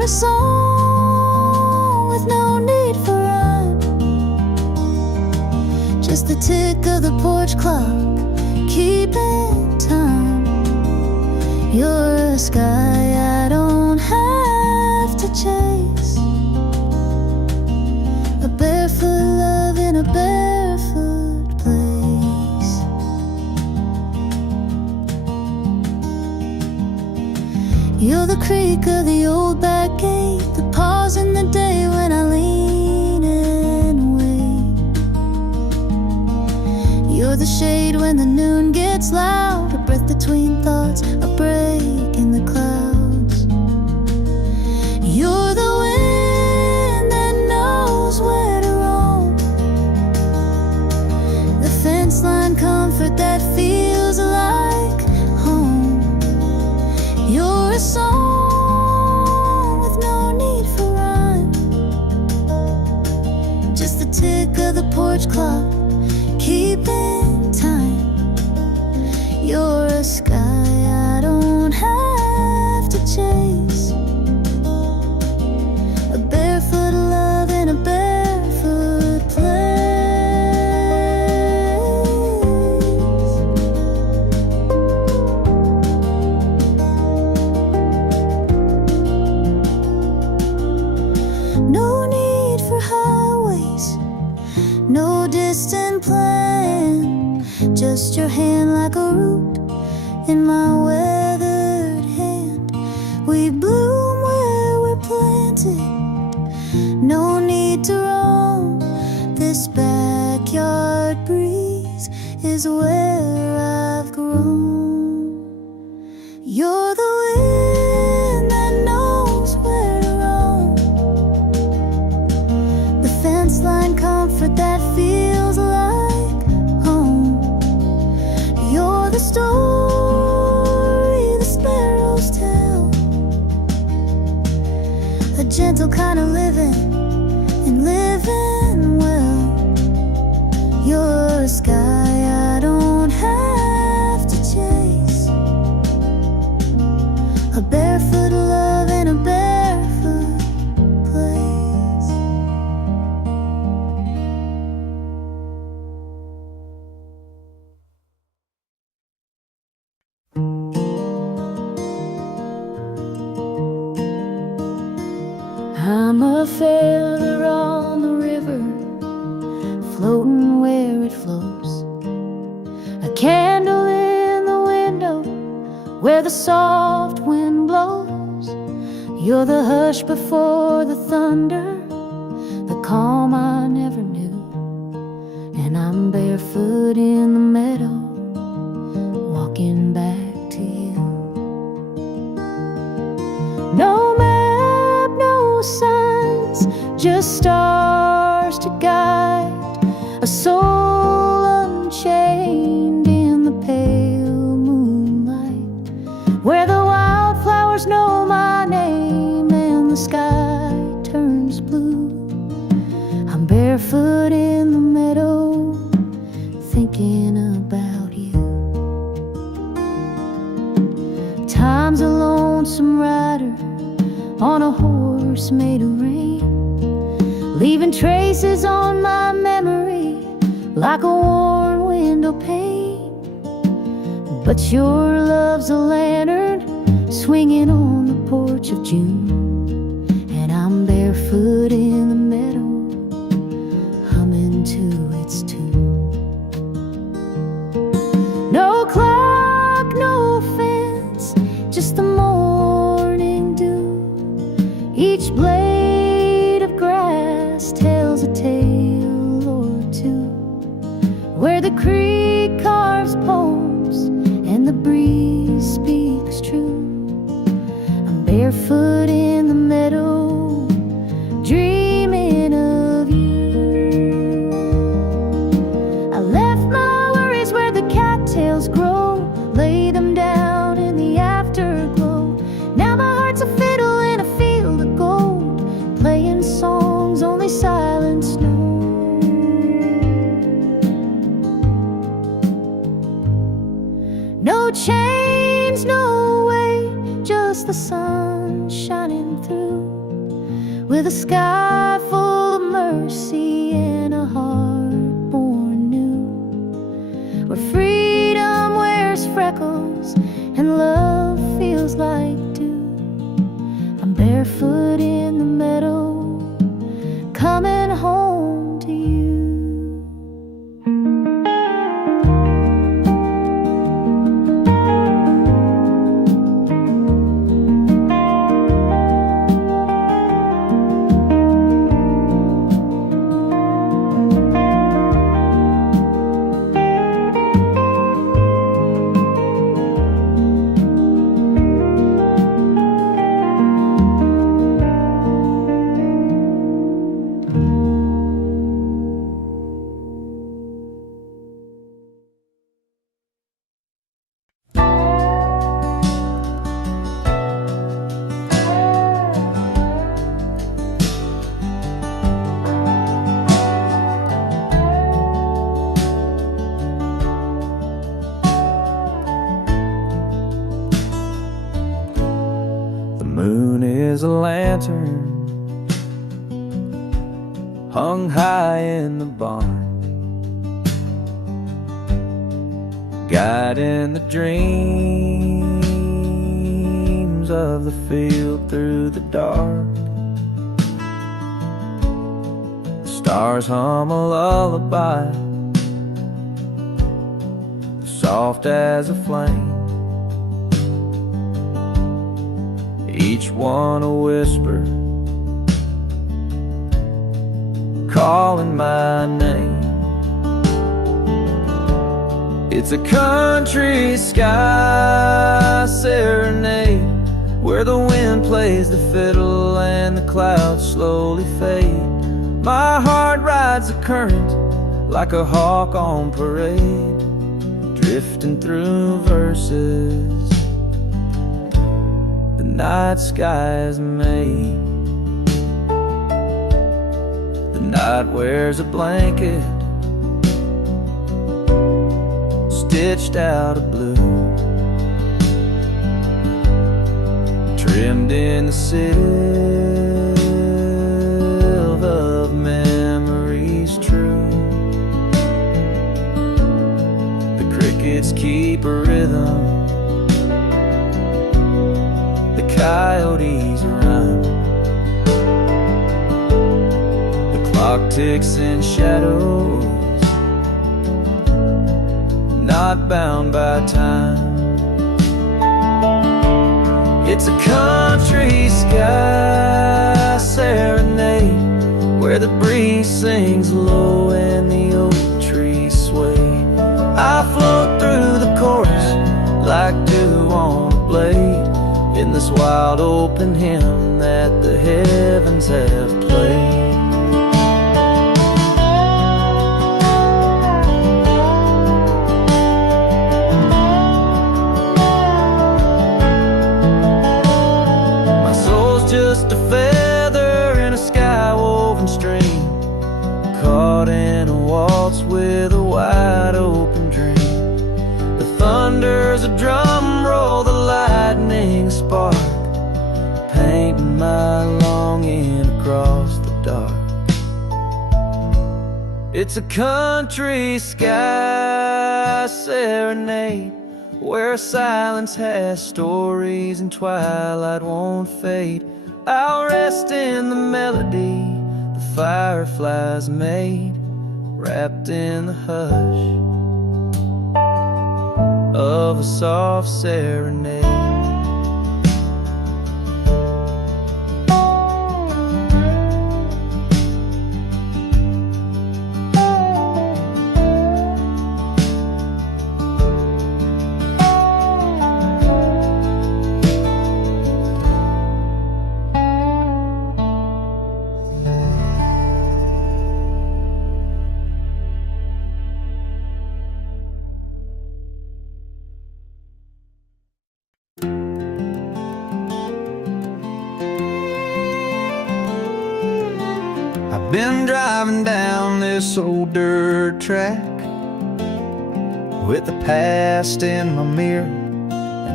You're a song with no need for rhyme, just the tick of the porch clock keeping time. You're a sky I don't have to chase, a barefoot love in a barefoot place. You're the creak of the old back gate, the pause in the day when I lean and wait. You're the shade when the noon gets loud, a breath between thoughts, a break in the clouds. You're the wind that knows where to roam, the fence line comfort that feels like home. You're a song with no need for rhyme, just the tick of the porch clock keeping time. You're a sky I don't have to chase, a barefoot love in a barefoot place. No need for highways, no distant plan, just your hand like a root in my weathered hand. We bloom where we're planted, no need to roam. This backyard breeze is where I've grown. You're the wind that knows where to roam, the fence line comfort that feels like home. You're the story the sparrows tell, a gentle kind of living and living well. You're a sky I don't have to chase, a barefoot love in a barefoot place. I'm a feather on the river, floating where it flows, a candle in the window where the soft wind blows. You're the hush before the thunder, the calm I never knew. And I'm barefoot in the meadow, walking back to you. No map, no signs, just stars to guide a soul unchained in the pale moonlight, where the wildflowers know my name and the sky turns blue. I'm barefoot in the meadow, thinking about you. Time's a lonesome rider on a horse made of rain, leaving traces on my memory like a worn window pane. But your love's a lantern swinging on the porch of June, and I'm barefoot in the meadow, humming to its tune. No clock, no fence, just the morning dew. Each blade of grass tells a tale or two, where the creek carves poems and the breeze speaks true. I'm barefoot in the meadow, dreaming of you. I left my worries where the cattails grow, lay them down in the afterglow. Now my heart's a fiddle in a field of gold, playing songs only silence knows. No chains, no way, just just the sun shining through, with a sky full of mercy and a heart born new, where freedom wears freckles and love feels like dew. I'm barefoot in the meadow, coming home to you. Is a lantern hung high in the barn, guiding the dreams of the field through the dark. The stars hum a lullaby, soft as a flame, each one a whisper, calling my name. It's a country sky serenade, where the wind plays the fiddle and the clouds slowly fade. My heart rides the current like a hawk on parade, drifting through verses the night sky's made. The night wears a blanket stitched out of blue, trimmed in the silver of memories true. The crickets keep a rhythm, the coyotes run, the clock ticks in shadows, not bound by time. It's a country sky serenade, where the breeze sings low and the oak trees sway. I float through the chorus like dew on a blade, in this wild open hymn that the heavens have played. My soul's just a feather in a sky-woven stream, caught in a waltz with a wide open dream. The thunder's a drum roll, the lightning spark, painting my longing across the dark. It's a country sky serenade, where silence has stories and twilight won't fade. I'll rest in the melody the fireflies made, wrapped in the hush of a soft serenade. Been driving down this old dirt track with the past in my mirror and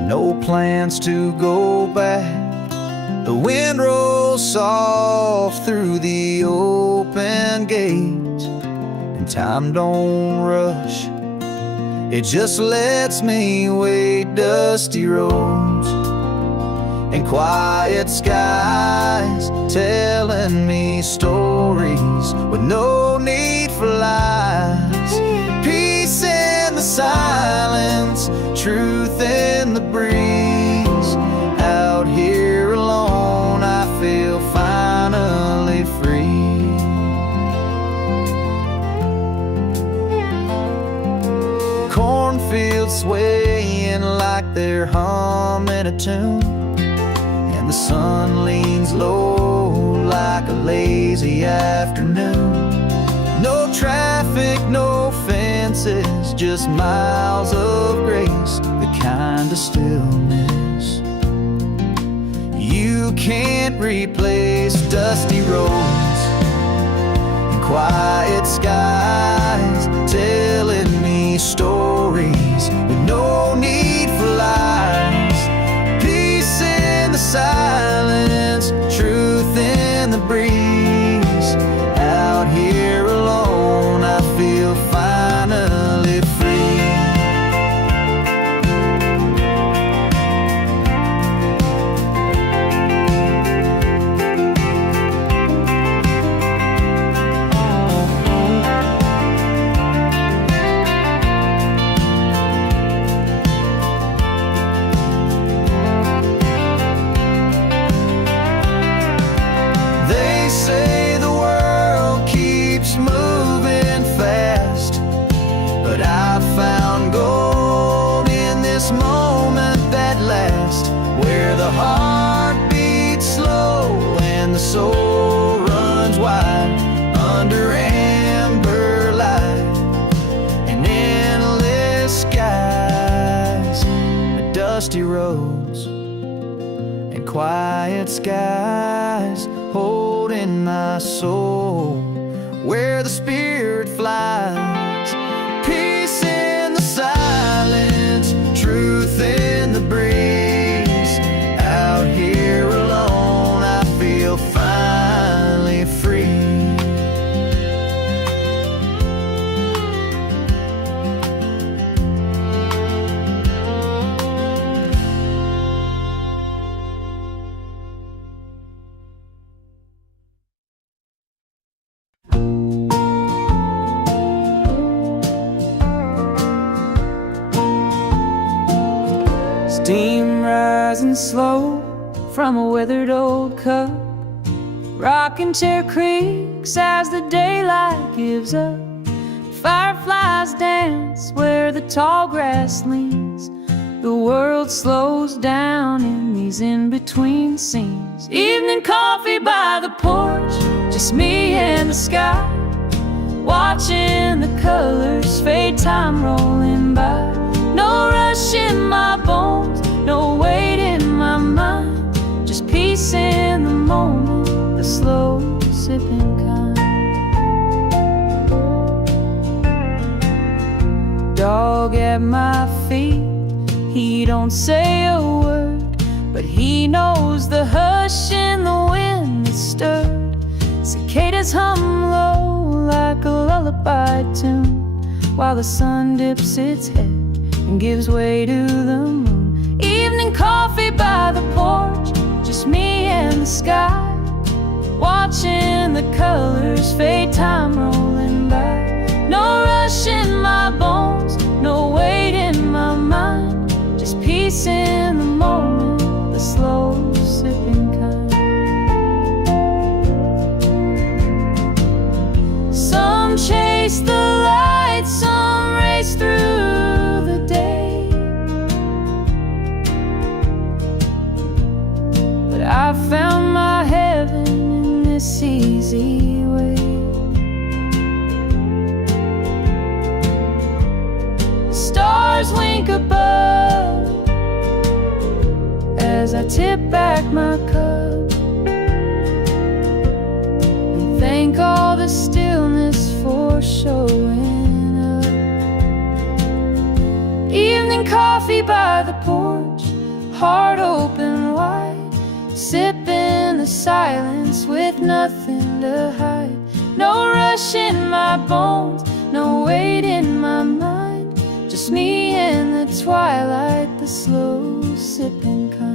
no plans to go back. The wind rolls soft through the open gate, and time don't rush, it just lets me wait. Dusty roads and quiet skies, telling me stories with no need for lies. Peace in the silence, truth in the breeze. Out here alone, I feel finally free. Cornfields swaying like they're humming a tune, and the sun leans low like a lazy afternoon. No traffic, no fences, just miles of grace, the kind of stillness you can't replace. Dusty roads and quiet skies, telling me stories with no need for lies. Peace in the silence, truth in the breeze. Out here alone, I feel finally free. They say the world keeps moving fast, but I found gold in this moment that lasts, where the heart beats slow and the soul runs wide under amber light and endless skies. Dusty roads and quiet skies, holding my soul where the spirit flies. Peace in the silence, truth in the breeze. Out here alone, I feel finally free. Steam rising slow from a weathered old cup, rocking chair creaks as the daylight gives up. Fireflies dance where the tall grass leans. The world slows down in these in-between scenes. Evening coffee by the porch, just me and the sky, watching the colors fade, time rolling by. No rush in my bones, no weight in my mind, just peace in the moment, the slow sipping kind. Dog at my feet, he don't say a word, but he knows the hush in the wind that stirred. Cicadas hum low like a lullaby tune, while the sun dips its head and gives way to the moon. Evening coffee by the porch, just me and the sky, watching the colors fade, time rolling by. No rush in my bones, no weight in my mind, just peace in the moment, the slow sipping kind. Some chase the light, some race through the day, but I found my heaven in this easy way. The stars wink above as I tip back my cup and thank all the stillness for showing up. Evening coffee by the porch, heart open wide, sipping the silence with nothing to hide. No rush in my bones, no weight in my mind, just me in the twilight, the slow sipping kind.